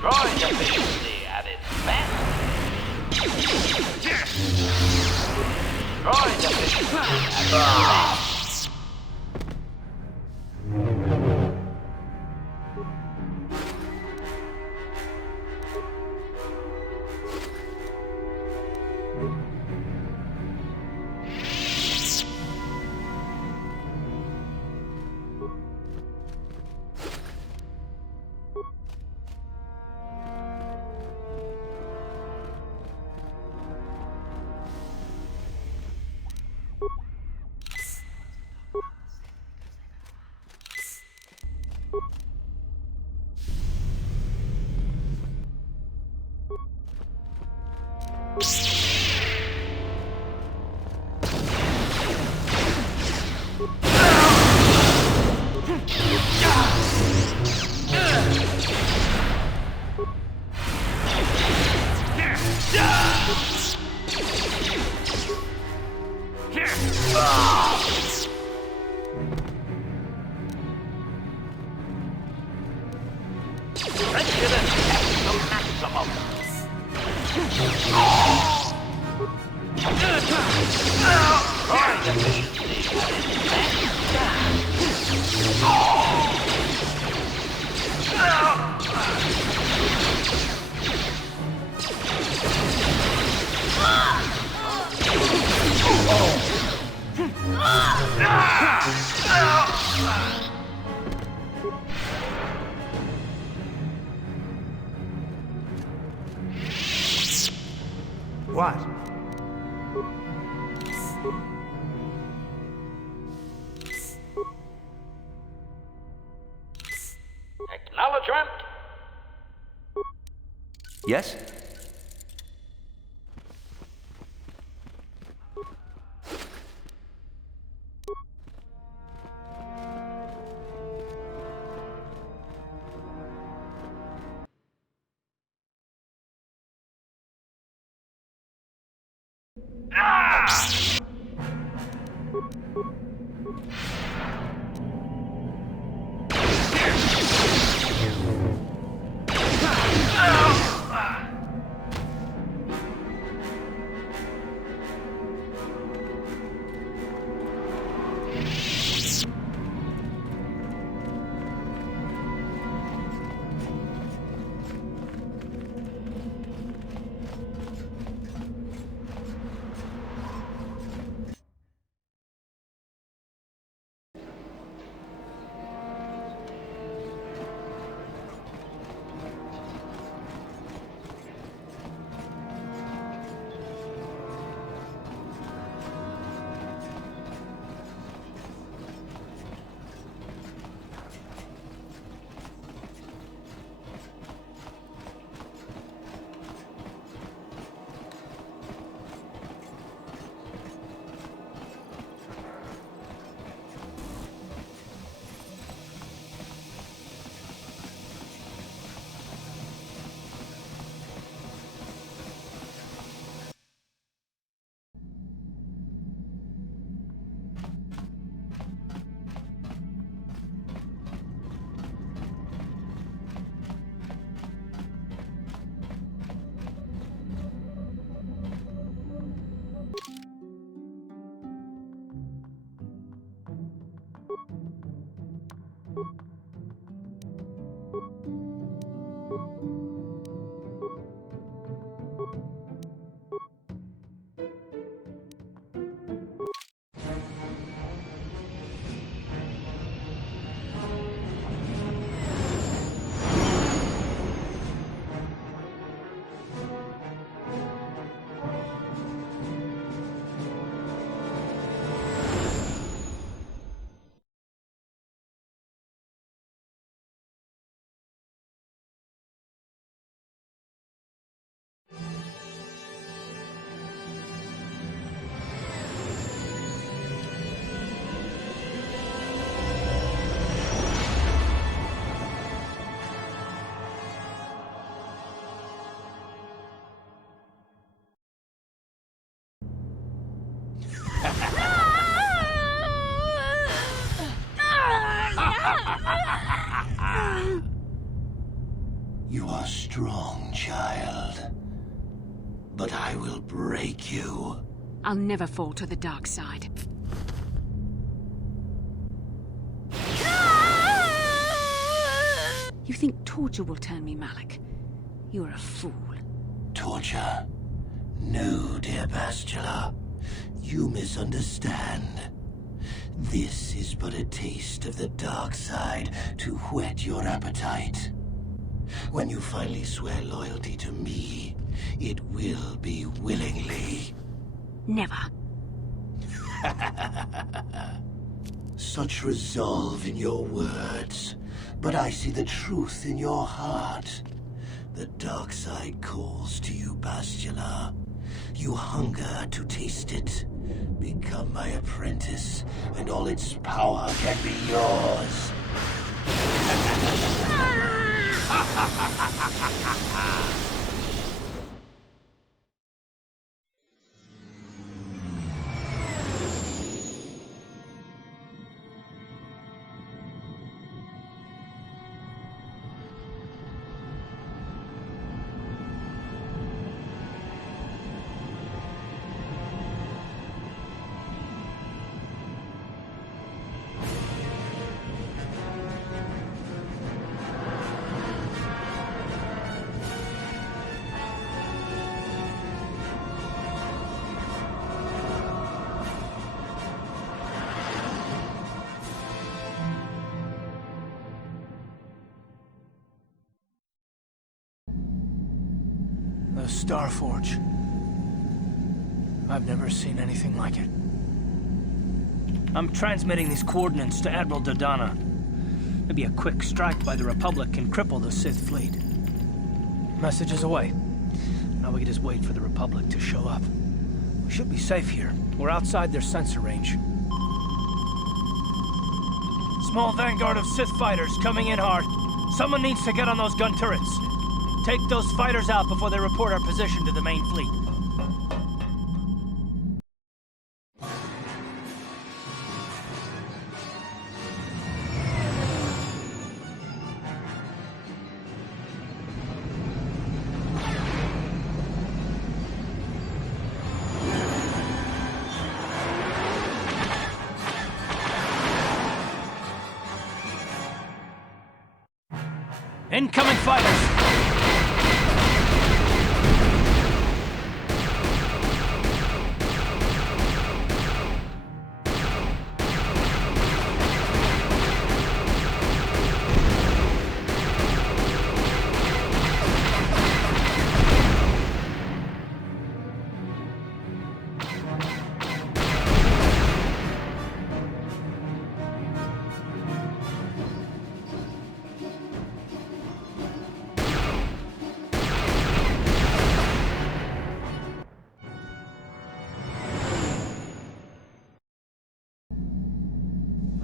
Droid efficiency at its best. Droid efficiency at its best. What? Acknowledgement. Yes? strong, child. But I will break you. I'll never fall to the dark side. You think torture will turn me, Malik? You're a fool. Torture? No, dear Bastila. You misunderstand. This is but a taste of the dark side to whet your appetite. When you finally swear loyalty to me, it will be willingly. Never. Such resolve in your words, but I see the truth in your heart. The dark side calls to you, Bastila. You hunger to taste it. Become my apprentice, and all its power can be yours. The Starforge. I've never seen anything like it. I'm transmitting these coordinates to Admiral Dodana. Maybe a quick strike by the Republic can cripple the Sith fleet. Message is away. Now we can just wait for the Republic to show up. We should be safe here. We're outside their sensor range. Small vanguard of Sith fighters coming in hard. Someone needs to get on those gun turrets. Take those fighters out before they report our position to the main fleet. Incoming fighters!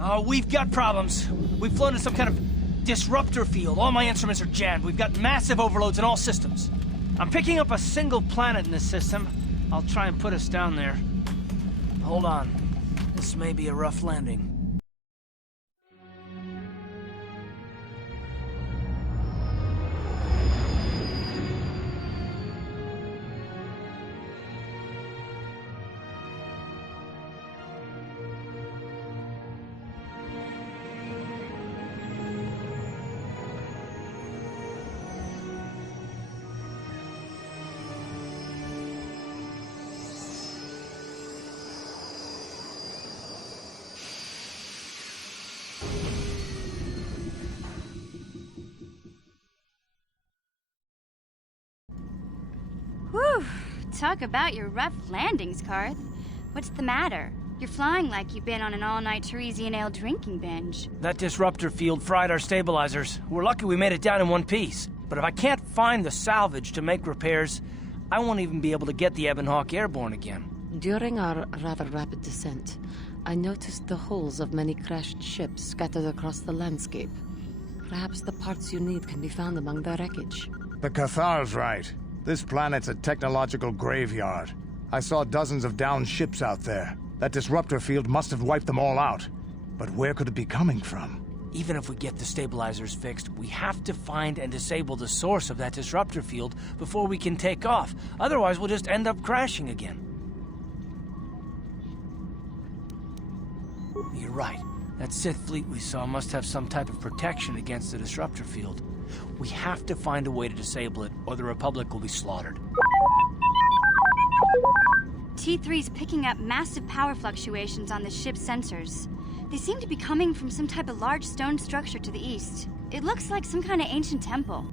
Oh, we've got problems. We've flown in some kind of disruptor field. All my instruments are jammed. We've got massive overloads in all systems. I'm picking up a single planet in this system. I'll try and put us down there. Hold on. This may be a rough landing. Whew! Talk about your rough landings, Karth. What's the matter? You're flying like you've been on an all-night Teresian ale drinking binge. That disruptor field fried our stabilizers. We're lucky we made it down in one piece. But if I can't find the salvage to make repairs, I won't even be able to get the Ebon Hawk airborne again. During our rather rapid descent, I noticed the hulls of many crashed ships scattered across the landscape. Perhaps the parts you need can be found among the wreckage. The Cathar's right. This planet's a technological graveyard. I saw dozens of downed ships out there. That disruptor field must have wiped them all out. But where could it be coming from? Even if we get the stabilizers fixed, we have to find and disable the source of that disruptor field before we can take off. Otherwise, we'll just end up crashing again. You're right. That Sith fleet we saw must have some type of protection against the disruptor field. We have to find a way to disable it, or the Republic will be slaughtered. T3's picking up massive power fluctuations on the ship's sensors. They seem to be coming from some type of large stone structure to the east. It looks like some kind of ancient temple.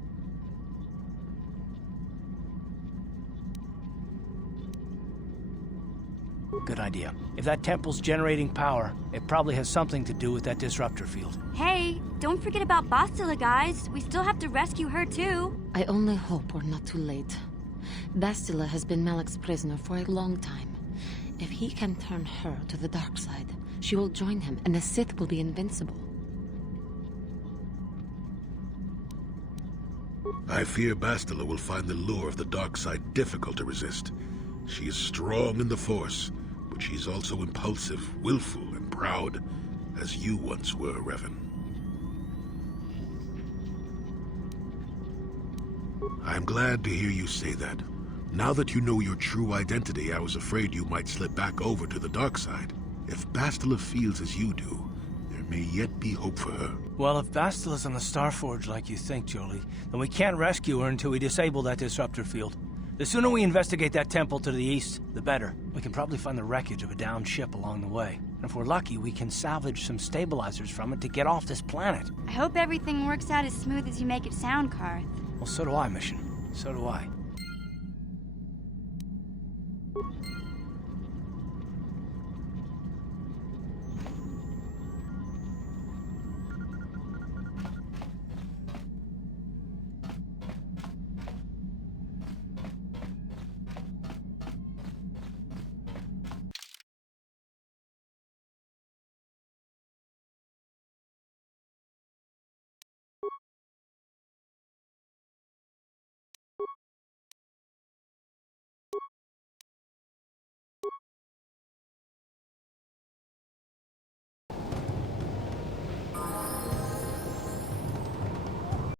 Good idea. If that temple's generating power, it probably has something to do with that disruptor field. Hey, don't forget about Bastila, guys. We still have to rescue her, too. I only hope we're not too late. Bastila has been Malak's prisoner for a long time. If he can turn her to the dark side, she will join him, and the Sith will be invincible. I fear Bastila will find the lure of the dark side difficult to resist. She is strong in the Force, but she's also impulsive, willful, and proud, as you once were, Revan. I'm glad to hear you say that. Now that you know your true identity, I was afraid you might slip back over to the dark side. If Bastila feels as you do, there may yet be hope for her. Well, if Bastila's on the Starforge like you think, Jolie, then we can't rescue her until we disable that disruptor field. The sooner we investigate that temple to the east, the better. We can probably find the wreckage of a downed ship along the way. And if we're lucky, we can salvage some stabilizers from it to get off this planet. I hope everything works out as smooth as you make it sound, Karth. Well, so do I, Mission. So do I.